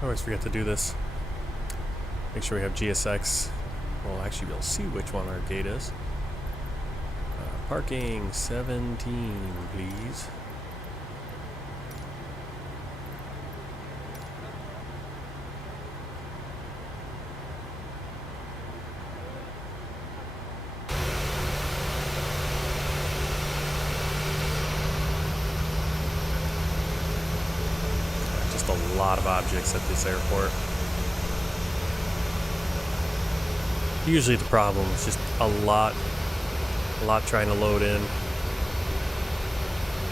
I always forget to do this. Make sure we have GSX. We'll actually be able to see which one our gate is. Parking 17, please. A lot of objects at this airport. Usually the problem is just a lot trying to load in.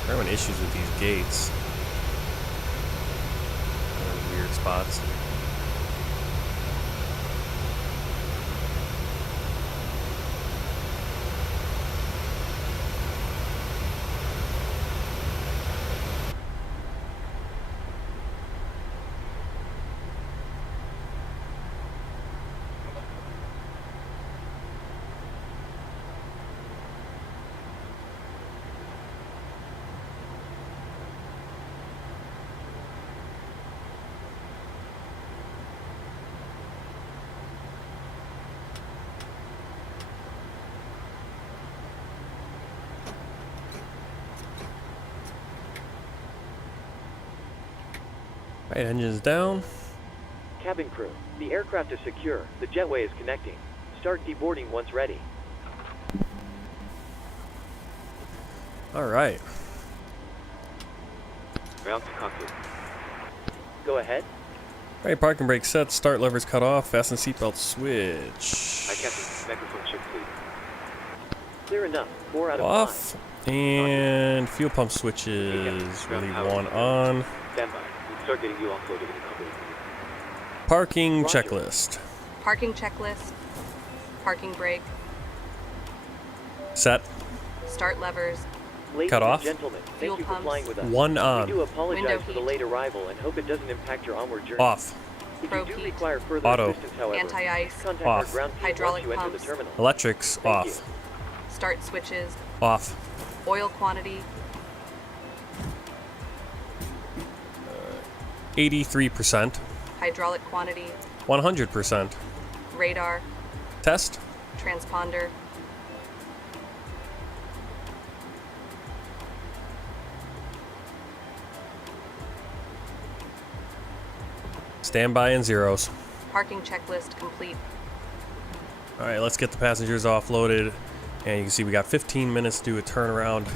We're having issues with these gates. Weird spots. Right, engines down. Cabin crew, the aircraft is secure. The jetway is connecting. Start deboarding once ready. All right. Ground to cockpit. Go ahead. Alright, parking brake set, start levers cut off, fasten seatbelt switch. Hi, Captain. Microphone check, please. Clear enough. 4 out of 5. Off. And fuel pump switches, really one on. Stand by. We'll start getting you offloaded in a couple. Parking Roger. checklist. Parking checklist. Parking brake. Set. Start levers. Ladies Cut and off. gentlemen, thank Fuel you for pumps. flying with us. One We on. do apologize Window for the heat. late arrival and hope it doesn't impact your onward journey. Off. If Probe you do heat. require further Auto. assistance, however, Anti-ice. contact Off. our ground team Hydraulic once you enter pumps. the terminal. Electrics Thank off. you. Start switches. Off. Oil quantity. 83%. Hydraulic quantity. 100%. Radar. Test. Transponder. Standby and zeros. Parking checklist complete. Alright, let's get the passengers offloaded. And you can see we got 15 minutes to do a turnaround.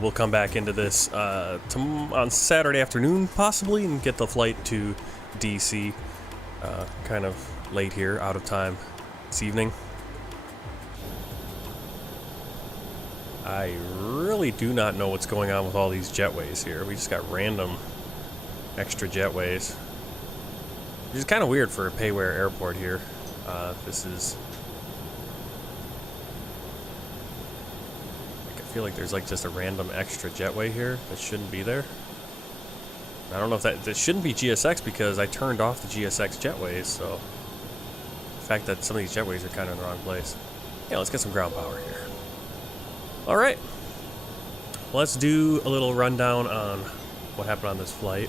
We'll come back into this on Saturday afternoon, possibly, and get the flight to DC. Kind of late here, out of time this evening. I really do not know what's going on with all these jetways here. We just got random extra jetways. Which is kind of weird for a Payware airport here. This is... I feel like there's like just a random extra jetway here that shouldn't be there. I don't know if that shouldn't be GSX because I turned off the GSX jetways, so the fact that some of these jetways are kind of in the wrong place. Yeah, let's get some ground power here. Alright, let's do a little rundown on what happened on this flight.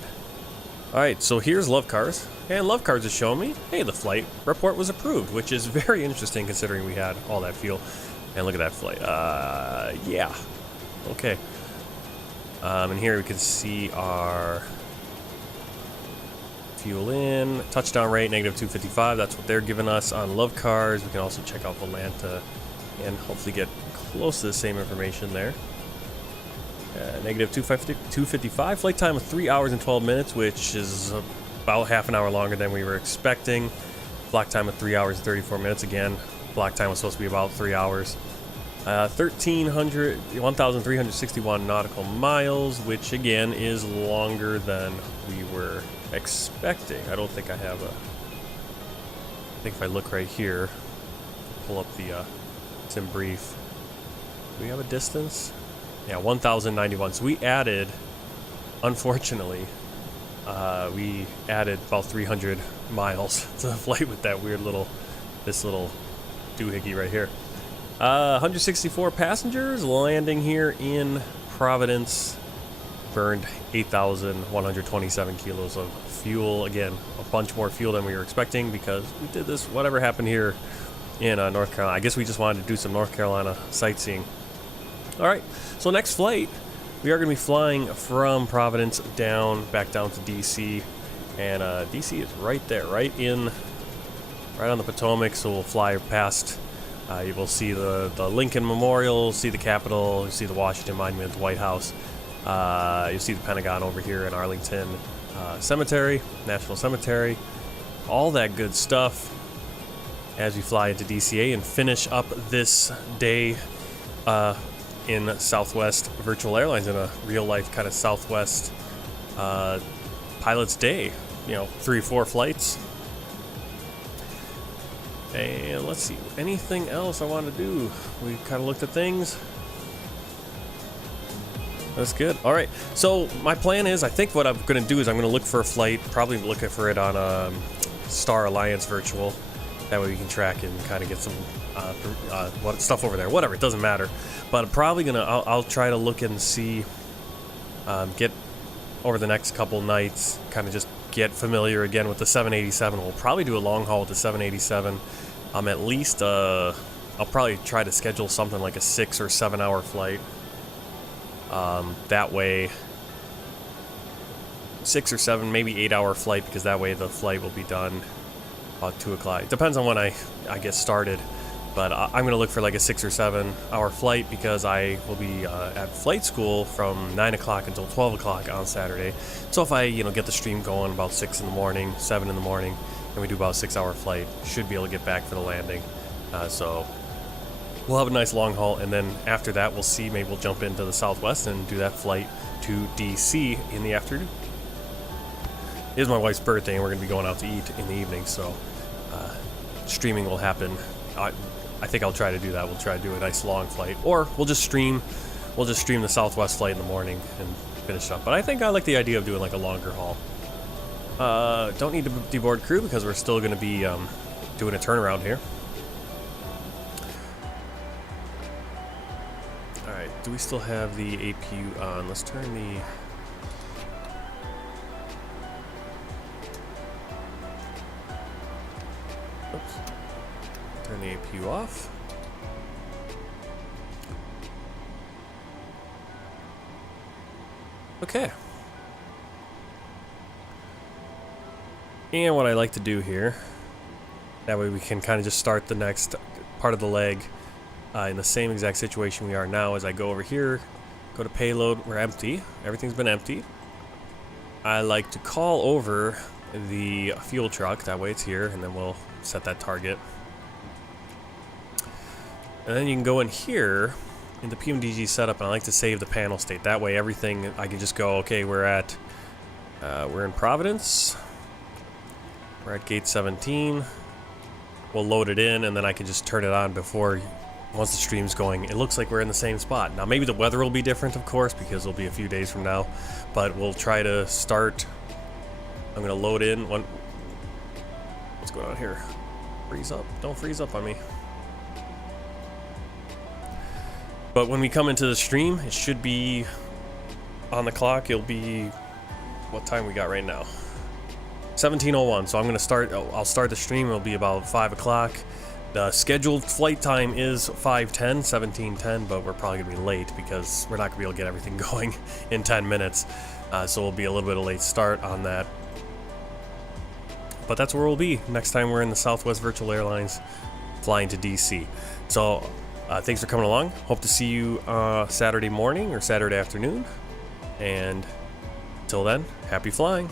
Alright, so here's Love Cars, and Love Cars is showing me, hey, the flight report was approved, which is very interesting considering we had all that fuel. And look at that flight. Yeah. Okay. And here we can see our fuel in, touchdown rate, -255. That's what they're giving us on Love Cars. We can also check out Volanta and hopefully get close to the same information there. -255. Flight time of 3 hours and 12 minutes, which is about half an hour longer than we were expecting. Block time of 3 hours and 34 minutes. Again, block time was supposed to be about 3 hours. 1,361 nautical miles, which again is longer than we were expecting. I don't think I have a... I think if I look right here, pull up the it's in brief. Do we have a distance? Yeah, 1,091. So we added, unfortunately, we added about 300 miles to the flight with that weird little, this little doohickey right here. 164 passengers landing here in Providence. Burned 8,127 kilos of fuel. Again, a bunch more fuel than we were expecting because we did this, whatever happened here in North Carolina. I guess we just wanted to do some North Carolina sightseeing. Alright, so next flight, we are going to be flying from Providence back down to DC. And DC is right there, right on the Potomac, so we'll fly past. You will see the Lincoln Memorial, see the Capitol, you'll see the Washington Monument, the White House. You'll see the Pentagon over here in Arlington Cemetery, National Cemetery. All that good stuff as we fly into DCA and finish up this day in Southwest Virtual Airlines, in a real-life kind of Southwest pilot's day. You know, 3 or 4 flights. And let's see, anything else I want to do? We kind of looked at things. That's good. All right, so my plan is, I think what I'm going to do is I'm going to look for a flight, probably looking for it on Star Alliance Virtual. That way we can track it and kind of get some stuff over there. Whatever, it doesn't matter. But I'm probably going to, I'll try to look and see, get over the next couple nights, kind of just get familiar again with the 787. We'll probably do a long haul with the 787. At least, I'll probably try to schedule something like a 6 or 7 hour flight. That way, 6 or 7, maybe 8 hour flight, because that way the flight will be done about 2 o'clock. It depends on when I get started. But I'm going to look for like a 6 or 7 hour flight because I will be at flight school from 9 o'clock until 12 o'clock on Saturday. So if I, get the stream going about 6 in the morning, 7 in the morning, and we do about a 6 hour flight, should be able to get back for the landing. So we'll have a nice long haul, and then after that we'll see, maybe we'll jump into the Southwest and do that flight to DC in the afternoon. It is my wife's birthday and we're going to be going out to eat in the evening, so streaming will happen. I think I'll try to do that. We'll try to do a nice long flight, or we'll just stream the Southwest flight in the morning and finish up. But I think I like the idea of doing like a longer haul. Don't need to deboard crew because we're still going to be doing a turnaround here. Alright, do we still have the APU on? Let's turn the... Oops. Turn the APU off. Okay. And what I like to do here, that way we can kind of just start the next part of the leg in the same exact situation we are now. As I go over here, go to payload, we're empty. Everything's been emptied. I like to call over the fuel truck, that way it's here, and then we'll set that target. And then you can go in here in the PMDG setup, and I like to save the panel state. That way everything, I can just go, okay, we're in Providence. We're at gate 17. We'll load it in, and then I can just turn it on once the stream's going. It looks like we're in the same spot. Now maybe the weather will be different, of course, because it'll be a few days from now, but we'll try to start. I'm gonna load in one. What's going on here? Freeze up. Don't freeze up on me. But when we come into the stream, it should be on the clock. It'll be, what time we got right now? 17:01. So I'm gonna start. I'll start the stream. It'll be about 5 o'clock. The scheduled flight time is 5:10, 17:10, but we're probably gonna be late because we're not gonna be able to get everything going in 10 minutes. So we'll be a little bit of a late start on that. But that's where we'll be next time we're in the Southwest Virtual Airlines flying to DC. So thanks for coming along. Hope to see you Saturday morning or Saturday afternoon. And till then, happy flying.